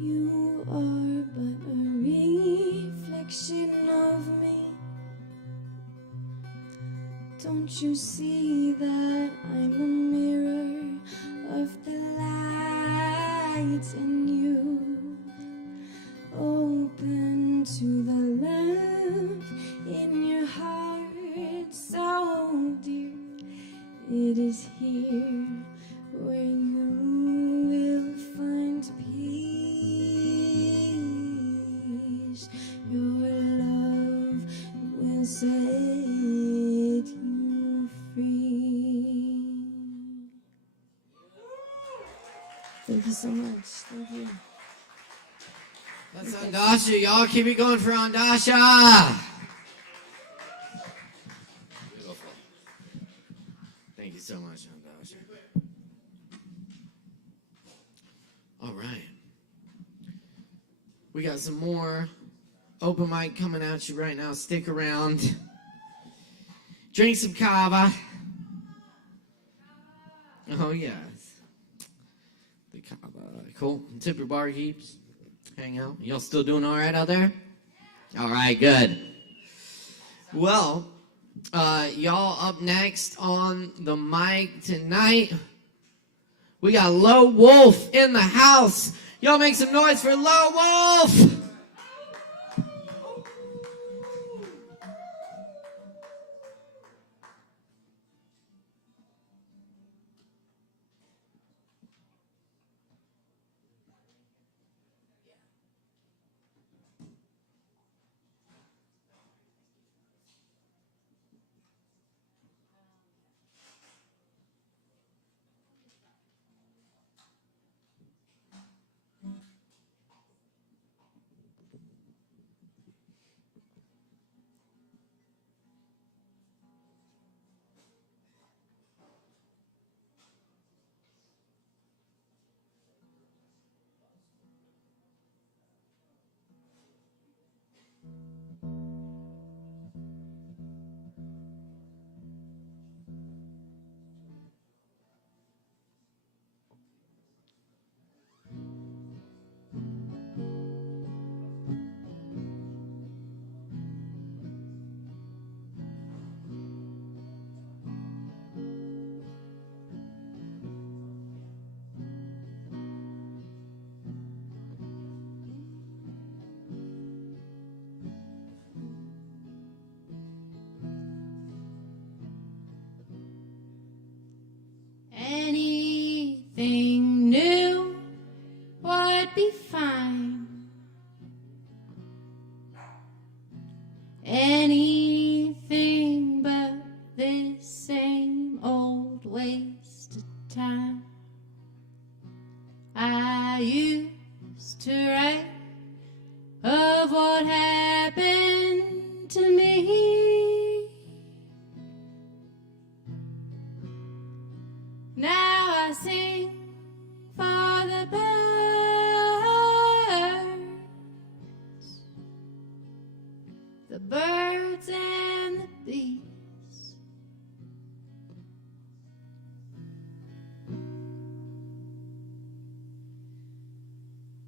You are but a reflection of me. Don't you see that I'm a mirror of the light in you? Open to the love in your heart, so dear. It is here where you will find peace. Your love will set you free. Thank you so much. Thank you. That's Andasha. Y'all keep it going for Andasha. Beautiful. Thank you so much, Andasha. We got some more open mic coming at you right now. Stick around. Drink some Kava. Oh, yes. The Kava. Cool. Tip your bar keeps. Hang out. Y'all still doing all right out there? All right, good. Well, y'all up next on the mic tonight. We got Low Wolf in the house. Y'all make some noise for Low Wolf. Anything new would be fine. Anything but this same old waste of time. I used to write of what happened to me. Now I sing for the birds and the bees.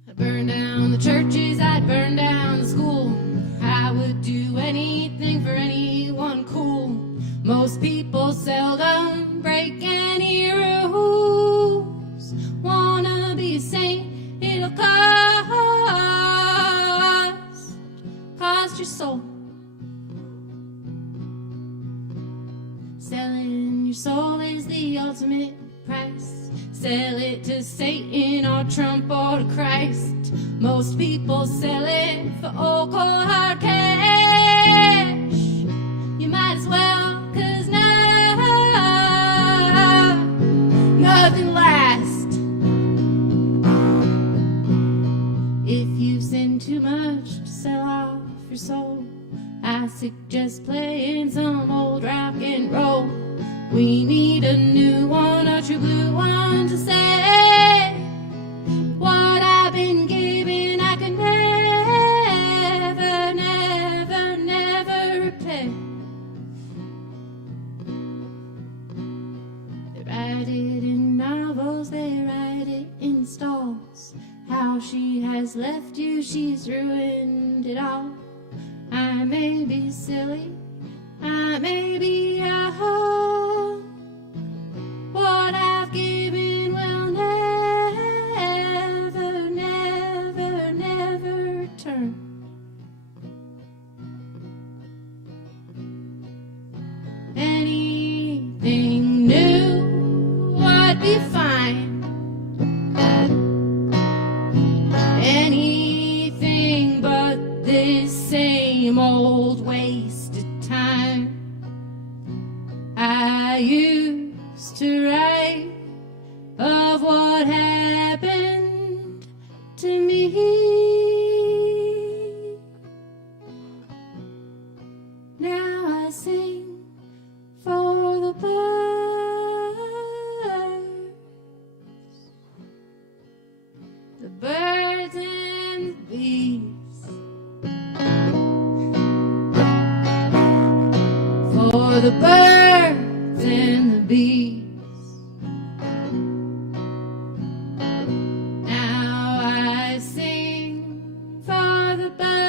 I'd burn down the churches, I'd burn down the school. I would do anything for anyone cool. Most people seldom break any rules. Wanna be a saint, it'll cost your soul. Selling your soul is the ultimate price. Sell it to Satan or Trump or to Christ. Most people sell it for old cold hard cash. You might as well, 'cause now nothing lasts. If you send too much to sell off your soul, I suggest playing some old rock and roll. We need a new one, a true blue one to say what I've been given I can never, never, never repay. They write it in novels, they write it in stalls. How she has left you, she's ruined it all. I may be silly, I may be wrong. What I've given will never, never, never return. Anything new would be fine. Anything but this same old wasted time. I used to write of what happened to me. Now I sing for the birds and the bees. for the birds and the bees. Now I sing for the birds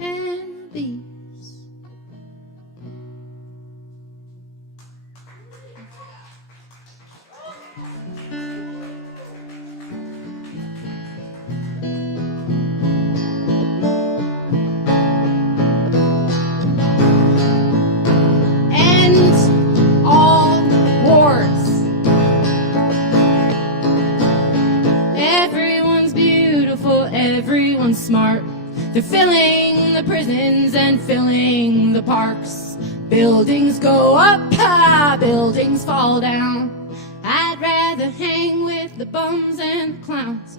and the bees. End all wars. Everyone's beautiful, everyone's smart. They're filling the prisons and filling the parks. Buildings go up high, buildings fall down. I'd rather hang with the bums and the clowns.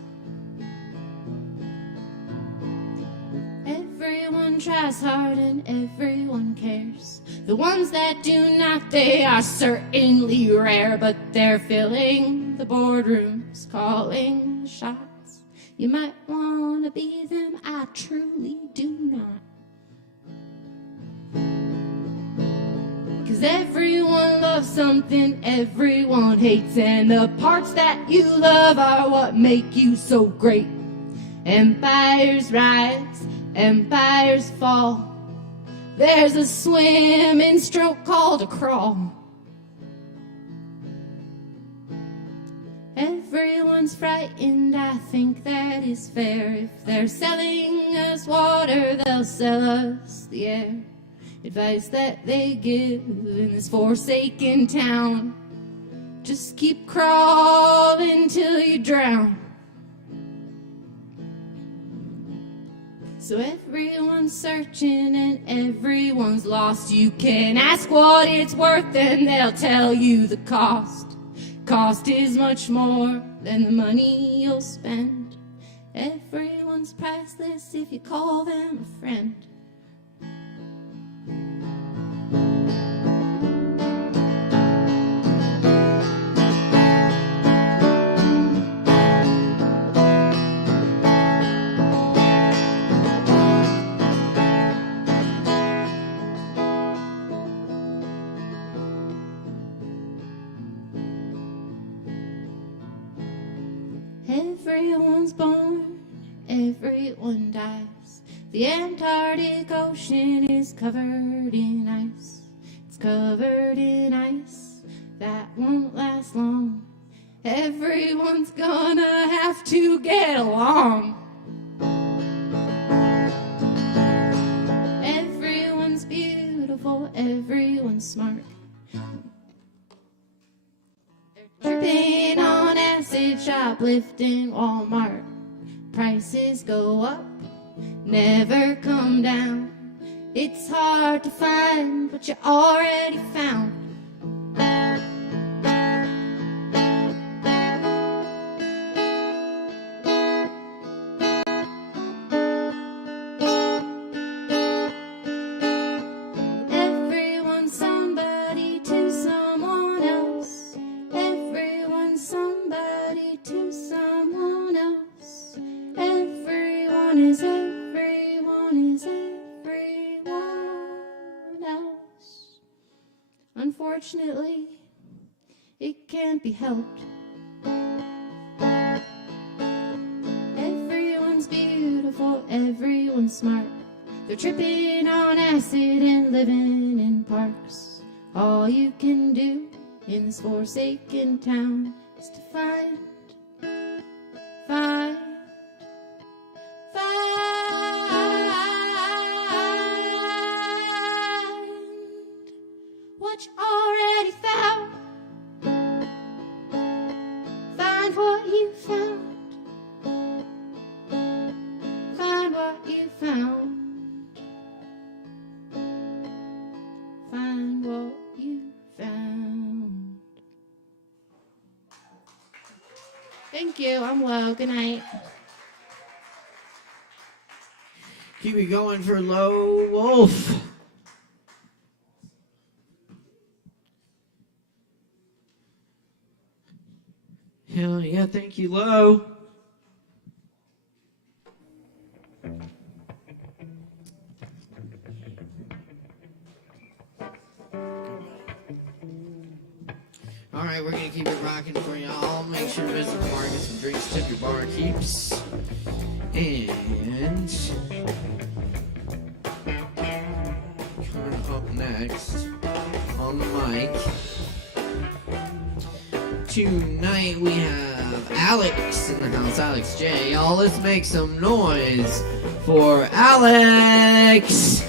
Everyone tries hard and everyone cares. The ones that do not, they are certainly rare, but they're filling the boardrooms, calling the shots. You might want to be them, I truly do not. 'Cause everyone loves something everyone hates, and the parts that you love are what make you so great. Empires rise, empires fall. There's a swimming stroke called a crawl. Everyone's frightened, I think that is fair. If they're selling us water, they'll sell us the air. Advice that they give in this forsaken town: just keep crawling till you drown. So everyone's searching and everyone's lost. You can ask what it's worth and they'll tell you the cost. Cost is much more than the money you'll spend. Everyone's priceless if you call them a friend. Everyone's born, everyone dies. The Antarctic Ocean is covered in ice. It's covered in ice that won't last long. Everyone's gonna have to get along. Everyone's beautiful, everyone's smart. Tripping on acid, shoplifting, Walmart. Prices go up, never come down. It's hard to find what you already found. Everyone's somebody to someone else. Everyone's somebody to someone else. Everyone is everyone else. Unfortunately, it can't be helped. Everyone's beautiful, everyone's smart. They're tripping on acid and living in parks. All you can do in this forsaken town is to find what you already found. Find what you found. Find what you found. Find what you found. Thank you. I'm Lo. Good night. Keep it going for Low Wolf. Hell yeah, thank you, Lo. Alright, we're gonna keep it rocking for y'all. Make sure to visit the bar, get some drinks, tip your bar keeps. And coming up next on the mic tonight, we have Alex in the house, Alex J. Y'all, let's make some noise for Alex!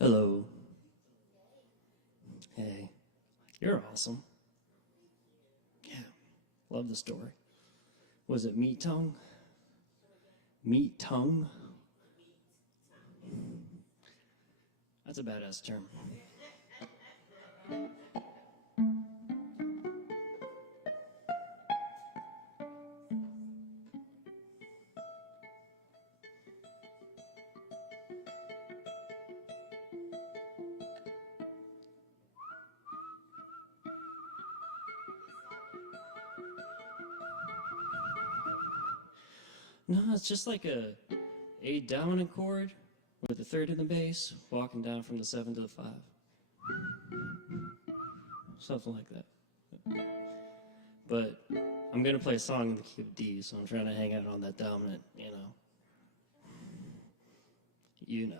Hello. Hey, you're awesome. Yeah, love the story. Was it meat tongue? Meat tongue? That's a badass term. No, it's just like a dominant chord with a third in the bass, walking down from the 7 to the 5. Something like that. But I'm going to play a song in the key of D, so I'm trying to hang out on that dominant, You know.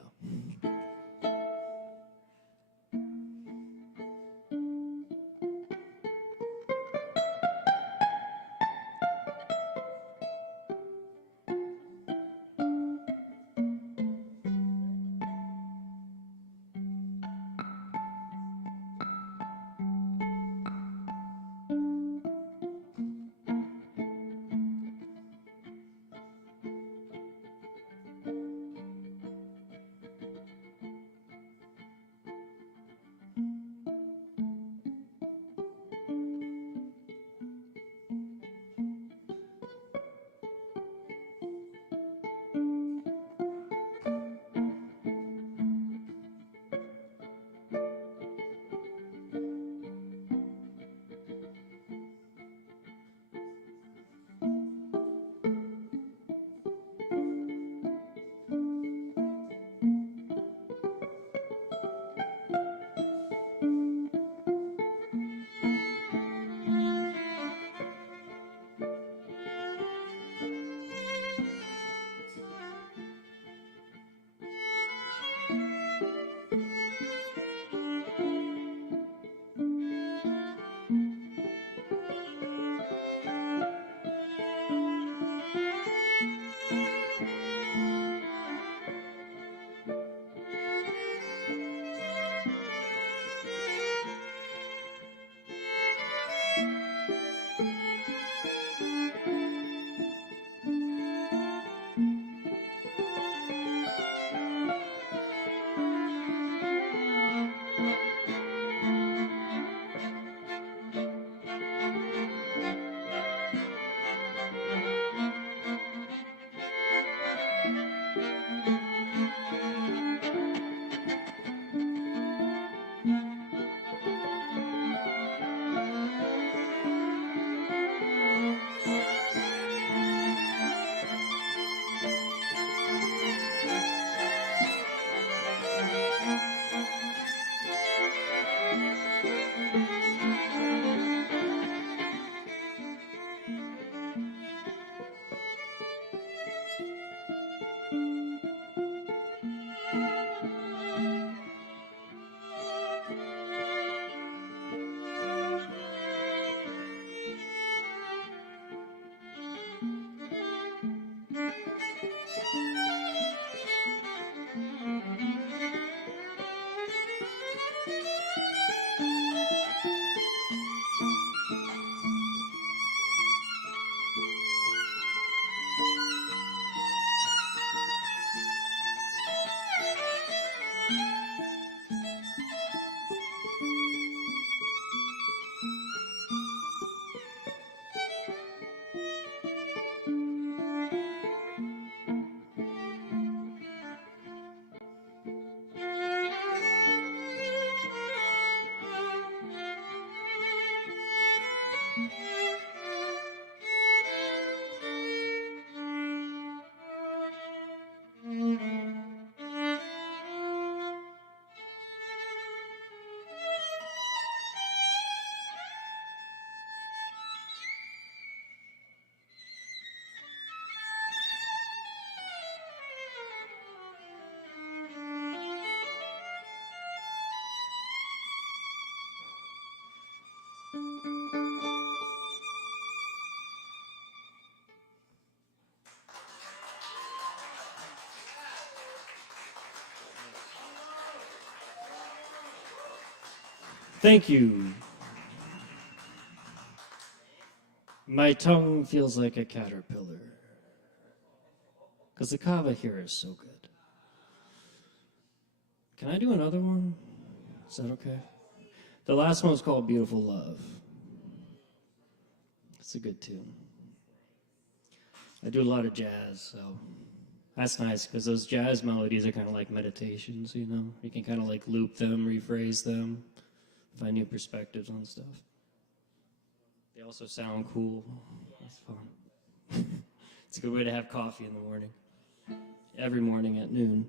Thank you. My tongue feels like a caterpillar. Because the Kava here is so good. Can I do another one? Is that okay? The last one is called Beautiful Love. It's a good tune. I do a lot of jazz, so that's nice because those jazz melodies are kind of like meditations, you know? You can kind of like loop them, rephrase them, find new perspectives on stuff. They also sound cool. That's fun. It's a good way to have coffee in the morning. Every morning at noon.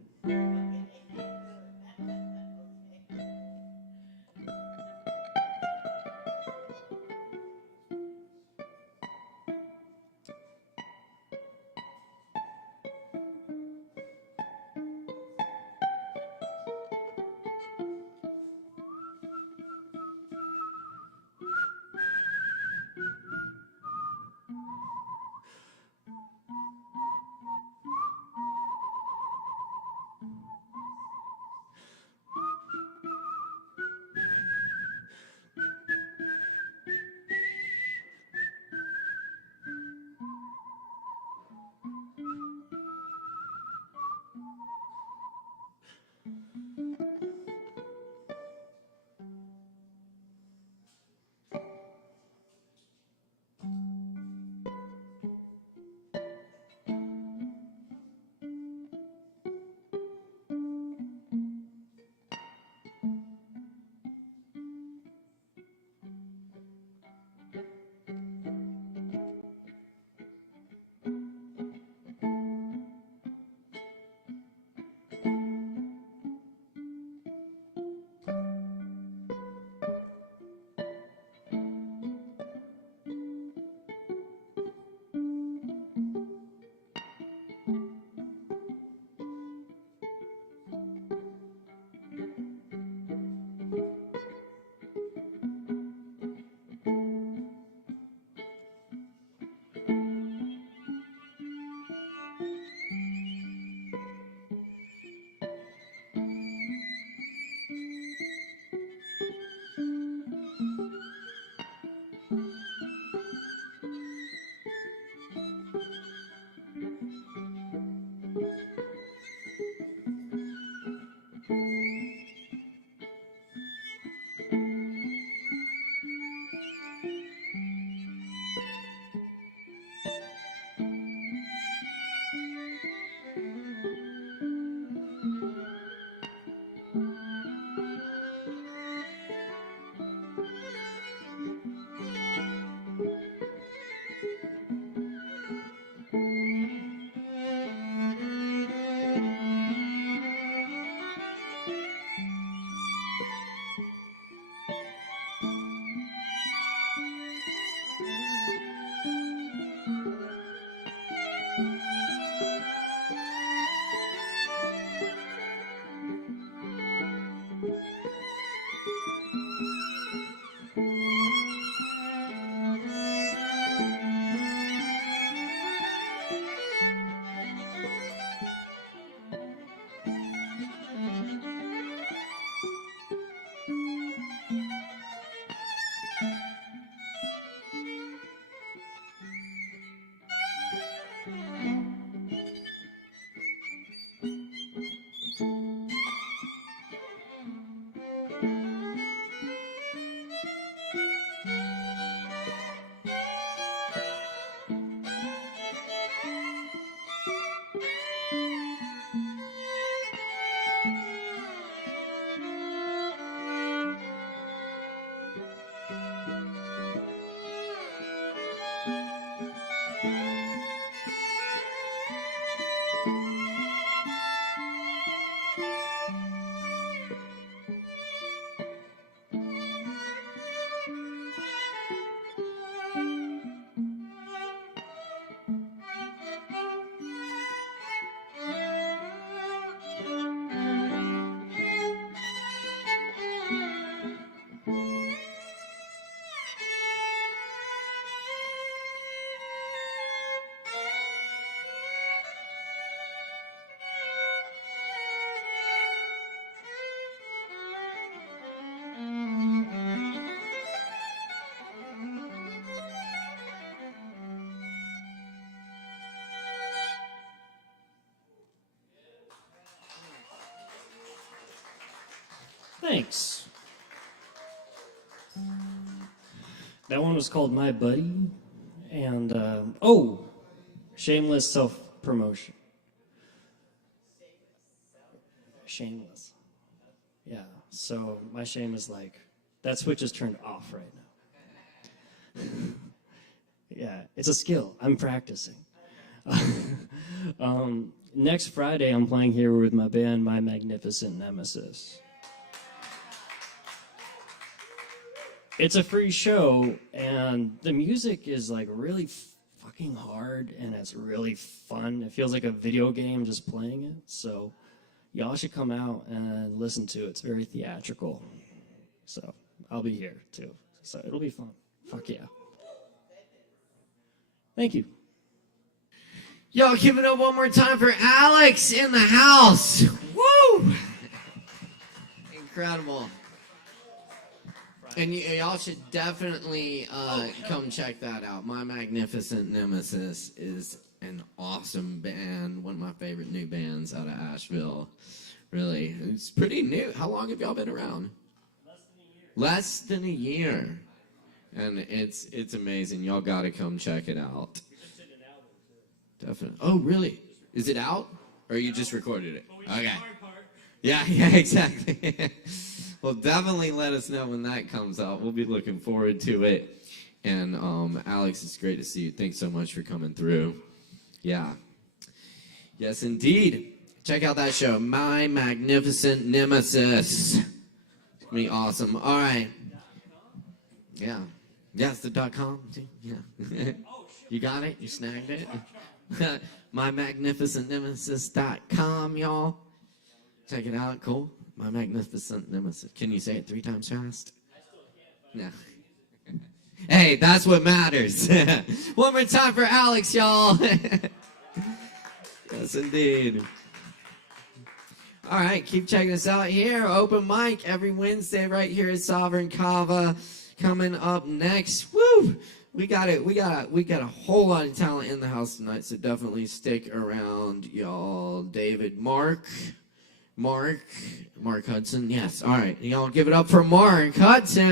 Thanks. That one was called My Buddy. And, shameless self-promotion. Shameless. Yeah, so my shame is like, that switch is turned off right now. Yeah, it's a skill. I'm practicing. Next Friday, I'm playing here with my band, My Magnificent Nemesis. It's a free show, and the music is like really fucking hard, and it's really fun. It feels like a video game just playing it, so y'all should come out and listen to it. It's very theatrical. So I'll be here too. So it'll be fun. Fuck yeah. Thank you. Y'all give it up one more time for Alex in the house. Woo! Incredible. And y'all should definitely come check that out. My Magnificent Nemesis is an awesome band. One of my favorite new bands out of Asheville. Really, it's pretty new. How long have y'all been around? Less than a year. And it's amazing. Y'all got to come check it out. Definitely. Oh, really? Is it out? Or you just recorded it? Okay. Yeah, exactly. Well, definitely let us know when that comes out. We'll be looking forward to it. And Alex, it's great to see you. Thanks so much for coming through. Yeah. Yes, indeed. Check out that show, My Magnificent Nemesis. It's going to be awesome. All right. Yeah. Yes, the .com too. Yeah. You got it? You snagged it? MyMagnificentNemesis.com, y'all. Check it out. Cool. My Magnificent Nemesis. Can you say it 3 times fast? No. Hey, that's what matters. One more time for Alex, y'all. Yes, indeed. All right, keep checking us out here. Open mic every Wednesday right here at Sovereign Kava. Coming up next. Woo! We got a whole lot of talent in the house tonight, so definitely stick around, y'all. David, Mark Hudson. Yes. All right, y'all give it up for Mark Hudson.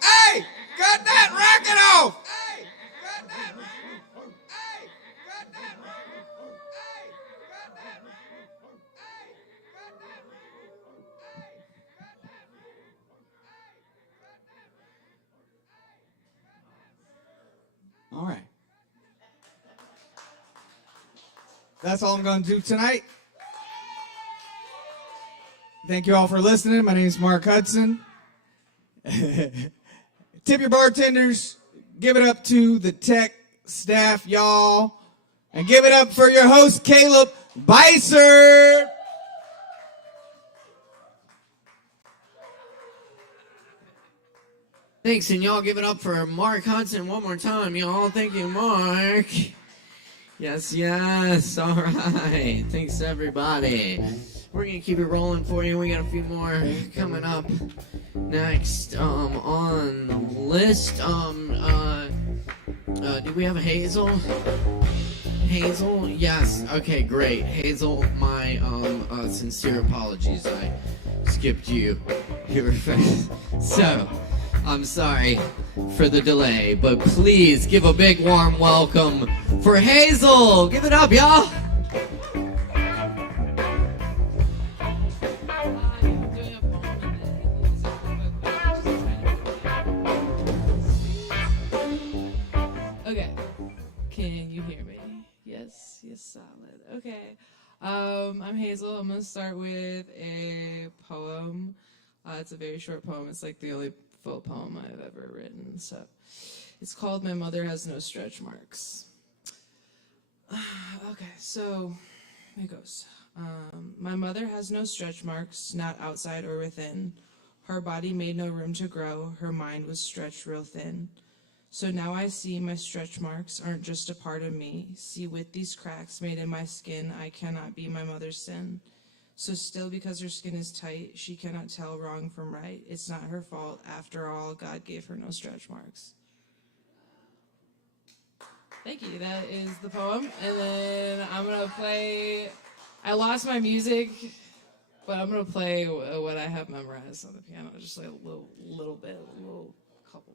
Hey, cut that racket off! All right. That's all I'm going to do tonight. Thank you all for listening. My name is Mark Hudson. Tip your bartenders. Give it up to the tech staff, y'all. And give it up for your host, Caleb Beissert. Thanks, and y'all give it up for Mark Hudson one more time, y'all. Thank you, Mark. Yes, yes. All right. Thanks, everybody. We're going to keep it rolling for you. We got a few more coming up next on the list. Do we have a Hazel? Hazel? Yes. Okay, great. Hazel, my sincere apologies. I skipped you. You were first. So, I'm sorry for the delay, but please give a big warm welcome for Hazel. Give it up, y'all. Okay. Can you hear me? Yes, solid. Okay. I'm Hazel. I'm going to start with a poem. It's a very short poem. It's like the only full poem I've ever written. So it's called My Mother Has No Stretch Marks. Okay, so it goes. My mother has no stretch marks, not outside or within. Her body made no room to grow. Her mind was stretched real thin. So now I see my stretch marks aren't just a part of me. See, with these cracks made in my skin, I cannot be my mother's sin. So still, because her skin is tight, she cannot tell wrong from right. It's not her fault. After all, God gave her no stretch marks. Thank you. That is the poem. And then I'm going to play... I lost my music, but I'm going to play what I have memorized on the piano. Just like a little bit, a little couple.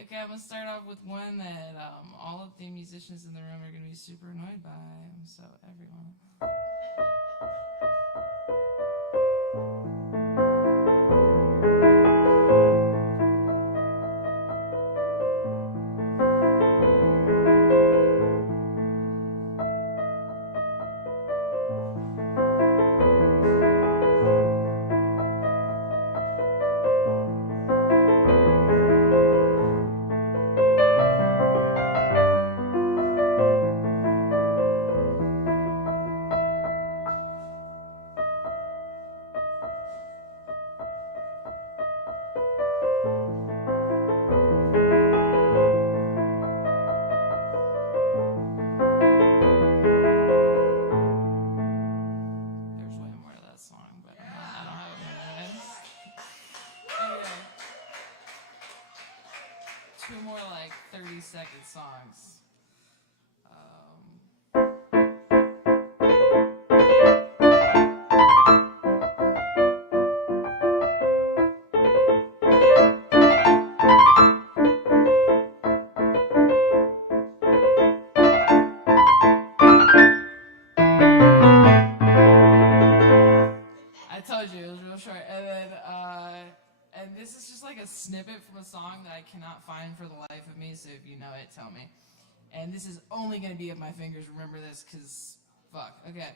Okay, I'm going to start off with one that all of the musicians in the room are going to be super annoyed by, so everyone. two more like 30-second songs. I told you it was real short, and then and this is just like a snippet from a song that I cannot find for the life of me. So if you know it, tell me. And this is only gonna be if my fingers remember this, cause fuck. Okay.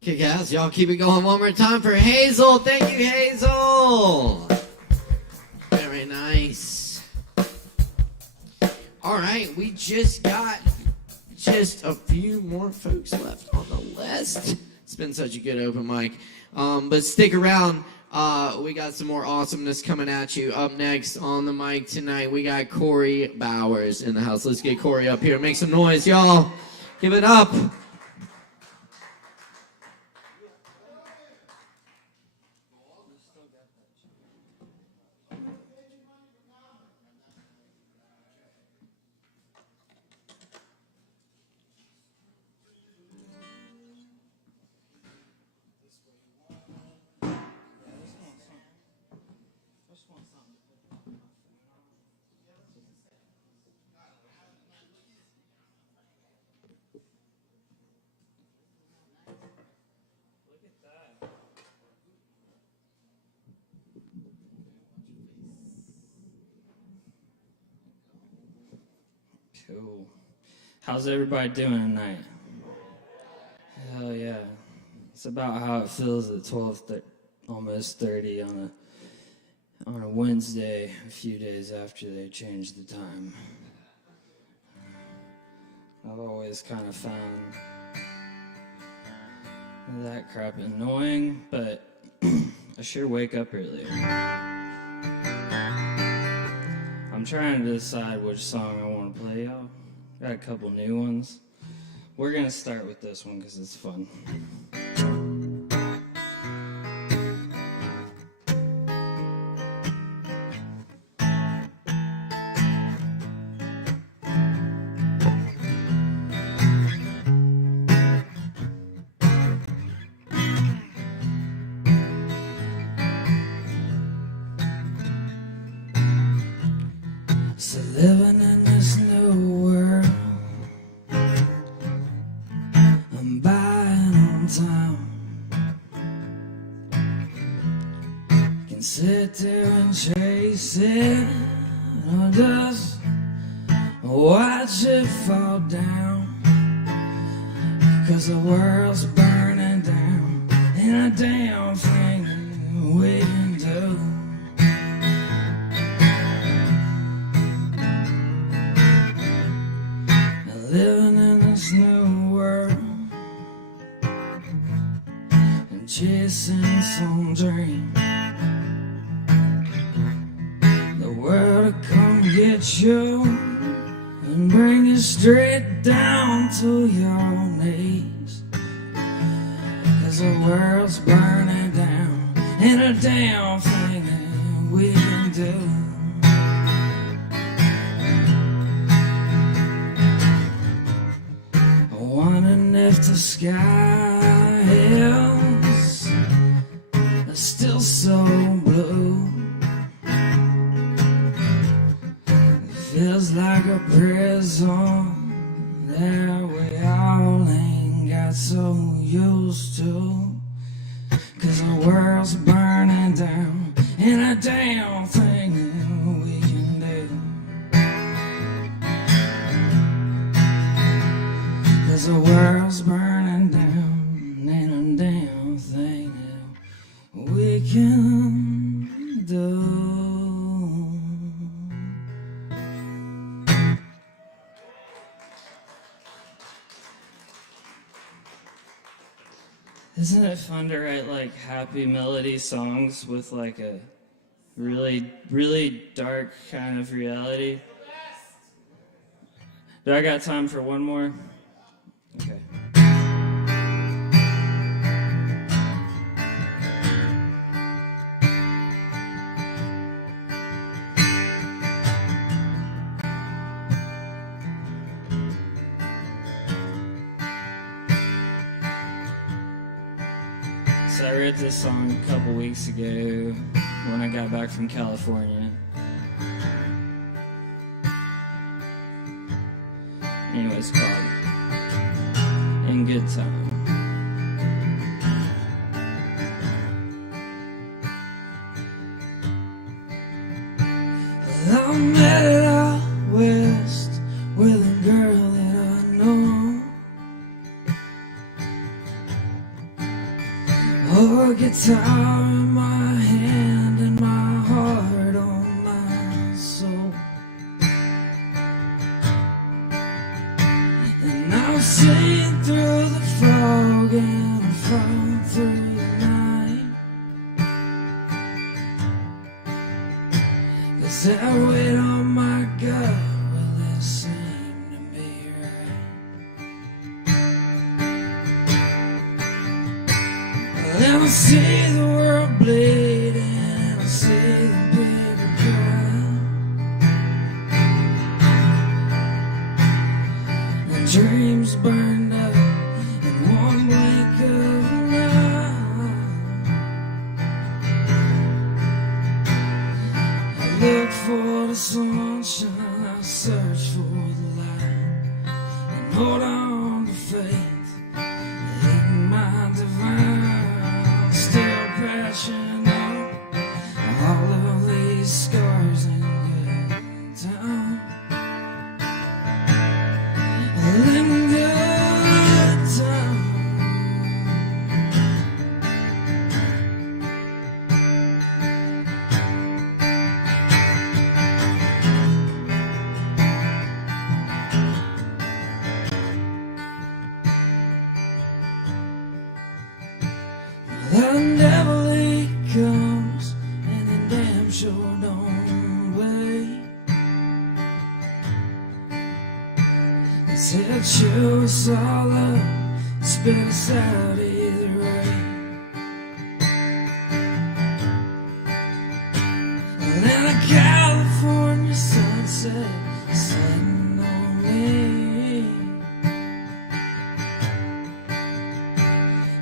Okay, guys, y'all keep it going one more time for Hazel. Thank you, Hazel. Very nice. All right, we just got a few more folks left on the list. It's been such a good open mic. But stick around. We got some more awesomeness coming at you. Up next on the mic tonight, we got Corey Bowers in the house. Let's get Corey up here. Make some noise, y'all. Give it up. Cool. How's everybody doing tonight? Hell yeah. It's about how it feels at 12, almost 30 on a Wednesday, a few days after they changed the time. I've always kind of found that crap annoying, but I sure wake up earlier. I'm trying to decide which song I want to play, y'all. Got a couple new ones. We're gonna start with this one because it's fun. So living in this new world, I'm buying on time. Can sit there and chase it, or just watch it fall down. 'Cause the world's burning down, and a damn thing we can do. Living in this new world and chasing some dream. The world will come get you and bring you straight down to your knees. 'Cause the world's burning down, and a damn thing that we can do. Wondering if the sky is still so blue. It feels like a prison that we all ain't got so used to. 'Cause the world's burning down, ain't a damn thing that we can do. 'Cause the world's burning down, ain't a damn thing that we can do. Isn't it fun to write like happy melody songs with like a really, really dark kind of reality? Do I got time for one more? Okay. So I wrote this song a couple weeks ago when I got back from California. Anyway, it's called In Good Time. I met it out west with a girl that I know. Oh, a guitar in my hand and my heart on my soul. And I'm seeing through the fog and I'm falling through the night. 'Cause that weight on my gut, well, it seemed to be right. And I see the world bleeding, and I see the people cry. The dreams burned up in one blink of an eye. I look for the sunshine, I search for the light, and hold on to faith in my divine, still patching up all of these scars in good time. In good time. The devil he comes, and he damn sure don't wait. 'Cause he'll chew us all up, spit us out either way. And then a California sunset setting on me.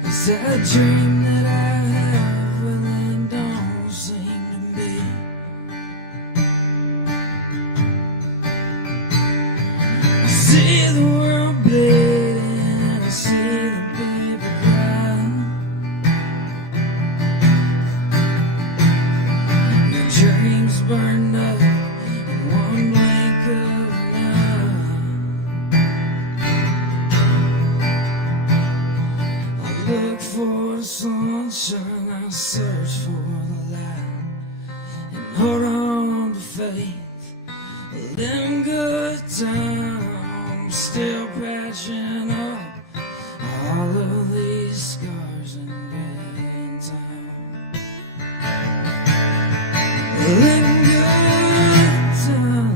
It's a dream that I have, but it don't seem to be. I see the world bleeding, and I see the people cry. The dreams burned up in one blink of an eye. I look for the sunshine, I search for the light, and hold on to faith. In good time, still patching up all of these scars in good time. In good time.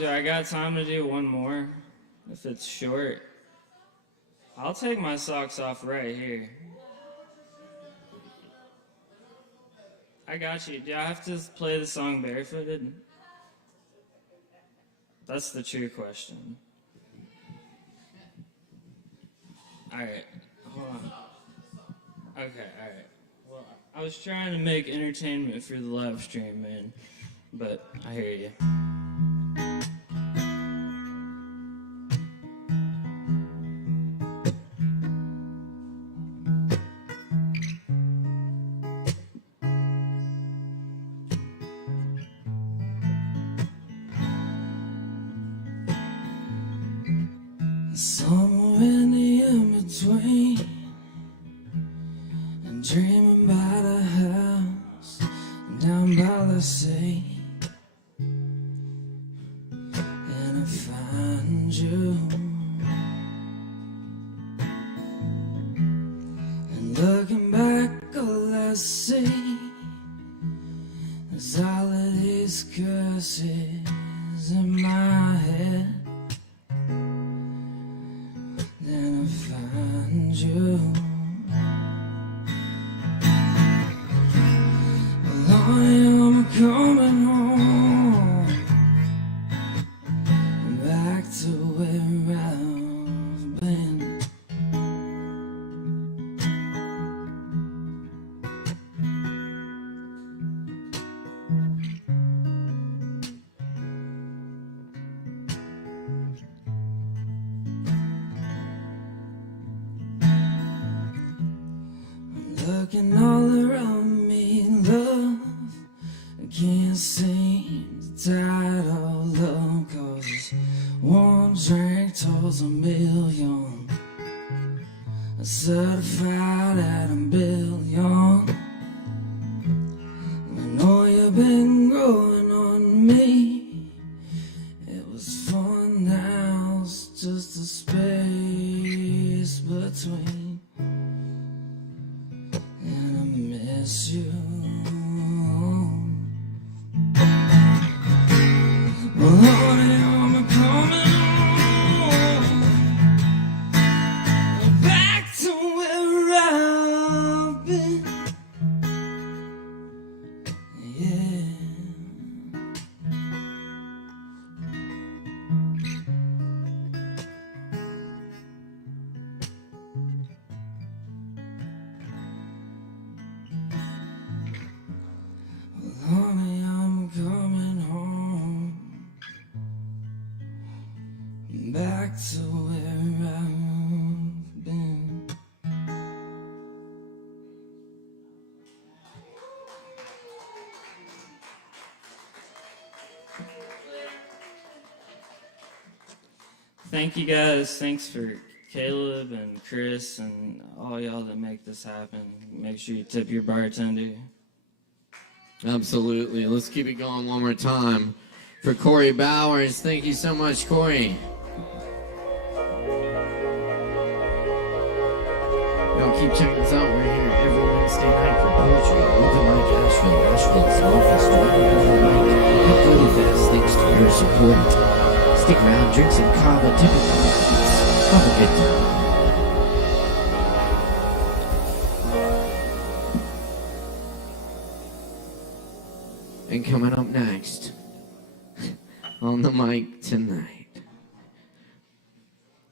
I got time to do one more? If it's short, I'll take my socks off right here. I got you. Do I have to play the song barefooted? That's the true question. Alright, hold on. Okay, alright. Well, I was trying to make entertainment for the live stream, man. But I hear you. Somewhere in the in-between, and dreaming about a house down by the sea, and I find you, and looking back all I see is all of these curses in my head. Then I find you. Well, I am coming home, back to where I've been. Looking all around me, love, I can't seem to tie it all up, 'cause one drink tolls a million, a certified at a billion. I know you've been growing on me, it was fun, now it's just a space between. Miss you. Well, honey, I'm coming home, back to where I've been. Yeah. Honey, I'm coming home, back to where I've been. Thank you guys. Thanks for Caleb and Chris and all y'all that make this happen. Make sure you tip your bartender. Absolutely. Let's keep it going one more time for Corey Bowers. Thank you so much, Corey. Now keep checking us out. We're here every Wednesday night for poetry. Open mic Asheville. Asheville's office directly over mic. At Goody Fest, thanks to your support. Stick around, drink some Kava, tip it. Have a good time. And coming up next on the mic tonight.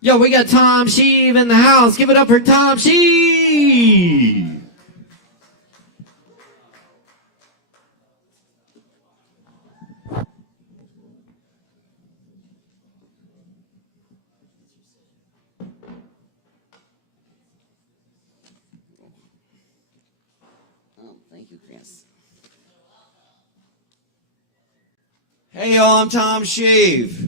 Yo, we got Tom Sheave in the house. Give it up for Tom Sheave. Oh, thank you, Chris. Hey y'all, I'm Tom Sheave.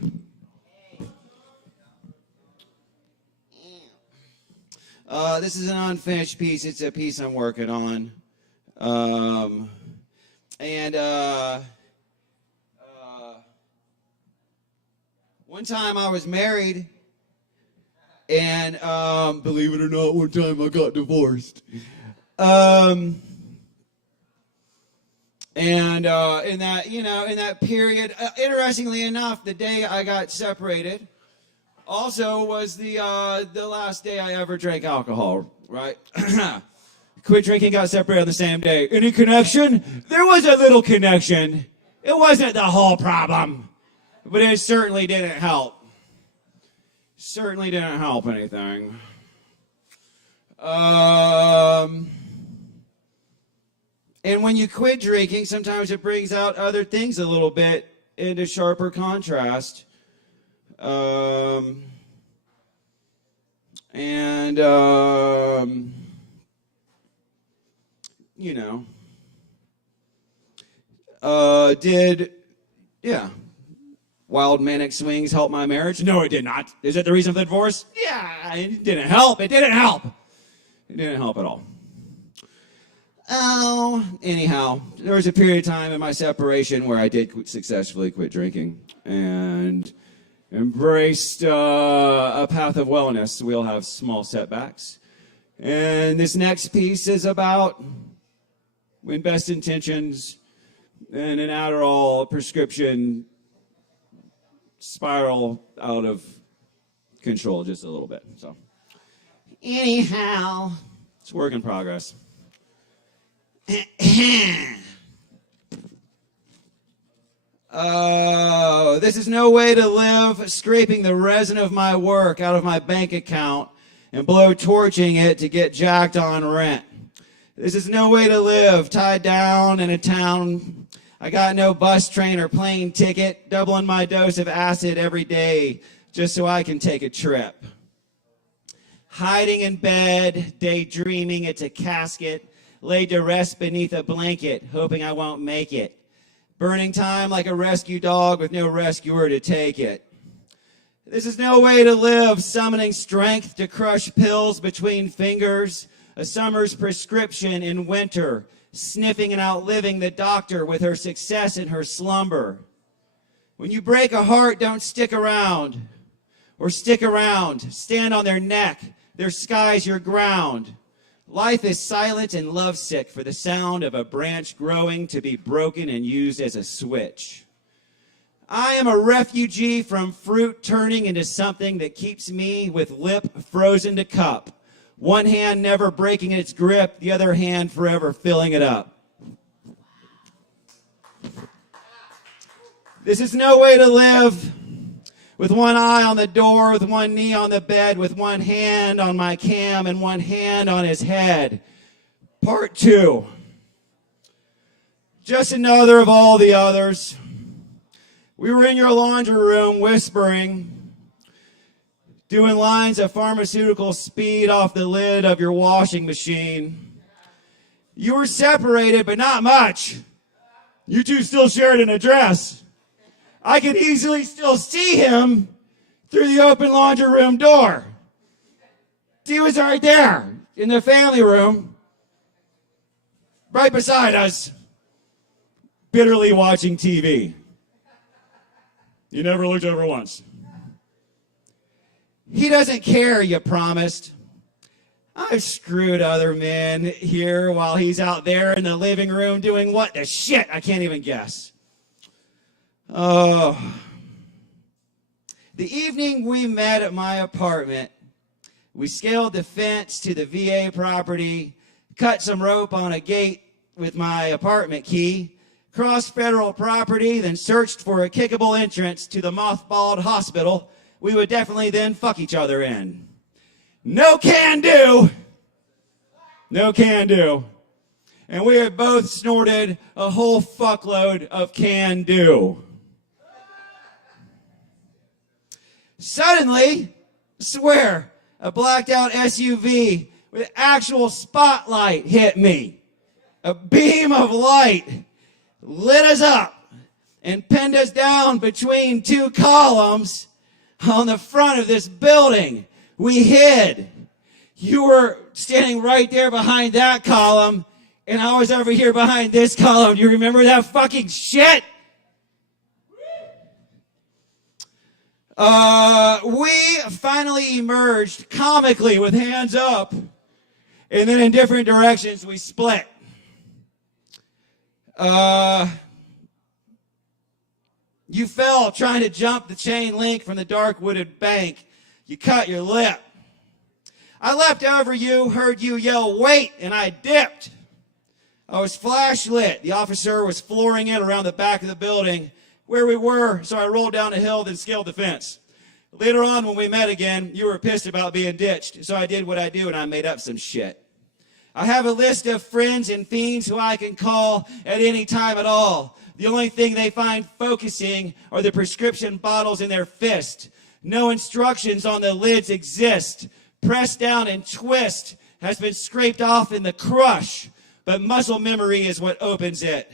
This is an unfinished piece. It's a piece I'm working on. One time I was married, and believe it or not, one time I got divorced. And in that period, interestingly enough, the day I got separated also was the last day I ever drank alcohol, right? Quit drinking, got separated on the same day. Any connection? There was a little connection. It wasn't the whole problem, but it certainly didn't help. Certainly didn't help anything. And when you quit drinking, sometimes it brings out other things a little bit into sharper contrast. You know, wild manic swings help my marriage? No, it did not. Is it the reason for the divorce? Yeah, it didn't help. It didn't help. It didn't help at all. Oh, anyhow, there was a period of time in my separation where I did successfully quit drinking and embraced a path of wellness. We'll have small setbacks. And this next piece is about when best intentions and an Adderall prescription spiral out of control just a little bit. So, anyhow, it's work in progress. Oh, this is no way to live, scraping the resin of my work out of my bank account and blow-torching it to get jacked on rent. This is no way to live, tied down in a town. I got no bus, train, or plane ticket, doubling my dose of acid every day just so I can take a trip. Hiding in bed, daydreaming it's a casket, laid to rest beneath a blanket, hoping I won't make it. Burning time like a rescue dog with no rescuer to take it. This is no way to live, summoning strength to crush pills between fingers, a summer's prescription in winter, sniffing and outliving the doctor with her success in her slumber. When you break a heart, don't stick around, or stick around, stand on their neck, their sky's your ground. Life is silent and lovesick for the sound of a branch growing to be broken and used as a switch. I am a refugee from fruit turning into something that keeps me with lip frozen to cup. One hand never breaking its grip, the other hand forever filling it up. This is no way to live. With one eye on the door, with one knee on the bed, with one hand on my cam and one hand on his head. Part 2. Just another of all the others. We were in your laundry room whispering, doing lines of pharmaceutical speed off the lid of your washing machine. You were separated, but not much. You two still shared an address. I could easily still see him through the open laundry room door. He was right there in the family room, right beside us, bitterly watching TV. You never looked over once. He doesn't care, you promised. I've screwed other men here while he's out there in the living room doing what the shit? I can't even guess. Oh. The evening we met at my apartment, we scaled the fence to the VA property, cut some rope on a gate with my apartment key, crossed federal property, then searched for a kickable entrance to the mothballed hospital we would definitely then fuck each other in. No can do. No can do. And we had both snorted a whole fuckload of can do. Suddenly, I swear, a blacked out SUV with actual spotlight hit me. A beam of light lit us up and pinned us down between two columns on the front of this building. We hid. You were standing right there behind that column, and I was over here behind this column. Do you remember that fucking shit? We finally emerged comically with hands up, and then in different directions we split. You fell trying to jump the chain link from the dark wooded bank. You cut your lip. I leapt over you, heard you yell, "Wait," and I dipped. I was flash lit. The officer was flooring it around the back of the building where we were, so I rolled down the hill, then scaled the fence. Later on, when we met again, you were pissed about being ditched, so I did what I do and I made up some shit. I have a list of friends and fiends who I can call at any time at all. The only thing they find focusing are the prescription bottles in their fist. No instructions on the lids exist. Press down and twist has been scraped off in the crush, but muscle memory is what opens it.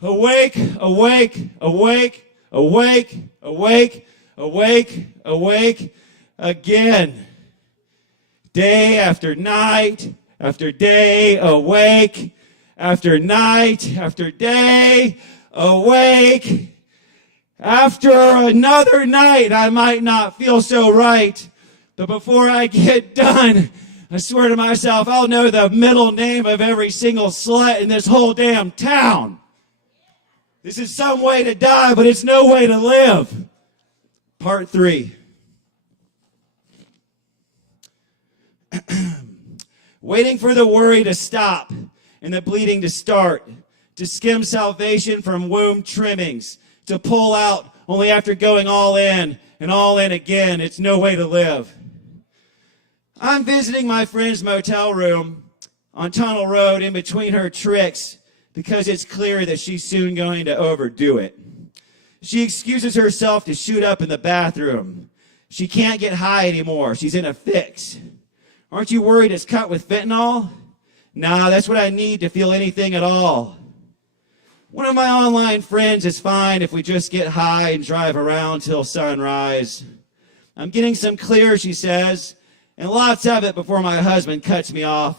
Awake, awake, awake, awake, awake, awake, awake again. Day after night, after day, awake, after night, after day, awake. After another night, I might not feel so right, but before I get done, I swear to myself, I'll know the middle name of every single slut in this whole damn town. This is some way to die, but it's no way to live. Part 3. Waiting for the worry to stop and the bleeding to start, to skim salvation from womb trimmings, to pull out only after going all in and all in again. It's no way to live. I'm visiting my friend's motel room on Tunnel Road in between her tricks because it's clear that she's soon going to overdo it. She excuses herself to shoot up in the bathroom. She can't get high anymore. She's in a fix. Aren't you worried it's cut with fentanyl? Nah, that's what I need to feel anything at all. One of my online friends is fine if we just get high and drive around till sunrise. I'm getting some clear, she says, and lots of it before my husband cuts me off.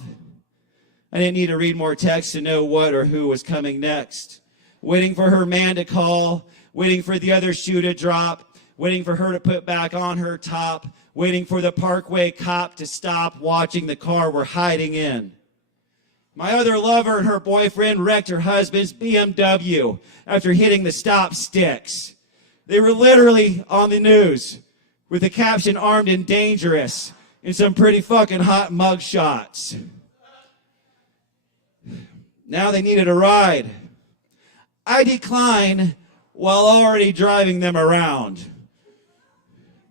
I didn't need to read more text to know what or who was coming next. Waiting for her man to call, waiting for the other shoe to drop, waiting for her to put back on her top, waiting for the Parkway cop to stop watching the car we're hiding in. My other lover and her boyfriend wrecked her husband's BMW after hitting the stop sticks. They were literally on the news with the caption "Armed and Dangerous" and some pretty fucking hot mug shots. Now they needed a ride. I decline while already driving them around.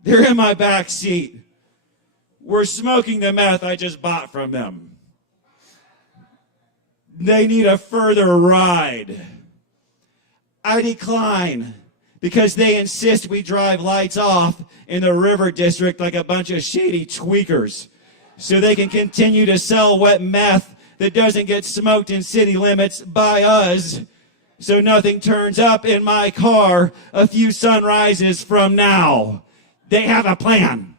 They're in my back seat. We're smoking the meth I just bought from them. They need a further ride. I decline because they insist we drive lights off in the River District like a bunch of shady tweakers so they can continue to sell wet meth that doesn't get smoked in city limits by us, so nothing turns up in my car a few sunrises from now. They have a plan.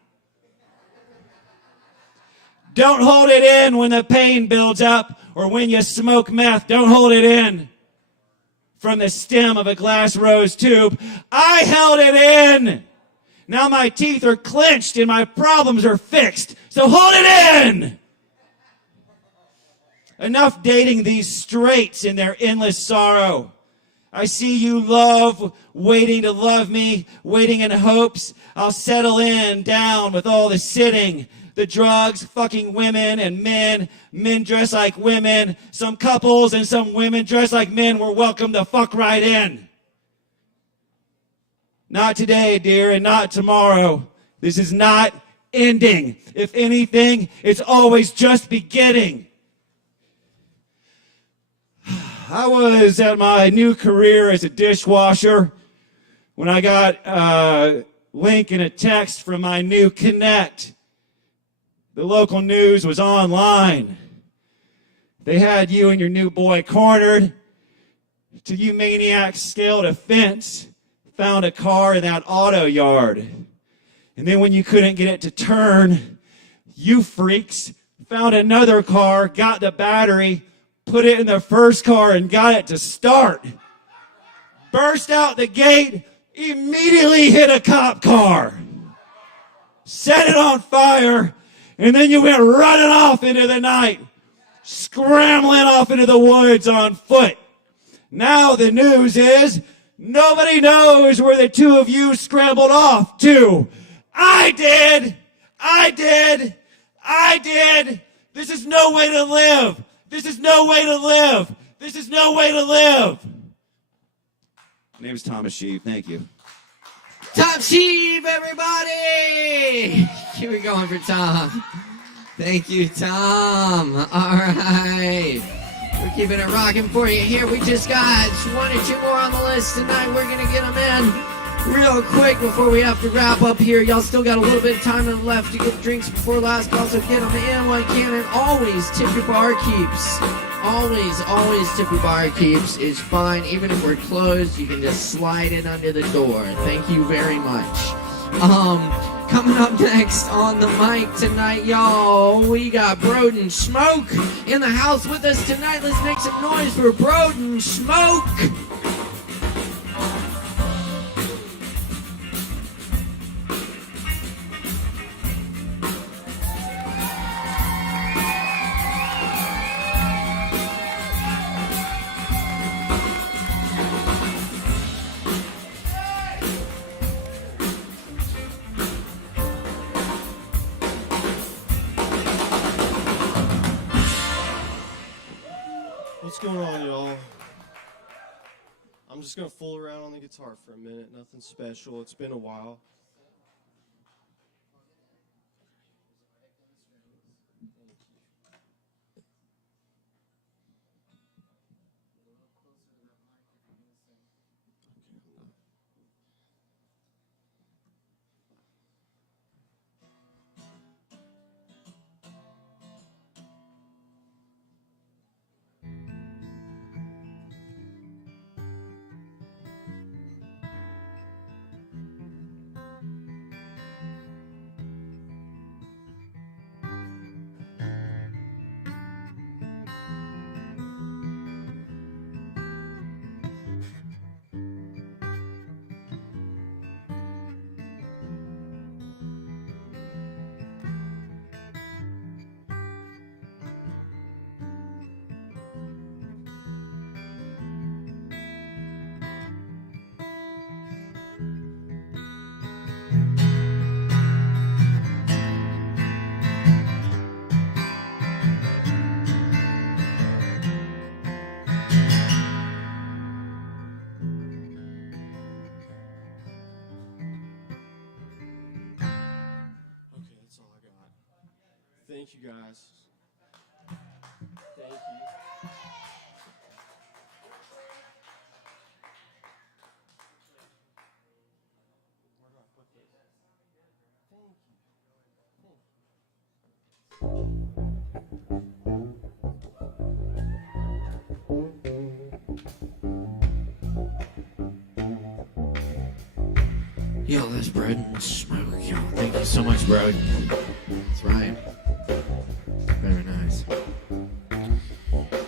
Don't hold it in when the pain builds up or when you smoke meth. Don't hold it in from the stem of a glass rose tube. I held it in. Now my teeth are clenched and my problems are fixed. So hold it in. Enough dating these straights in their endless sorrow. I see you love, waiting to love me, waiting in hopes I'll settle in down with all the sitting, the drugs, fucking women and men dress like women, some couples and some women dress like men. We're welcome to fuck right in. Not today, dear, and not tomorrow. This is not ending. If anything, it's always just beginning. I was at my new career as a dishwasher when I got a link and a text from my new Connect. The local news was online. They had you and your new boy cornered. Till you maniacs scaled a fence, found a car in that auto yard. And then when you couldn't get it to turn, you freaks found another car, got the battery, put it in the first car and got it to start. Burst out the gate, immediately hit a cop car. Set it on fire, and then you went running off into the night, scrambling off into the woods on foot. Now the news is nobody knows where the two of you scrambled off to. I did. This is no way to live. This is no way to live. This is no way to live. My name is Thomas Sheep. Thank you. Top Steve, everybody! Keep it going for Tom. Thank you, Tom. All right. We're keeping it rocking for you here. We just got one or two more on the list tonight. We're going to get them in real quick before we have to wrap up here. Y'all still got a little bit of time left to get drinks before last call, so get them in while you can. And always tip your barkeeps. Always tip your barkeeps. It's fine. Even if we're closed, you can just slide it under the door. Thank you very much. Coming up next on the mic tonight, y'all, we got Broden Smoke in the house with us tonight. Let's make some noise for Broden Smoke. What's going on, y'all? I'm just gonna fool around on the guitar for a minute. Nothing special. It's been a while. Thank you, guys. Thank you. Yo, that's Broden Smoke. Yo, thank you so much, Broden. That's right. Very nice.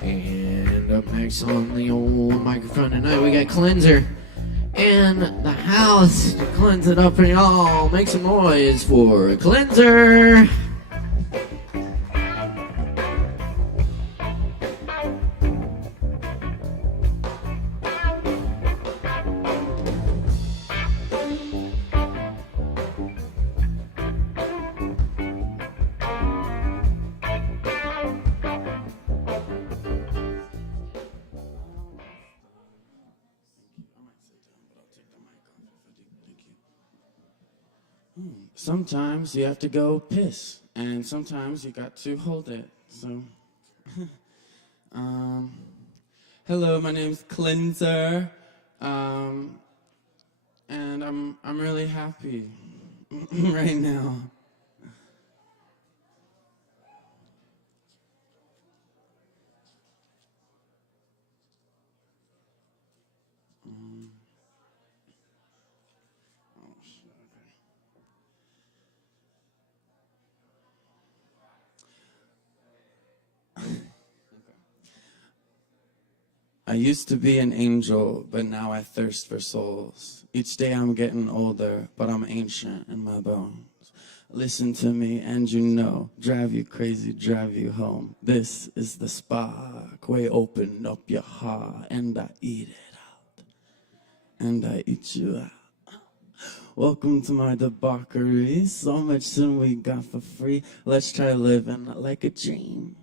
And up next on the old microphone tonight, we got Cleanser in the house to cleanse it up for y'all. Make some noise for Cleanser. Sometimes you have to go piss, and sometimes you got to hold it. So, hello, my name's Cleanser, and I'm really happy right now. I used to be an angel, but now I thirst for souls. Each day I'm getting older, but I'm ancient in my bones. Listen to me and you know, drive you crazy, drive you home. This is the spark, way open up your heart, and I eat it out, and I eat you out. Welcome to my debauchery, so much sin we got for free. Let's try living like a dream.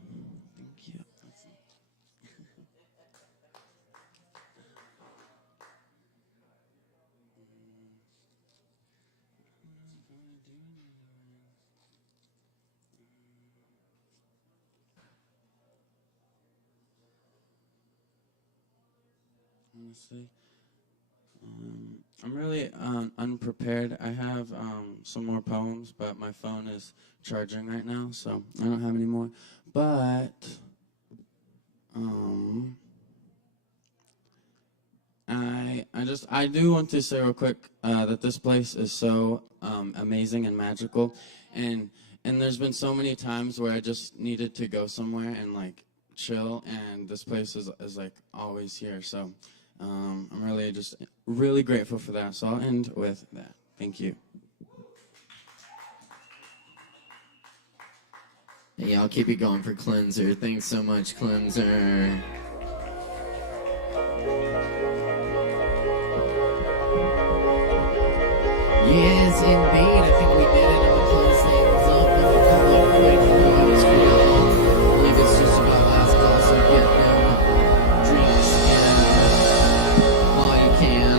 honestly. I'm really unprepared. I have some more poems, but my phone is charging right now, so I don't have any more. But I do want to say real quick that this place is so amazing and magical, and there's been so many times where I just needed to go somewhere and like chill, and this place is like always here. So I'm really grateful for that. So I'll end with that. Thank you. Hey, I'll keep it going for Cleanser. Thanks so much, Cleanser. Yes, indeed. I think we did it. I'm gonna close things up with a couple of quick poems for y'all. I believe it's just about last call, so get them drinks in while you can.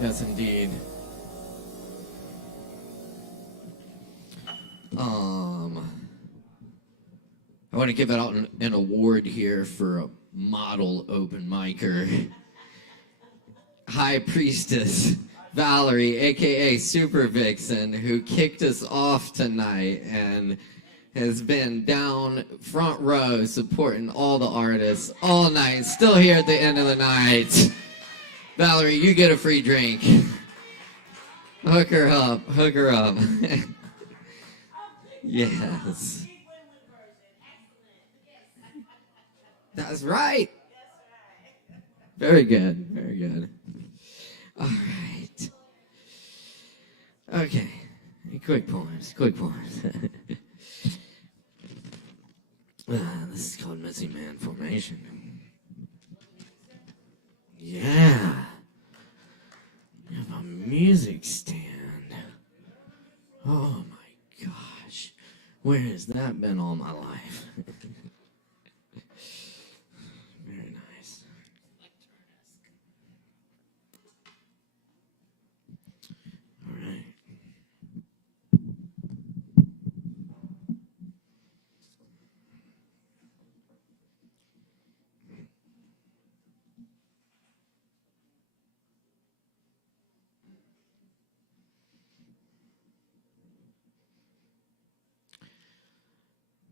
Yes, indeed. I want to give out an award here for a model open micer. High Priestess Valerie, aka Super Vixen, who kicked us off tonight and has been down front row supporting all the artists all night, still here at the end of the night. Valerie, you get a free drink. Hook her up, hook her up. Yes. That's right. Very good, very good. All right. Okay. Quick poems, quick poems. This is called Messy Man Formation. Yeah. We have a music stand. Oh my gosh. Where has that been all my life? Very nice. All right.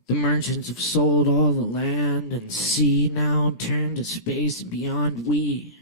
The merchants have sold all the land and sea, now turn to space beyond we.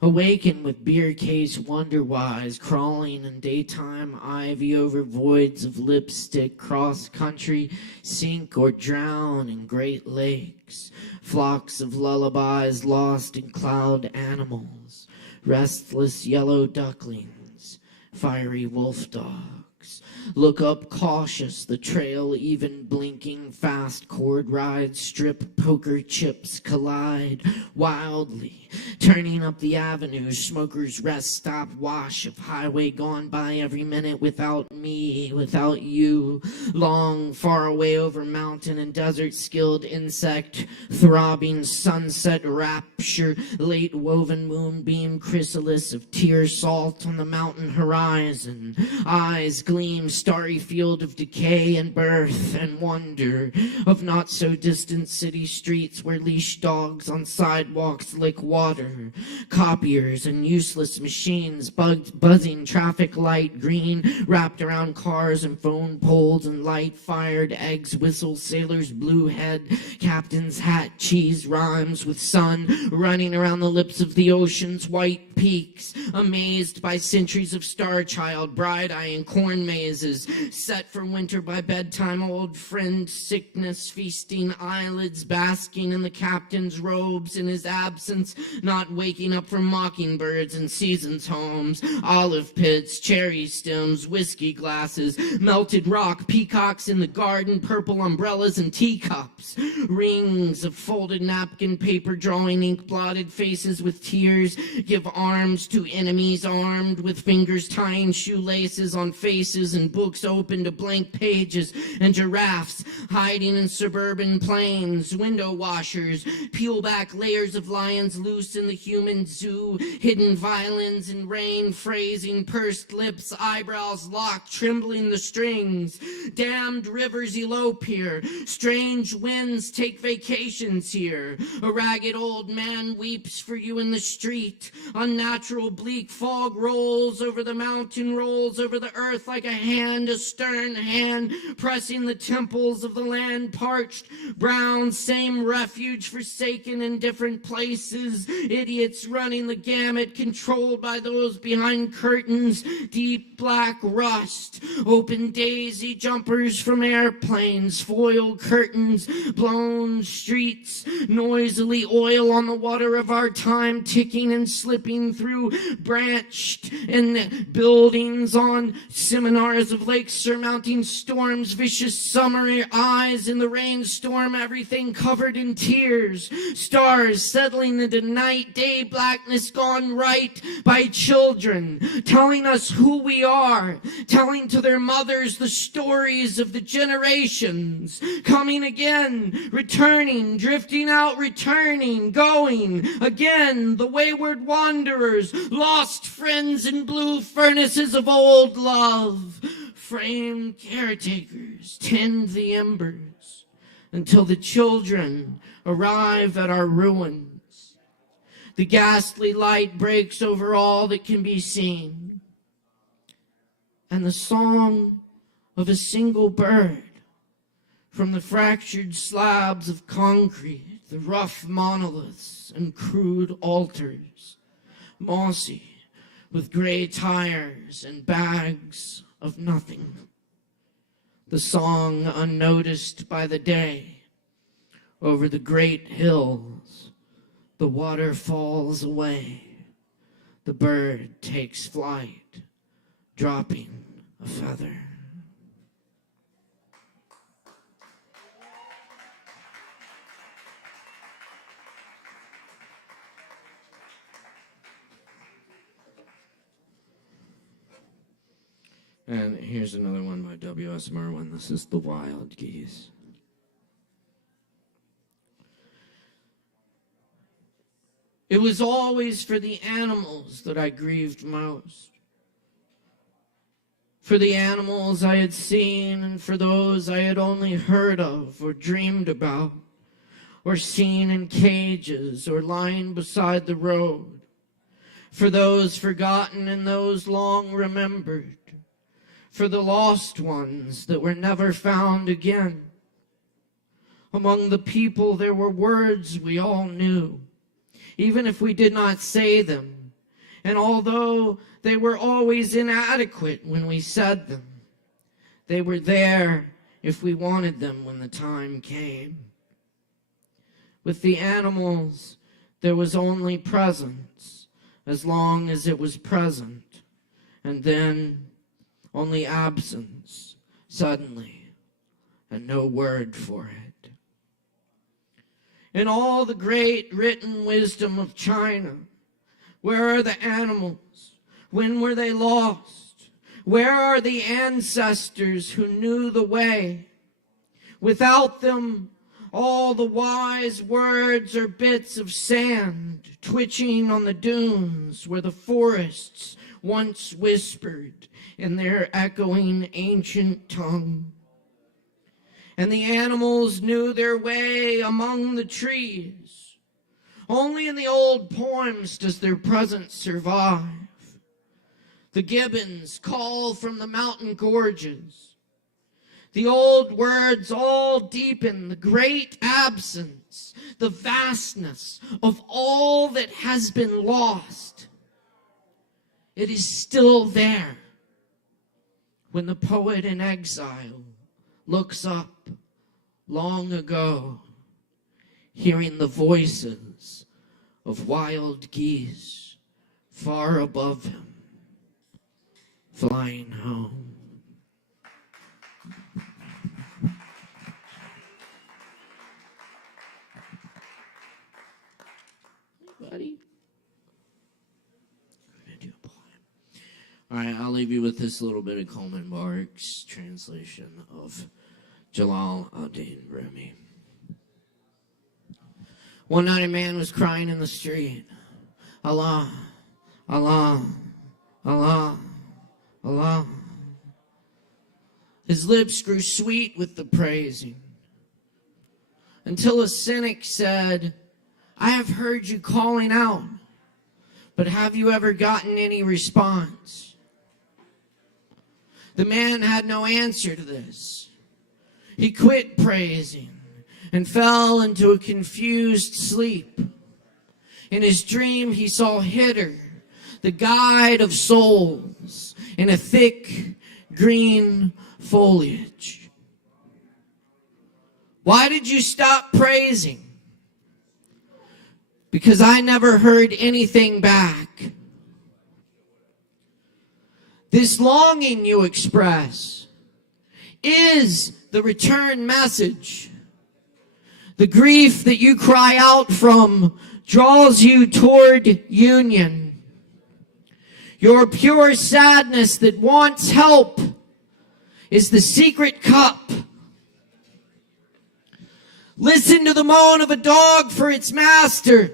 Awaken with beer case wonder-wise, crawling in daytime ivy over voids of lipstick, cross-country, sink or drown in great lakes. Flocks of lullabies lost in cloud animals, restless yellow ducklings, fiery wolf dogs. Look up cautious, the trail even blinking, fast cord rides, strip poker chips collide wildly, turning up the avenue, smokers rest stop, wash of highway gone by every minute without me, without you, long far away over mountain and desert, skilled insect, throbbing sunset rapture, late woven moonbeam, chrysalis of tear salt on the mountain horizon, eyes gleam, starry field of decay and birth and wonder, of not so distant city streets where leash dogs on sidewalks lick water, copiers and useless machines, buzzing traffic light green, wrapped around cars and phone poles, and light-fired eggs whistle, sailor's blue head, captain's hat, cheese rhymes with sun, running around the lips of the ocean's white peaks, amazed by centuries of star child, bright-eye and corn mazes, set for winter by bedtime, old friend sickness, feasting eyelids, basking in the captain's robes in his absence, not waking up from mockingbirds and seasons homes, olive pits, cherry stems, whiskey glasses, melted rock, peacocks in the garden, purple umbrellas and teacups, rings of folded napkin paper, drawing ink blotted faces with tears, give arms to enemies armed, with fingers tying shoelaces on faces and books open to blank pages, and giraffes hiding in suburban plains, window washers peel back layers of lions loose in the human zoo, hidden violins in rain, phrasing pursed lips, eyebrows locked, trembling the strings. Damned rivers elope here, strange winds take vacations here. A ragged old man weeps for you in the street. Unnatural bleak fog rolls over the mountain, rolls over the earth like a hand, a stern hand, pressing the temples of the land parched, brown, same refuge forsaken in different places. Idiots running the gamut, controlled by those behind curtains, deep black rust, open daisy jumpers from airplanes, foil curtains, blown streets, noisily oil on the water of our time, ticking and slipping through branched and buildings on seminars of lakes surmounting storms, vicious summer eyes in the rainstorm, everything covered in tears, stars settling into night, day blackness gone right by children, telling us who we are, telling to their mothers the stories of the generations, coming again, returning, drifting out, returning, going again, the wayward wanderers, lost friends in blue furnaces of old love. Framed caretakers tend the embers until the children arrive at our ruins. The ghastly light breaks over all that can be seen, and the song of a single bird from the fractured slabs of concrete, the rough monoliths and crude altars, mossy with gray tires and bags of nothing. The song unnoticed by the day, over the great hills, the water falls away, the bird takes flight, dropping a feather. And here's another one by W.S. Merwin. This is The Wild Geese. It was always for the animals that I grieved most. For the animals I had seen, and for those I had only heard of or dreamed about, or seen in cages or lying beside the road. For those forgotten and those long remembered. For the lost ones that were never found again. Among the people there were words we all knew, even if we did not say them. And although they were always inadequate when we said them, they were there if we wanted them when the time came. With the animals, there was only presence, as long as it was present, and then only absence, suddenly, and no word for it. In all the great written wisdom of China, where are the animals? When were they lost? Where are the ancestors who knew the way? Without them, all the wise words are bits of sand twitching on the dunes where the forests once whispered in their echoing ancient tongue. And the animals knew their way among the trees. Only in the old poems does their presence survive. The gibbons call from the mountain gorges. The old words all deepen the great absence, the vastness of all that has been lost. It is still there when the poet in exile looks up long ago, hearing the voices of wild geese far above him, flying home. Hey, buddy. I'll leave you with this little bit of Coleman Barks' translation of Jalal ad-Din Rumi. One night a man was crying in the street, Allah, Allah, Allah, Allah. His lips grew sweet with the praising, until a cynic said, I have heard you calling out, but have you ever gotten any response? The man had no answer to this. He quit praising and fell into a confused sleep. In his dream, he saw Hitter, the guide of souls, in a thick green foliage. Why did you stop praising? Because I never heard anything back. This longing you express is the return message. The grief that you cry out from draws you toward union. Your pure sadness that wants help is the secret cup. Listen to the moan of a dog for its master.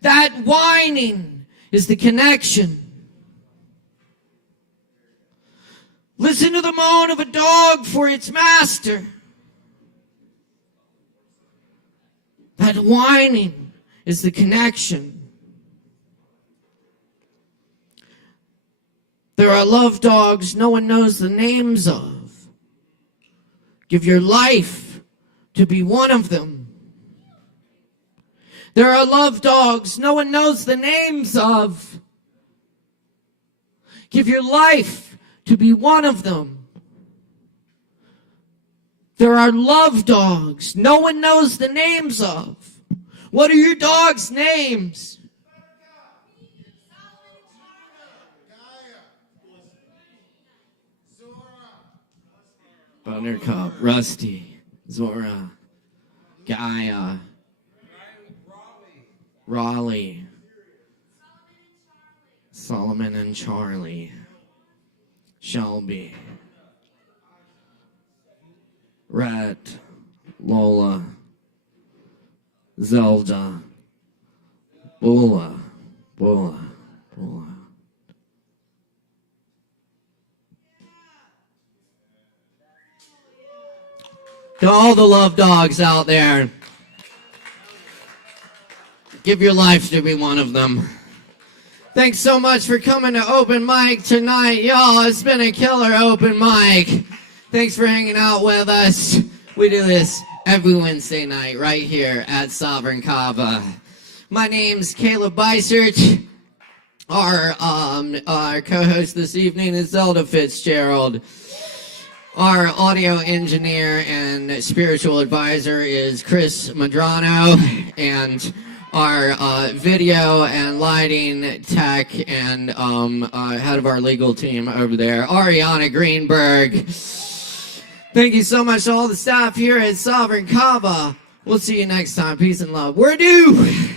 That whining is the connection. Listen to the moan of a dog for its master. That whining is the connection. There are love dogs no one knows the names of. Give your life to be one of them. There are love dogs no one knows the names of. Give your life to be one of them. There are love dogs no one knows the names of. What are your dogs' names? Buttercup, Rusty, Zora, Gaia, Raleigh, Solomon and Charlie, Shelby, Rhett, Lola, Zelda, Bula, Bula, Bula. To all the love dogs out there, give your life to be one of them. Thanks so much for coming to open mic tonight, y'all. It's been a killer open mic. Thanks for hanging out with us. We do this every Wednesday night right here at Sovereign Kava. My name's Caleb Beissert. Our co-host this evening is Zelda Fitzgerald. Our audio engineer and spiritual advisor is Chris Medrano, and our video and lighting tech and head of our legal team over there, Ariana Greenberg. Thank you so much to all the staff here at Sovereign Kava. We'll see you next time. Peace and love. We're due.